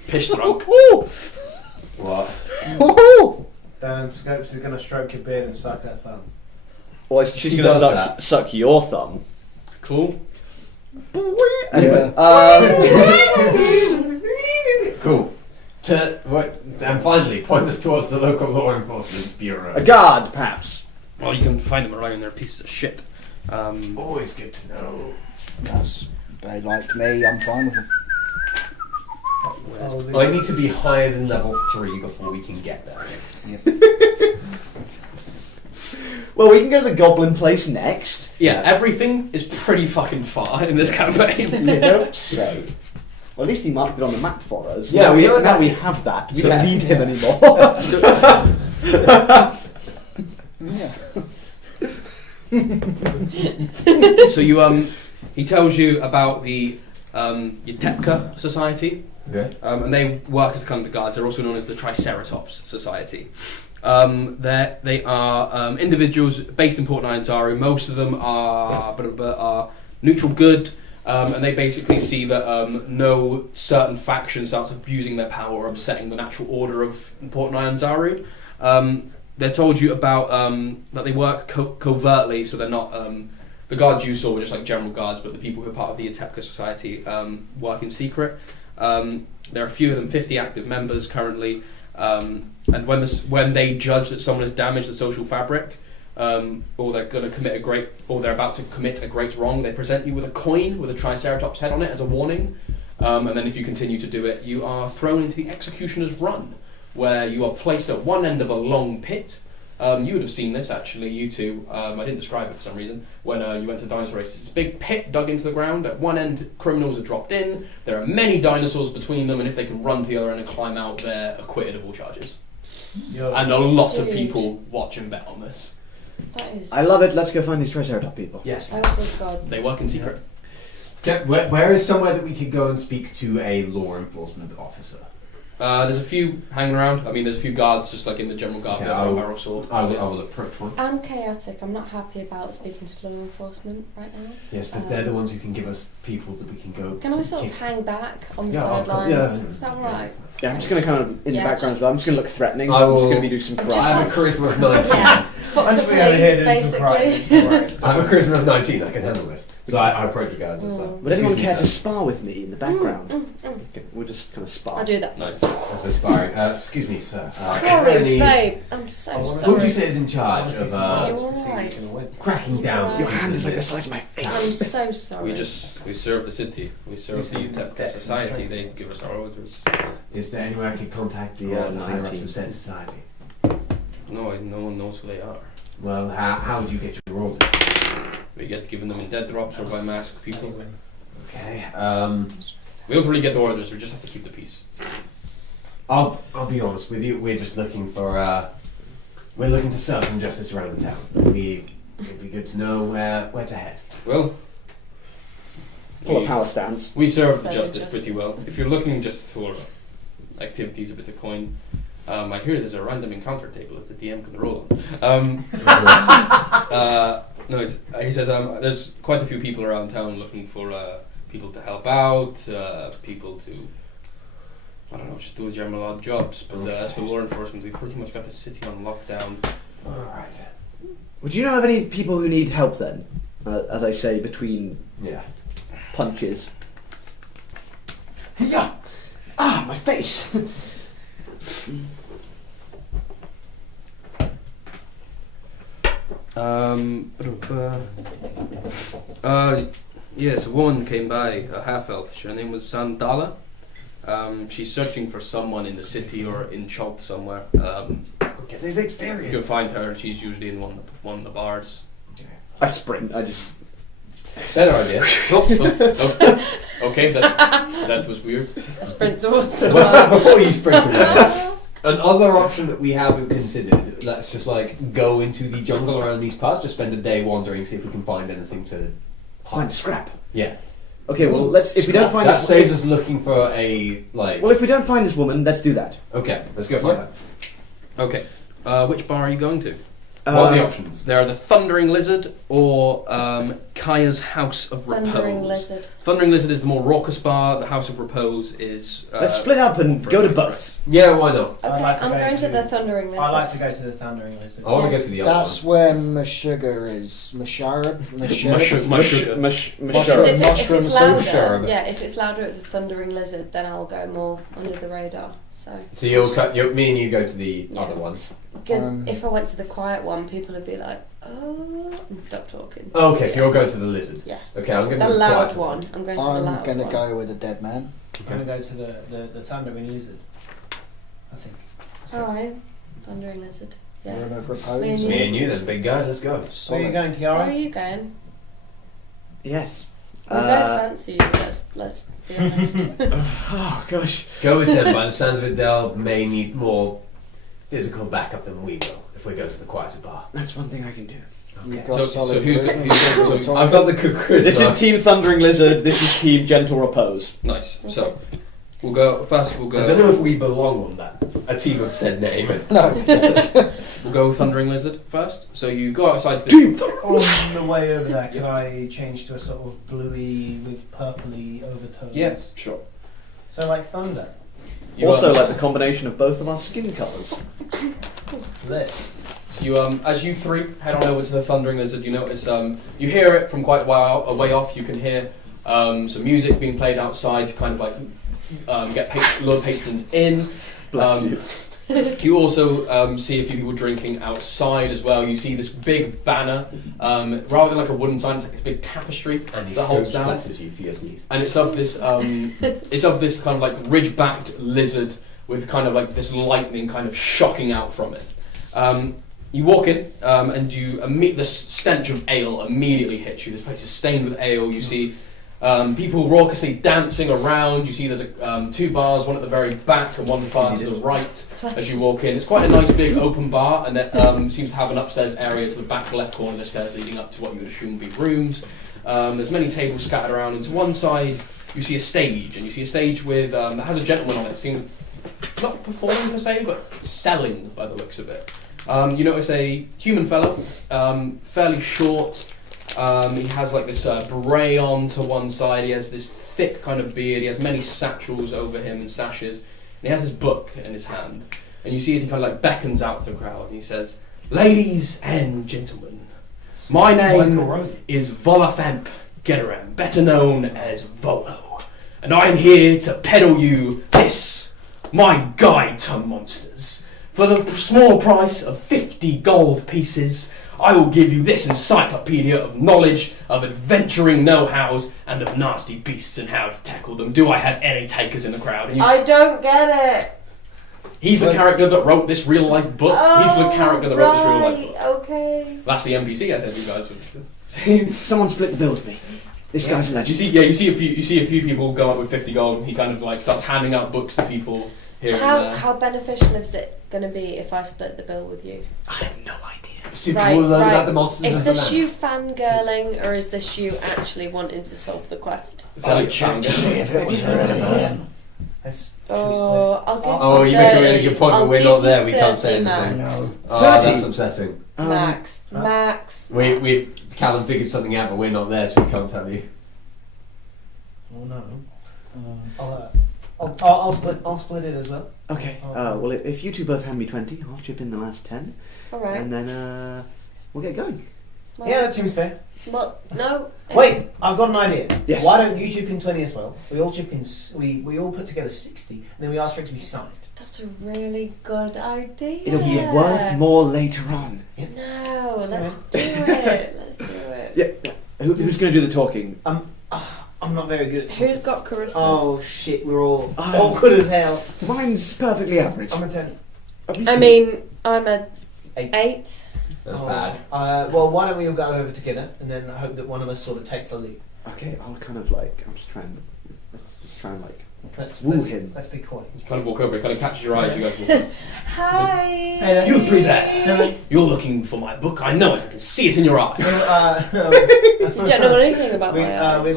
Pish drunk. What? Dan, Scopes is going to stroke your beard and suck her thumb. Well, she's She going does to that. suck your thumb. Cool. Anyway, Cool. And finally, point us towards the local law enforcement bureau. a guard, perhaps. Well, you can find them around. They're pieces of shit. Always good to know. They liked me. I'm fine with them. I need to be higher than level 3 before we can get there. Well, we can go to the goblin place next. Yeah, everything is pretty fucking far in this campaign. You don't say. Well, at least he marked it on the map for us. Yeah, now we know now that. we have that. We So- don't need him anymore. Yeah. So you he tells you about the Yatepka Society, Okay. and they work as the kind of the guards. They're also known as the Triceratops Society. They are individuals based in Port Nyanzaru. Most of them are neutral good, and they basically see that no certain faction starts abusing their power or upsetting the natural order of Port Nyanzaru. They told you about that they work covertly, so they're not the guards you saw were just like general guards, but the people who are part of the Yatepka Society work in secret. There are a few of them, 50 active members currently. And when they judge that someone has damaged the social fabric, or they're going to they're about to commit a great wrong, they present you with a coin with a Triceratops head on it as a warning. And then if you continue to do it, you are thrown into the executioner's run, where you are placed at one end of a long pit, You would have seen this actually, you two. I didn't describe it for some reason. When you went to dinosaur races, it's a big pit dug into the ground. At one end, criminals are dropped in. There are many dinosaurs between them, and if they can run to the other end and climb out, they're acquitted of all charges. And a lot of Dude. people watch and bet on this. That is. I love it. Let's go find these Triceratops people. Yes. Oh good God. They work in secret. Okay, where is somewhere that we could go and speak to a law enforcement officer? There's a few hanging around. I mean, there's a few guards just like in the general guard. Okay, They have I a will- barrel sword. I will approach one. I'm chaotic. I'm not happy about speaking to law enforcement right now. Yes, but they're the ones who can give us people that we can go. Can I sort of kick. hang back on the Yeah, of course. sidelines? Yeah. Is that right? Yeah, I'm just going to kind of, in Yeah, the background just- as well, I'm just going to look threatening. I I'm just will- going to be doing some I'm crime. just- I have a charisma of 19. Yeah. Fuck Once the we over here police, doing some crime, basically. it's alright. I have a charisma of 19. I can handle this. So I approach the guards and stuff. Would anyone Excuse me, care to sir. spar with me in the background? Mm. Okay, we'll just kind of spar. I'll do that. Nice. That's inspiring. Excuse me, sir. Sorry, Any- babe. I'm so I wanna sorry. Who would you say is in charge Honestly, of some guards You're to see alright. who's gonna win. cracking down? Your Your hand is like the this? size of my face. I'm so sorry. We serve the city. We serve the some Utep debts and society. strength. They give us our orders. Is there anywhere I could contact the Oh, higher ups 19. of said society? No one knows who they are. Well, how would you get your orders? We get given them in dead drops or by masked people. Okay. We don't really get the orders. We just have to keep the peace. I'll be honest with you. We're just looking for we're looking to serve some justice around the town. It'd be good to know where to head. Well, Pull we- a power stance. We serve Serve justice justice. pretty well. If you're looking just for activities, a bit of coin, I hear there's a random encounter table that the DM can roll on. No, he says there's quite a few people around town looking for people to help out, people to, I don't know, just do general odd jobs. But as for law enforcement, we've pretty much got the city on lockdown. Alright. Would you know of any people who need help then? As I say, between Yeah. punches. Yeah! Ah, my face! Yes, a woman came by, a half-elf. Her name was Sandala. She's searching for someone in the city or in Chult somewhere. Get this You experience. can find her. She's usually in one of the bars. I sprint, I just... Better idea. Okay, that was weird. I sprint towards the Well, bar. before you sprint away, another option that we haven't considered, let's just like go into the jungle around these parts, just spend a day wandering, see if we can find anything to Find scrap. Yeah. Okay, well, let's... If we don't find that this... saves us looking for a like. Well, if we don't find this woman, let's do that. Okay, let's go find Yeah. that. Okay, which bar are you going to? What are the options? There are the Thundering Lizard or Kaya's House of Repose. Thundering Lizard. Thundering Lizard is the more raucous bar. The House of Repose is. Let's split up and go to both. Yeah, why not? Okay, I'd like to I'm go going to to- the Thundering Lizard. I like to go to the Thundering Lizard. I want to go to the other That's where Meshuggah is. Meshuggah? Mushroom. Because if Mushroom it's soup, louder, sherbet. yeah, if it's louder at the Thundering Lizard, then I'll go more under the radar. So So me and you go to the Yeah. other one. because Um, if I went to the quiet one, people would be like, "Oh," and stop talking. Oh, okay, so you're going to the lizard. Yeah. Okay, I'm going The to the loud quiet one. I'm going to the I'm loud going to one. go with a dead man. I'm going to go to the Thundering Lizard. I think. Alright, Thundering Lizard. Yeah. Room of Me repose. and Me and you then, big guy, let's go. Where are you Solid. going, Where are Kiara? you going? Yes. We both fancy you. Let's be honest. Oh, gosh. Go with them. By the sounds of it, they'll may need more physical backup than we will if we go to the quieter bar. That's one thing I can do. You've got So solid who's charisma. so I've got the good charisma. This is Team Thundering Lizard, this is Team Gentle Repose. Nice. So we'll go first. We'll I don't go. know if we belong on that. A team of said name. No. We'll go Thundering Lizard first. So you go outside to Team the. On the way over there, could I change to a sort of bluey with purpley overtones? Yes, sure. So like thunder. You, Also, like the combination of both of our skin colours. Lit. So you as you three head on over to the Thundering Lizard, you notice you hear it from quite a while a way off. You can hear some music being played outside to kind of like get lure patrons in. Bless you. You also see a few people drinking outside as well. You see this big banner, rather than like a wooden sign, it's like this big tapestry And he that holds down. blesses you for your sneeze. And it's of this kind of like ridge-backed lizard with kind of like this lightning kind of shocking out from it. You walk in, and you meet the stench of ale immediately hits you. This place is stained with ale. You see people raucously dancing around. You see there's 2 bars, one at the very back and one far to the right as you walk in. It's quite a nice big open bar, and it seems to have an upstairs area to the back left corner of the stairs leading up to what you would assume would be rooms. There's many tables scattered around, and to one side you see a stage, and you see a stage with that has a gentleman on it. Seems not performing per se, but selling by the looks of it. You notice a human fellow, fairly short. He has like this beret on to one side. He has this thick kind of beard. He has many satchels over him and sashes. And he has this book in his hand. And you see as he kind of like beckons out to the crowd. And he says, "Ladies and gentlemen, my name is Volafemp Gedaram, better known as Volo. And I am here to peddle you this, my guide to monsters. For the small price of 50 gold pieces, I will give you this encyclopedia of knowledge, of adventuring know-hows, and of nasty beasts and how to tackle them. Do I have any takers in the crowd?" And I don't get it. he's the character that wrote this real-life book. He's the character that wrote this real-life book. Okay. That's the NPC I said you guys would. Someone split the bill with me. This guy's a legend. You see a few people go up with 50 gold, and he kind of like starts handing out books to people here and there. How beneficial is it going to be if I split the bill with you? I have no idea. So people will learn about the monsters Is of the this land. you fangirling, or is this you actually wanting to solve the quest? I'd check to see if it was really him. Oh, I'll give Oh, you make a really good point, but we're not there. We can't say anything. Max. Oh, 30. that's upsetting. Max. We Callum figured something out, but we're not there, so we can't tell you. Oh no. I'll split it as well. Okay. Well, if you two both hand me 20, I'll chip in the last 10, All right. and then we'll get going. Well, Yeah, that seems fair. Well, no. Wait, I've got an idea. Yes. Why don't you chip in 20 as well? We all chip in. We all put together 60, and then we ask for it to be signed. That's a really good idea. It'll be worth more later on. No, let's do it. Let's do it. Yeah. Who's going to do the talking? I'm not very good at Who's got charisma? Oh shit, we're all awkward as hell. Mine's perfectly average. I'm a 10. I mean, I'm a 8. That's bad. Well, why don't we all go over together, and then I hope that one of us sort of takes the lead. Okay, I'll kind of like. I'm just trying. Let's just try and like. Let's Woo him. Let's be coy. You kind of walk over, it kind of catches your eye as you guys walk over. Hi. Hey there. You three there. Hello. You're looking for my book. I know it. I can see it in your eyes. You don't know anything about my eyes. We'd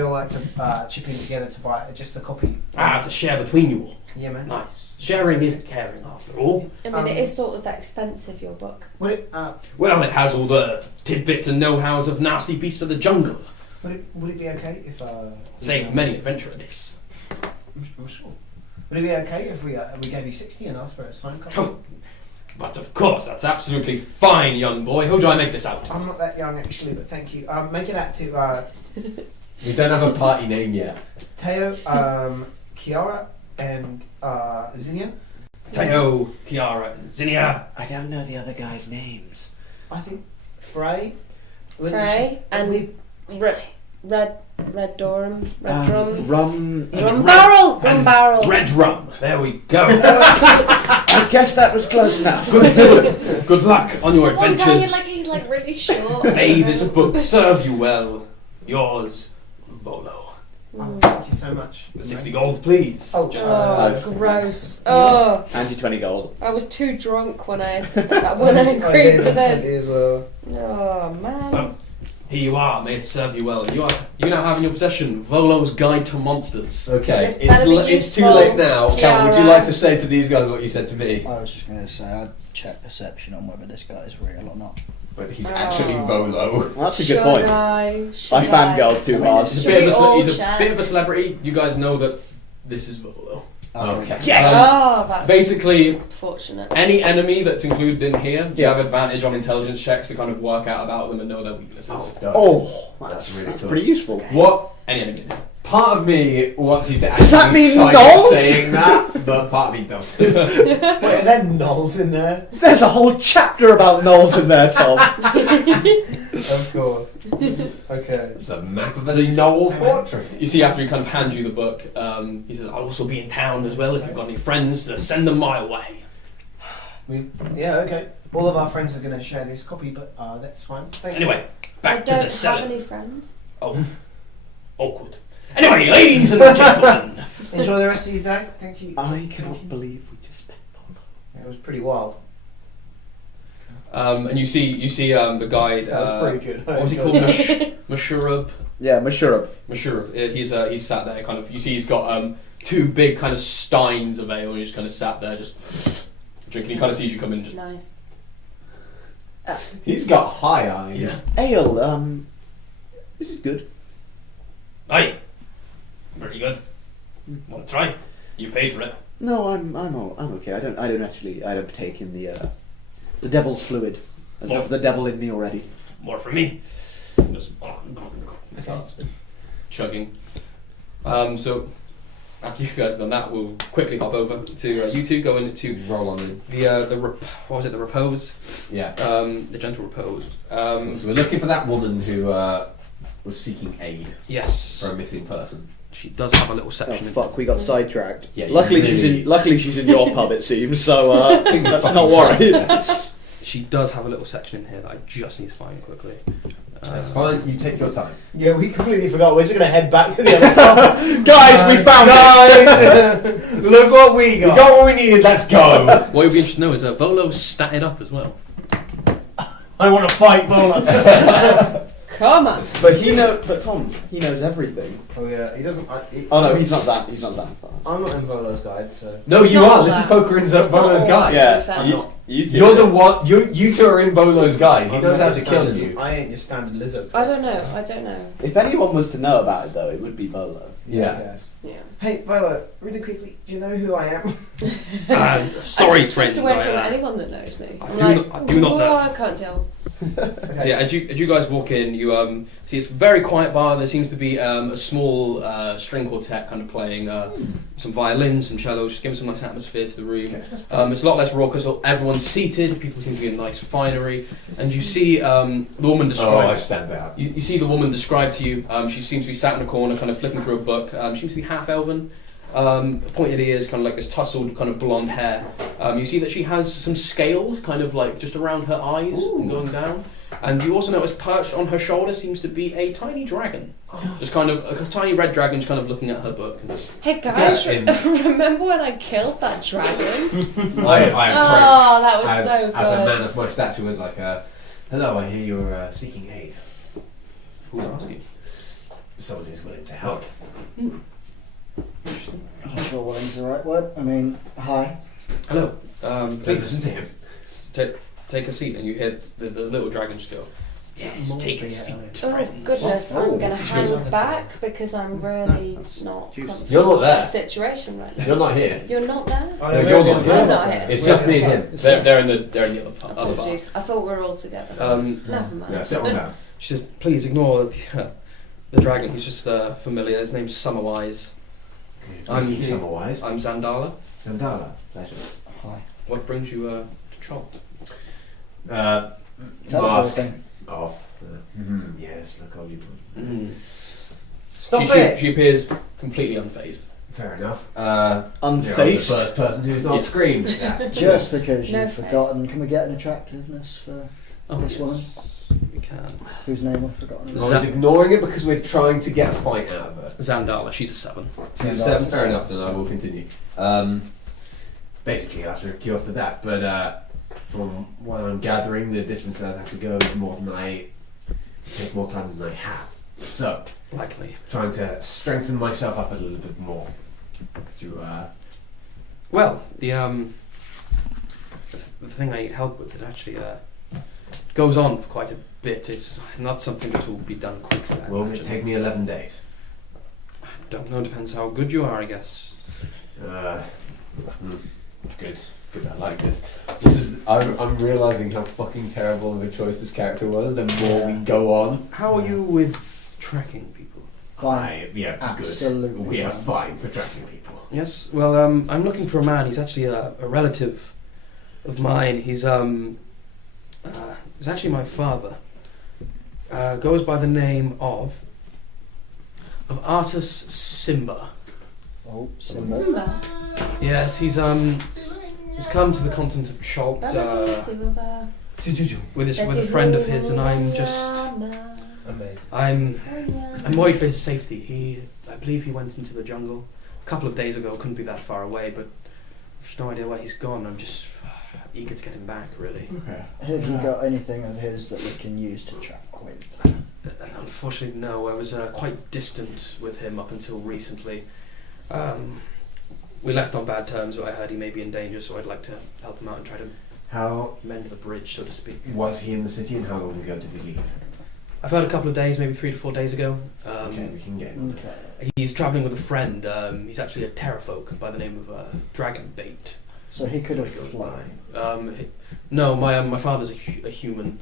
all like to chip in together to buy just a copy. To share between you all. Yeah, man. Nice. Sharing isn't caring after all. I mean, it is sort of expensive, your book. Would it Well, it has all the tidbits and know-hows of nasty beasts of the jungle. would it be okay if Saved many adventurer this. I'm sure. Would it be okay if we gave you 60 and asked for a signed copy? Oh, but of course, that's absolutely fine, young boy. Who do I make this out to? I'm not that young actually, but thank you. Make it out to We don't have a party name yet. Teo, Kiara, and Zinnia. Theo, Kiara, and Zinnia. I don't know the other guys' names. I think Frey. Frey and Red Durham. Red Drum. Rum. Rum Barrel! Rum Barrel! Red rum. There we go. I guess that was close enough. Good luck on your One guy, adventures. he's like really short. May this book serve you well. Yours, Volo. Oh, thank you so much. With 60 gold, please. Oh, Oh, gross. Oh, And you 20 gold. I was too drunk when I agreed to this. As well. Oh, man. Well, here you are. May it serve you well. You now have in your possession Volo's Guide to Monsters. Okay, This better be it's too useful, late now. Cam, would you Kiara. like to say to these guys what you said to me? I was just going to say I'd check perception on whether this guy is real or not. But he's actually Volo. Well, that's a good point. I fangirled too hard. Should He's a bit of a celebrity. You guys know that this is Volo. Okay. Yes! Oh, that's Basically, unfortunate. any enemy that's included in here, you have advantage on intelligence checks to kind of work out about them and know their weaknesses. Oh, That's really that's cool. pretty useful. What? Any enemy. Part of me wants you to Does actually that mean sign Knowles? saying that, but part of me doesn't. Wait, are there knolls in there? There's a whole chapter about Knowles in there, Tom. Of course. Okay. It's a map of a Knoll fortress. You see, after he kind of hands you the book, he says, "I'll also be in town as well. If you've got any friends, send them my way." Yeah, okay. All of our friends are going to share this copy, but that's fine. Thank you. Anyway, I back to don't the have selling. any friends. Oh, awkward. Anyway, ladies and gentlemen. Enjoy the rest of your day. Thank you. I cannot believe we just met Paul. It was pretty wild. And you see the guide. That was pretty good. What was he called? Mashurab. Yeah, Mashurab. Mashurab. He's sat there, kind of. You see, he's got two big kind of steins of ale, and he's just kind of sat there, just drinking. He kind of sees you come in, and just. Nice. He's got high eyes. Ale, this is good. Aye. Pretty good. Want to try? You paid for it. No, I'm okay. I don't partake in the devil's fluid. There's enough of the devil in me already. More for me. Just chugging. So after you guys have done that, we'll quickly hop over to you two. Go into Roll on in. the what was it? The repose. Yeah. The gentle repose. So we're looking for that woman who was seeking aid Yes. for a missing person. She does have a little Oh section. fuck, we got sidetracked. Yeah, luckily you she's in your pub, it seems. So let's not worry. She does have a little section in here that I just need to find quickly. That's fine. You take your time. Yeah, we completely forgot. We're just going to head back to the other car. Guys, we found it. Guys, look what we got. We got what we needed. Let's go. What you'll be interested to know is Volo statted up as well. I want to fight Bola. Come on. But Tom, he knows everything. Oh yeah, he doesn't. Oh no, he's not that fast. I'm not in Volo's guide, so. No, It's you not are. all This is that. Pokerin It's not Bolo's all guide. that, to be fair. I'm not. You're the one. You two are in Bolo's guide. He I'm knows not how to your kill standard- you. I ain't your standard lizard. I don't know. If anyone was to know about it, though, it would be Bolo. Yeah. Yes. Yeah. Hey, Volo, really quickly, do you know who I am? Sorry, I just friend. twist away from I anyone that knows me. I I'm do like, not- I do not know. "Oh, I can't tell. So yeah, as you guys walk in, you see it's a very quiet bar. There seems to be a small string quartet kind of playing some violins, some cellos, just giving some nice atmosphere to the room. It's a lot less raucous. Everyone's seated. People seem to be in nice finery, and you see the woman Oh, I described. stand out. You see the woman described to you. She seems to be sat in a corner, kind of flipping through a book. She seems to be half elven. Pointed ears, kind of like this tousled kind of blonde hair. You see that she has some scales kind of like just around her eyes and going down. And you also notice perched on her shoulder seems to be a tiny dragon. Just kind of, a tiny red dragon just kind of looking at her book. And just, Hey guys, Yeah, remember when I killed that dragon? I Oh, that was approach so good. as a man of my stature with like a, hello, I hear you're seeking aid. who's asking? Someone who's willing to help. Interesting. I'm not sure willing's the right word. I mean, hi. Hello. Don't Please listen to him. take a seat, and you hear the little dragon just go, yes, take a seat, Oh friends. goodness, Oh, I'm gonna she was on hang the back because I'm really not She was- comfortable You're not with there. the situation right now. You're not here. You're not there? No, you're not I'm here. not here. It's just me and him. They're in the other bar. Apologies. I thought we were all together. Never mind. Yeah, settle down. She says, please ignore the dragon. He's just familiar. His name's Summerwise. I'm Summerwise. I'm Zandala. Zandala. Pleasure. Hi. What brings you to Chult? Mask Teleporting. off. Yes, look all you do. Mm. Stop she, it! She appears completely unfazed. Fair enough. Unfaced. You're the first person who's not Yes. screamed at that. Just because No you've face. forgotten, can we get an attractiveness for this woman? We can. whose name I've forgotten? I was ignoring it because we're trying to get a fight out of her. Zandala, she's a 7. She's Zandala's fair a seven. enough, then I will continue. Basically, after a cure for that, but from what I'm gathering, the distance I have to go is more than I take more time than I have. So, Likely. trying to strengthen myself up a little bit more through. Well, the thing I need help with, it actually goes on for quite a bit. It's not something that will be done quickly. I Will it imagine. take me 11 days? Don't know, depends how good you are, I guess. Good. Good, I like this. This is. I'm realizing how fucking terrible of a choice this character was. The more we go on, How are you with tracking people? Fine. good. Absolutely We are fine. fine for tracking people. Yes, well, I'm looking for a man. He's actually a relative of mine. He's actually my father. Goes by the name of Artus Simba. Oh, Simba. Yes, he's He's come to the continent of Chaltz with a friend of his, and I'm just Amazing. I'm worried for his safety. I believe he went into the jungle a couple of days ago. Couldn't be that far away, but I've no idea where he's gone. I'm just eager to get him back, really. Okay. Have you got anything of his that we can use to track with? Unfortunately, no. I was quite distant with him up until recently. We left on bad terms, but I heard he may be in danger, so I'd like to help him out and try to How mend the bridge, so to speak. was he in the city, and how long ago did he leave? I've heard a couple of days, maybe 3 to 4 days ago. Okay, we can get him. Okay. He's travelling with a friend. He's actually a terrafolk by the name of Dragonbait. So he could have flown. No, my father's a human.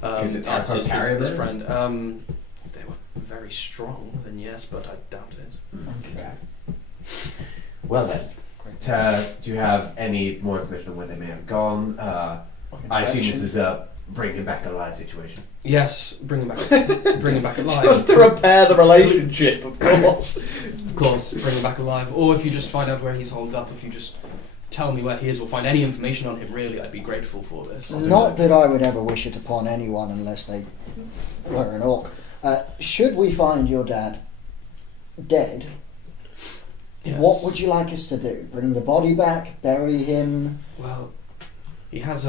Could the That's terrafolk carry him his then? friend. If they were very strong, then yes, but I doubt it. Okay. Well then, do you have any more information on where they may have gone? I assume this is a bring him back alive situation. Yes, bring him back. Bring him back alive. Just to repair the relationship, of course. Of course, bring him back alive. Or if you just find out where he's holed up, if you just tell me where he is or find any information on him, really, I'd be grateful for this. Not that I would ever wish it upon anyone unless they were an orc. Should we find your dad dead, Yes. what would you like us to do? Bring the body back? Bury him? Well, he has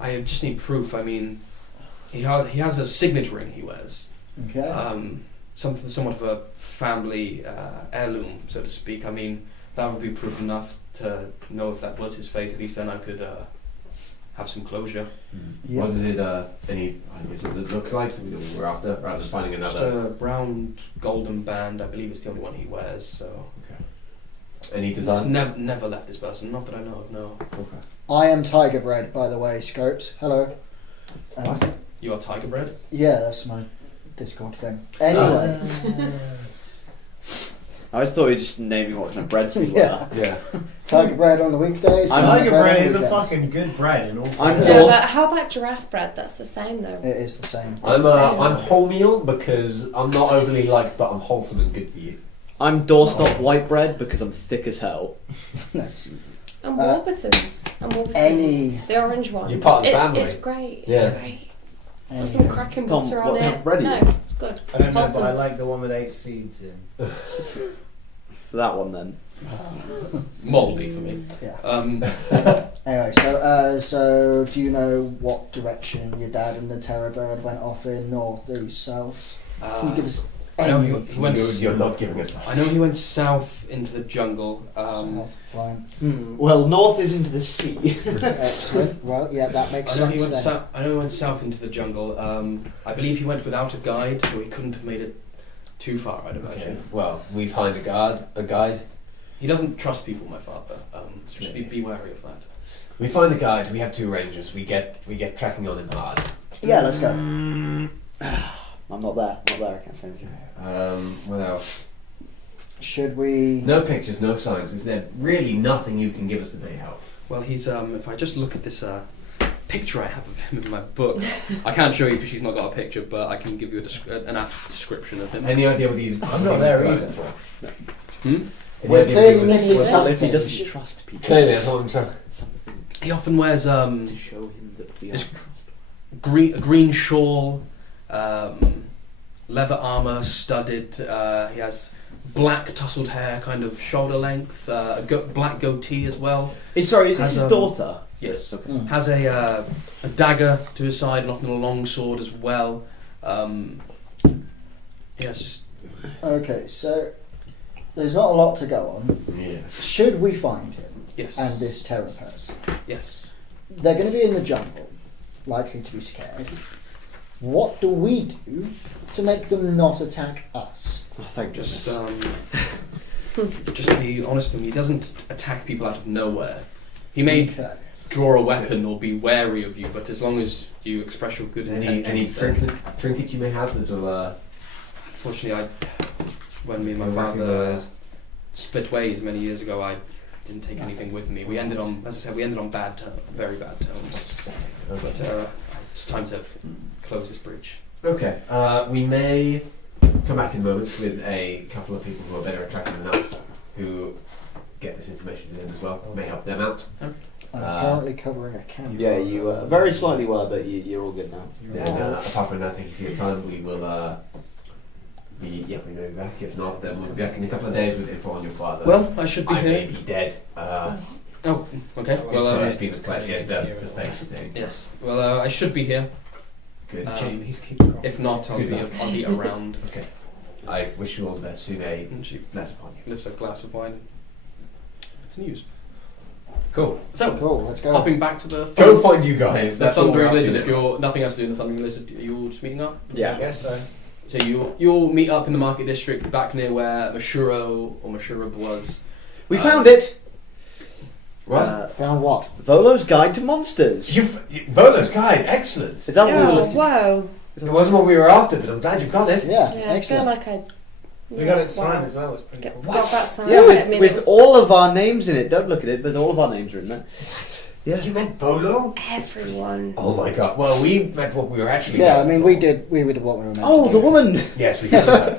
I just need proof. I mean, he has a signet ring he wears. Okay. Somewhat of a family heirloom, so to speak. I mean, that would be proof enough to know if that was his fate. At least then I could have some closure. Yeah. What is it? Any ideas what it looks like? Something that we're after, rather than finding Just another. a brown golden band. I believe it's the only one he wears. So Any he's design? never left this person. Not that I know of. No. Okay. I am tiger bred, by the way, Scopes. Hello. You are tiger bred. Yeah, that's my Discord thing. Anyway. I just thought you were just naming what kind of breads we were. Yeah. Yeah. Tiger bread on the weekdays. Tiger bread on is the a weekends. fucking good bread in all I'm fairness. No, Doors- but how about giraffe bread? That's the same though. It is the same. I'm wholemeal because I'm not overly liked, but I'm wholesome and good for you. I'm doorstop white bread because I'm thick as hell. That's And Warburtons. any- The orange one. You're part of the family. It's great. It's Yeah. great. Put some anyway. cracking Tom, butter what on kind of it. bread are No, you? it's good. I don't know, Wholesome. but I like the one with 8 seeds in. That one then. Mouldy for me. Yeah. Uh, Anyway, so do you know what direction your dad and the terror bird went off in? North, east, south? Can you give us I know any he went. You're not giving us much. I know he went south into the jungle. south? Fine. Well, north is into the sea. Excellent. Well, yeah, that makes I know he sense went. then. I know he went south into the jungle. I believe he went without a guide, so he couldn't have made it too far. I'd imagine. Okay. Well, we've hired a guide. He doesn't trust people, my father. So just be wary of that. We find a guide. We have 2 rangers. We get tracking on him hard. Yeah, let's go. I'm not there. Not there. I can't say anything. What else? Should we? No pictures, no signs. Is there really nothing you can give us that may help? Well, he's. If I just look at this picture I have of him in my book, I can't show you because she's not got a picture, but I can give you an apt description of him. Any idea what he's? I'm not there going either. for? Hmm? Any We're idea clearly what he was- missing Well, something. if he doesn't trust people, Clearly, that's what I'm trying. something He often wears to show him that we are It's- trustworthy. a green shawl, leather armor, studded. He has black tousled hair, kind of shoulder length, a black goatee as well. Sorry, is this Has, his daughter? Yes. Okay. Mm. Has a dagger to his side and often a long sword as well. Yes, just Okay, so there's not a lot to go on. Yeah. Should we find him yes, and this terror person? yes. They're going to be in the jungle, likely to be scared. What do we do to make them not attack us? Oh, thank Just goodness. just to be honest with him, he doesn't attack people out of nowhere. He may Okay. draw a weapon or be wary of you, but as long as you express your good Any intentions, then- trinket you may have that'll Unfortunately, when me and my father recognize. split ways many years ago, I didn't take anything with me. We ended on, as I said, bad terms, very bad terms. But it's time to close this bridge. Okay. We may come back in a moment with a couple of people who are better at tracking than us, who get this this information to them as well. May help them out. I'm apparently covering a camp. Yeah, you very slightly were, but you're all good now. Then, apart from that, thank you for your time. We will we may be back. If not, then we'll be back in a couple of days with info on your father. Well, I should be I here. may be dead. Oh, okay. Well, Well, people collect the face thing. yes. Well, I should be here. Good. If not, Good luck. I'll be around. Okay. I wish you all the best. Sune, And she bless upon you. lifts a glass of wine. It's news. Cool. So, Cool, let's go. hopping back to the Go find you guys. the That's what we're Thundering up to Lizard. now. If you're nothing else to do in the Thundering Lizard, are you all just meeting up? I Yeah. guess so. So you'll meet up in the market district, back near where Mashurub was. We found it! What? Found what? Volo's Guide to Monsters. Volo's Guide, excellent. Is that what we were Oh, listening whoa. It wasn't what we were after, but I'm glad you got it. Yeah, Yeah, I feel excellent. like I. We got it signed as well. It's pretty cool. Got that signed. Yeah, I mean, it with was all of our names in it. Don't look at it, but all of our names are in there. Yeah. You meant Volo? everyone. Oh my god. Well, we meant what we were actually Yeah, I going mean, for. we did what we were meant Oh, to the do. woman! Yes, we did so.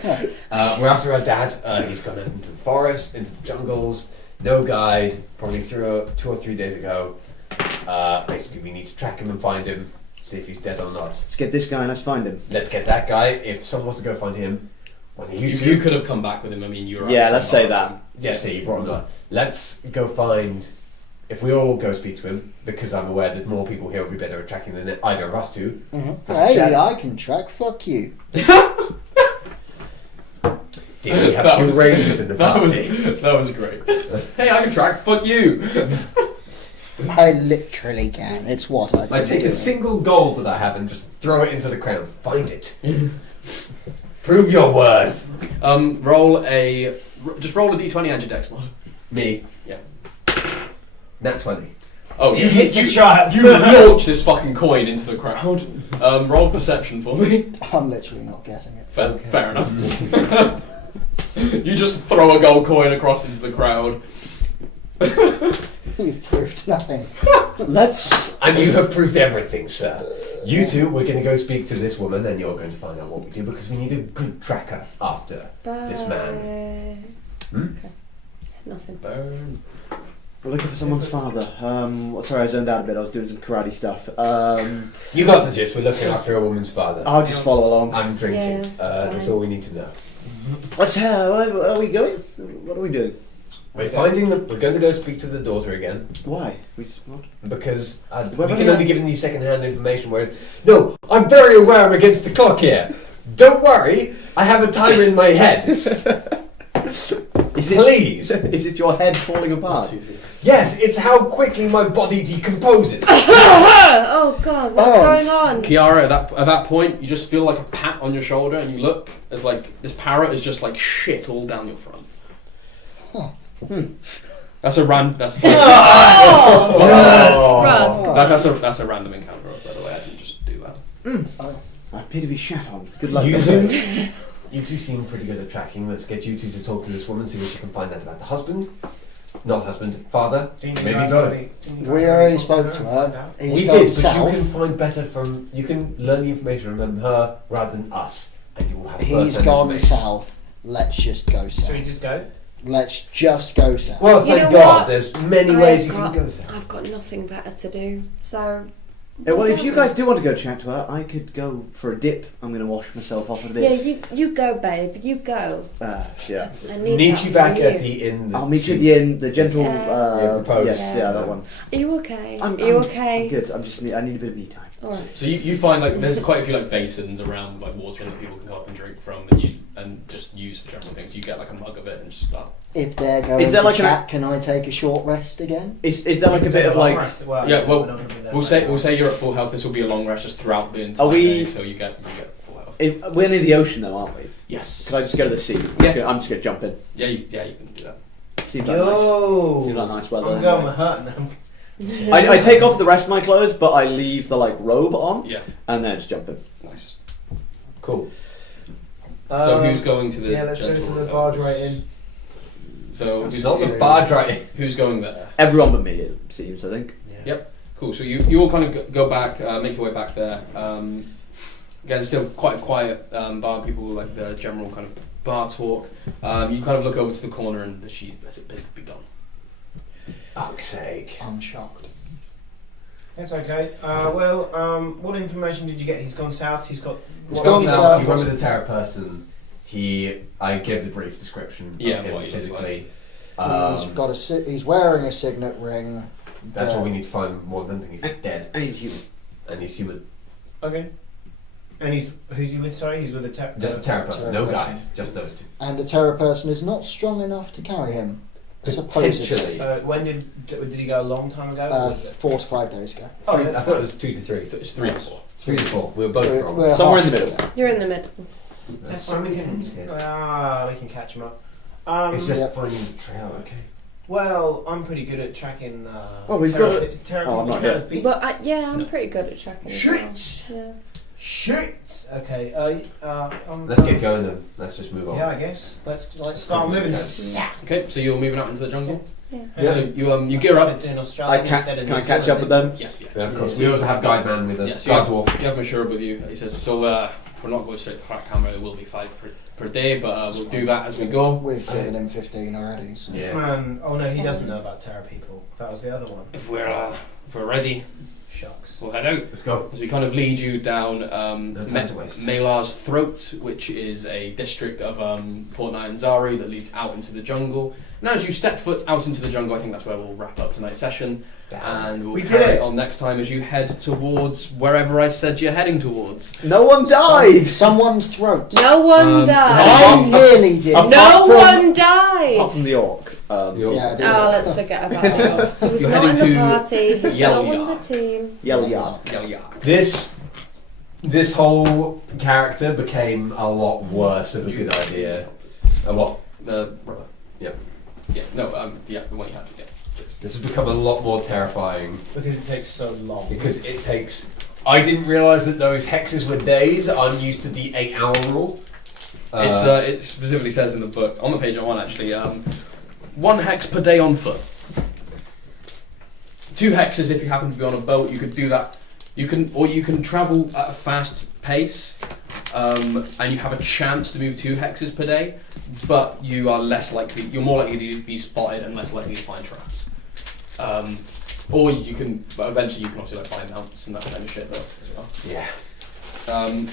We're after our dad. He's gone into the forest, into the jungles. No guide. Probably 2 or 3 days ago. Basically, we need to track him and find him. See if he's dead or not. Let's get this guy and let's find him. Let's get that guy. If someone wants to go find him, one of you You, two. you could have come back with him. I mean, you were. Yeah, at the let's same say bar, that. Yes, he brought him up. Let's go find. If we all go speak to him, because I'm aware that more people here will be better at tracking than either of us two. Hey, Chat. I can track. Fuck you. Did we have That two was- rangers in the That was party? that was great. Hey, I can track. Fuck you. I literally can. It's what I I take a do. single gold that I have and just throw it into the crowd. Find it. Prove your worth. Roll a d20 and your dex mod. Me. Yeah. Nat 20. Oh, It hits a child. You launch this fucking coin into the crowd. Roll perception for me. I'm literally not guessing it. Fair enough. You just throw a gold coin across into the crowd. You've proved nothing. Let's. And you have proved everything, sir. You two, we're going to go speak to this woman, and you're going to find out what we do, because we need a good tracker after this man. Hmm? Okay. Nothing. Burn. We're looking for someone's father. Sorry, I zoned out a bit. I was doing some karate stuff. You got the gist. We're looking after a woman's father. I'll just follow along. I'm drinking. Yeah, That's fine. all we need to know. Where are we going? What are we doing? We're finding them. We're going to go speak to the daughter again Why? What? because we Well, can yeah. only give you second-hand information. Where no, I'm very aware I'm against the clock here. Don't worry, I have a timer in my head. Please. Is it your head falling apart? Yes, it's how quickly my body decomposes. Oh god, what's Oh. going on? Kiara, at that point, you just feel like a pat on your shoulder, and you look as like this parrot is just like shit all down your front. That's a random. That's Rust. that's a random encounter. By the way, I didn't just do that. I appear to be shat on. Good luck. You guys. two, you two seem pretty good at tracking. Let's get you two to talk to this woman, see what you can find out about the husband. Not husband, father. Maybe both. We already spoke to her. He's We gone did, but south. you can find better from. You can learn the information from her rather than us, and you will have He's first-hand gone information. south. Let's just go south. Should we just go? Let's just go south. Well, You thank know God. what? There's many I've ways you got- can go there. I've got nothing better to do, so. Well, if you guys do want to go chat to her, I could go for a dip. I'm going to wash myself off a Yeah, bit. you go, babe. You go. Yeah. I need Meet that you from back you. at the inn. that I'll meet you at she- the inn. The gentle. Yeah. proposed. Yes, yeah, that one. Are you okay? I'm Are you I'm okay? good. I need a bit of me time. Alright. So you find like there's quite a few like basins around like water that people can come up and drink from, and just use for general things. You get like a mug of it and just start. If they're going Is there to like an- chat, can I take a short rest again? Is there like a bit of like? Yeah, well, we're not gonna be there We'll for say that we'll say you're at full health. This will be a long rest just throughout the entire Are we- day, so you get full health. We're near the ocean though, aren't we? Yes. Can I just go to the sea? Yeah. I'm just going to jump in. Yeah, you can do that. Seems like nice. Yo, Seems like nice weather. I'm anyway. going with hurt now. I take off the rest of my clothes, but I leave the like robe on, Yeah. and then just jump in. Nice. Cool. So who's going to the Yeah, let's go to gentle? the barge right in. So It's who's, not the barge right. who's going there? Everyone but me, it seems. I think. Cool. So you all kind of go back, make your way back there. Again, still quite a quiet bar. People like the general kind of bar talk. You kind of look over to the corner, and she's basically gone. Fuck's sake. I'm shocked. It's okay. What information did you get? He's gone south. He's got. He's what gone else? south. You remember the terror person? I gave the brief description of Yeah, him what he looks physically. He's wearing a signet ring. That's what we need to find more than anything. He's dead. And he's human. And he's human. Okay. And who's he with? Sorry, he's with a Just a terror person, no terror person. guide. Just those two. And the terror person is not strong enough to carry him. Supposedly. Potentially. When did he go? A long time ago? Or was it? 4 to 5 days ago. Oh, I that's thought it was 2 to 3. It's 3 to 4. 3 to 4. We were both wrong. We're Somewhere in half the middle. now. You're in the middle. That's so fine. We hints can. here. We can catch him up. It's just Yep. finding the trail, okay. Well, I'm pretty good at tracking. Oh, we've got a- terror I'm not terror's here. beasts. But I'm pretty good at tracking. as well. Shit! Yeah. Shit! Okay. Let's get going then. Let's just move on. Yeah, I guess. Let's start moving. Okay, so you're moving out into the jungle. Yeah. So you gear up. In Australia Can I catch up with them? Yeah. Yeah, of course. We also have Guide Man with us. Yeah, so you Guide Dwarf. have Mashura with you. He says, so if we're not going straight to flat camera, it will be 5 per day, but we'll do that as we go. We've given him 15 already. So. Yeah. This man. Oh no, he doesn't know about terror people. That was the other one. If we're ready, Shucks. we'll head out. Let's go. As we kind of lead you down No time to waste. Melar's Throat, which is a district of Port Nyanzari that leads out into the jungle. Now, as you step foot out into the jungle, I think that's where we'll wrap up tonight's session. And we'll We did carry it. on next time as you head towards wherever I said you're heading towards. No one died! Someone's throat. No one Um, died. I nearly did. Apart No from- one died. Apart from the orc. Yeah, I did. Oh, let's forget about it. He was You're not in heading the to party. He's Yell not on Yard. the team. Yell yard. Yell yard. This whole character became a lot worse of a good idea. A what? The rubber. Yeah. No. The one you had to get. This has become a lot more terrifying Because it takes so long. because it takes. I didn't realise that those hexes were days. I'm used to the 8-hour rule. It specifically says in the book on the page I'm on actually. 1 hex per day on foot. 2 hexes if you happen to be on a boat. You could do that. You can travel at a fast pace, and you have a chance to move 2 hexes per day, but you're more likely to be spotted and less likely to find traps. Or you can, but eventually you can obviously find mounts and that kind of shit though as well. Yeah.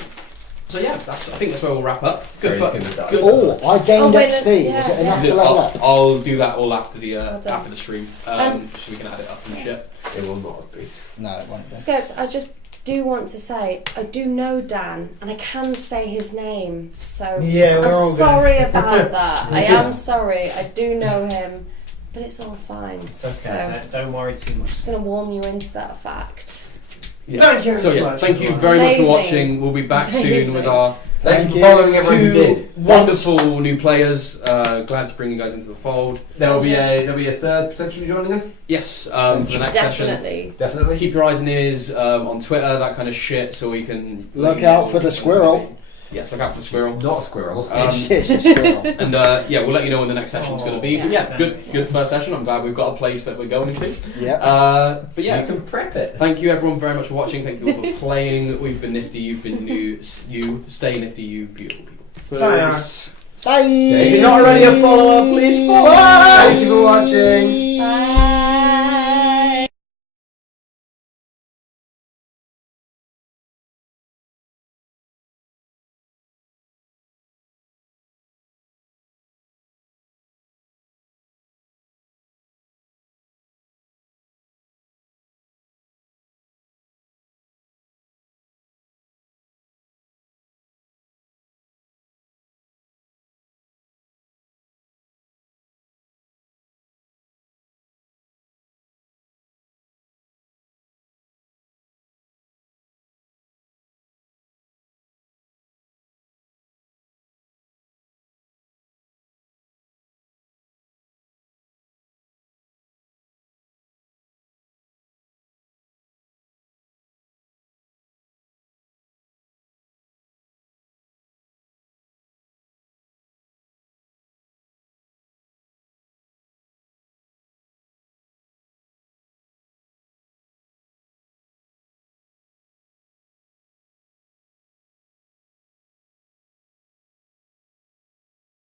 So yeah, I think that's where we'll wrap up. Good Gary's fun. gonna die. Good. Oh, I gained wait, XP. yeah, Is it yeah. enough to level up? I'll do that all after the Well done. after the stream, so we can add it up and shit. It will not be. No, it won't be. Scopes, I just do want to say, I do know Dan, and I can say his name, so Yeah, we're all I'm sorry gonna- about that. I am sorry, I do know him, but it's all fine. It's okay. So, Don't worry too I'm much. just going to warm you into that fact. Thank you So so yeah, much. thank you very much for Amazing. watching. We'll be back soon Amazing. with our Thank you for following everyone who 2 did. wonderful new players. Glad to bring you guys into the fold. There'll be a third potentially joining us. Yes, for the next session. Definitely. Definitely. Keep your eyes and ears on Twitter, that kind of shit, so we can Look out for the squirrel. Yes, look out for the squirrel. Not a squirrel. It's a squirrel. And we'll let you know when the next session's going to be. But yeah, good first session. I'm glad we've got a place that we're going to. Yeah. But yeah, You can prep it. thank you everyone very much for watching. Thank you all for playing. We've been nifty. You've been new. You stay nifty. You beautiful people. Sayonara. Bye. If you're not already a follower, please follow. Thank you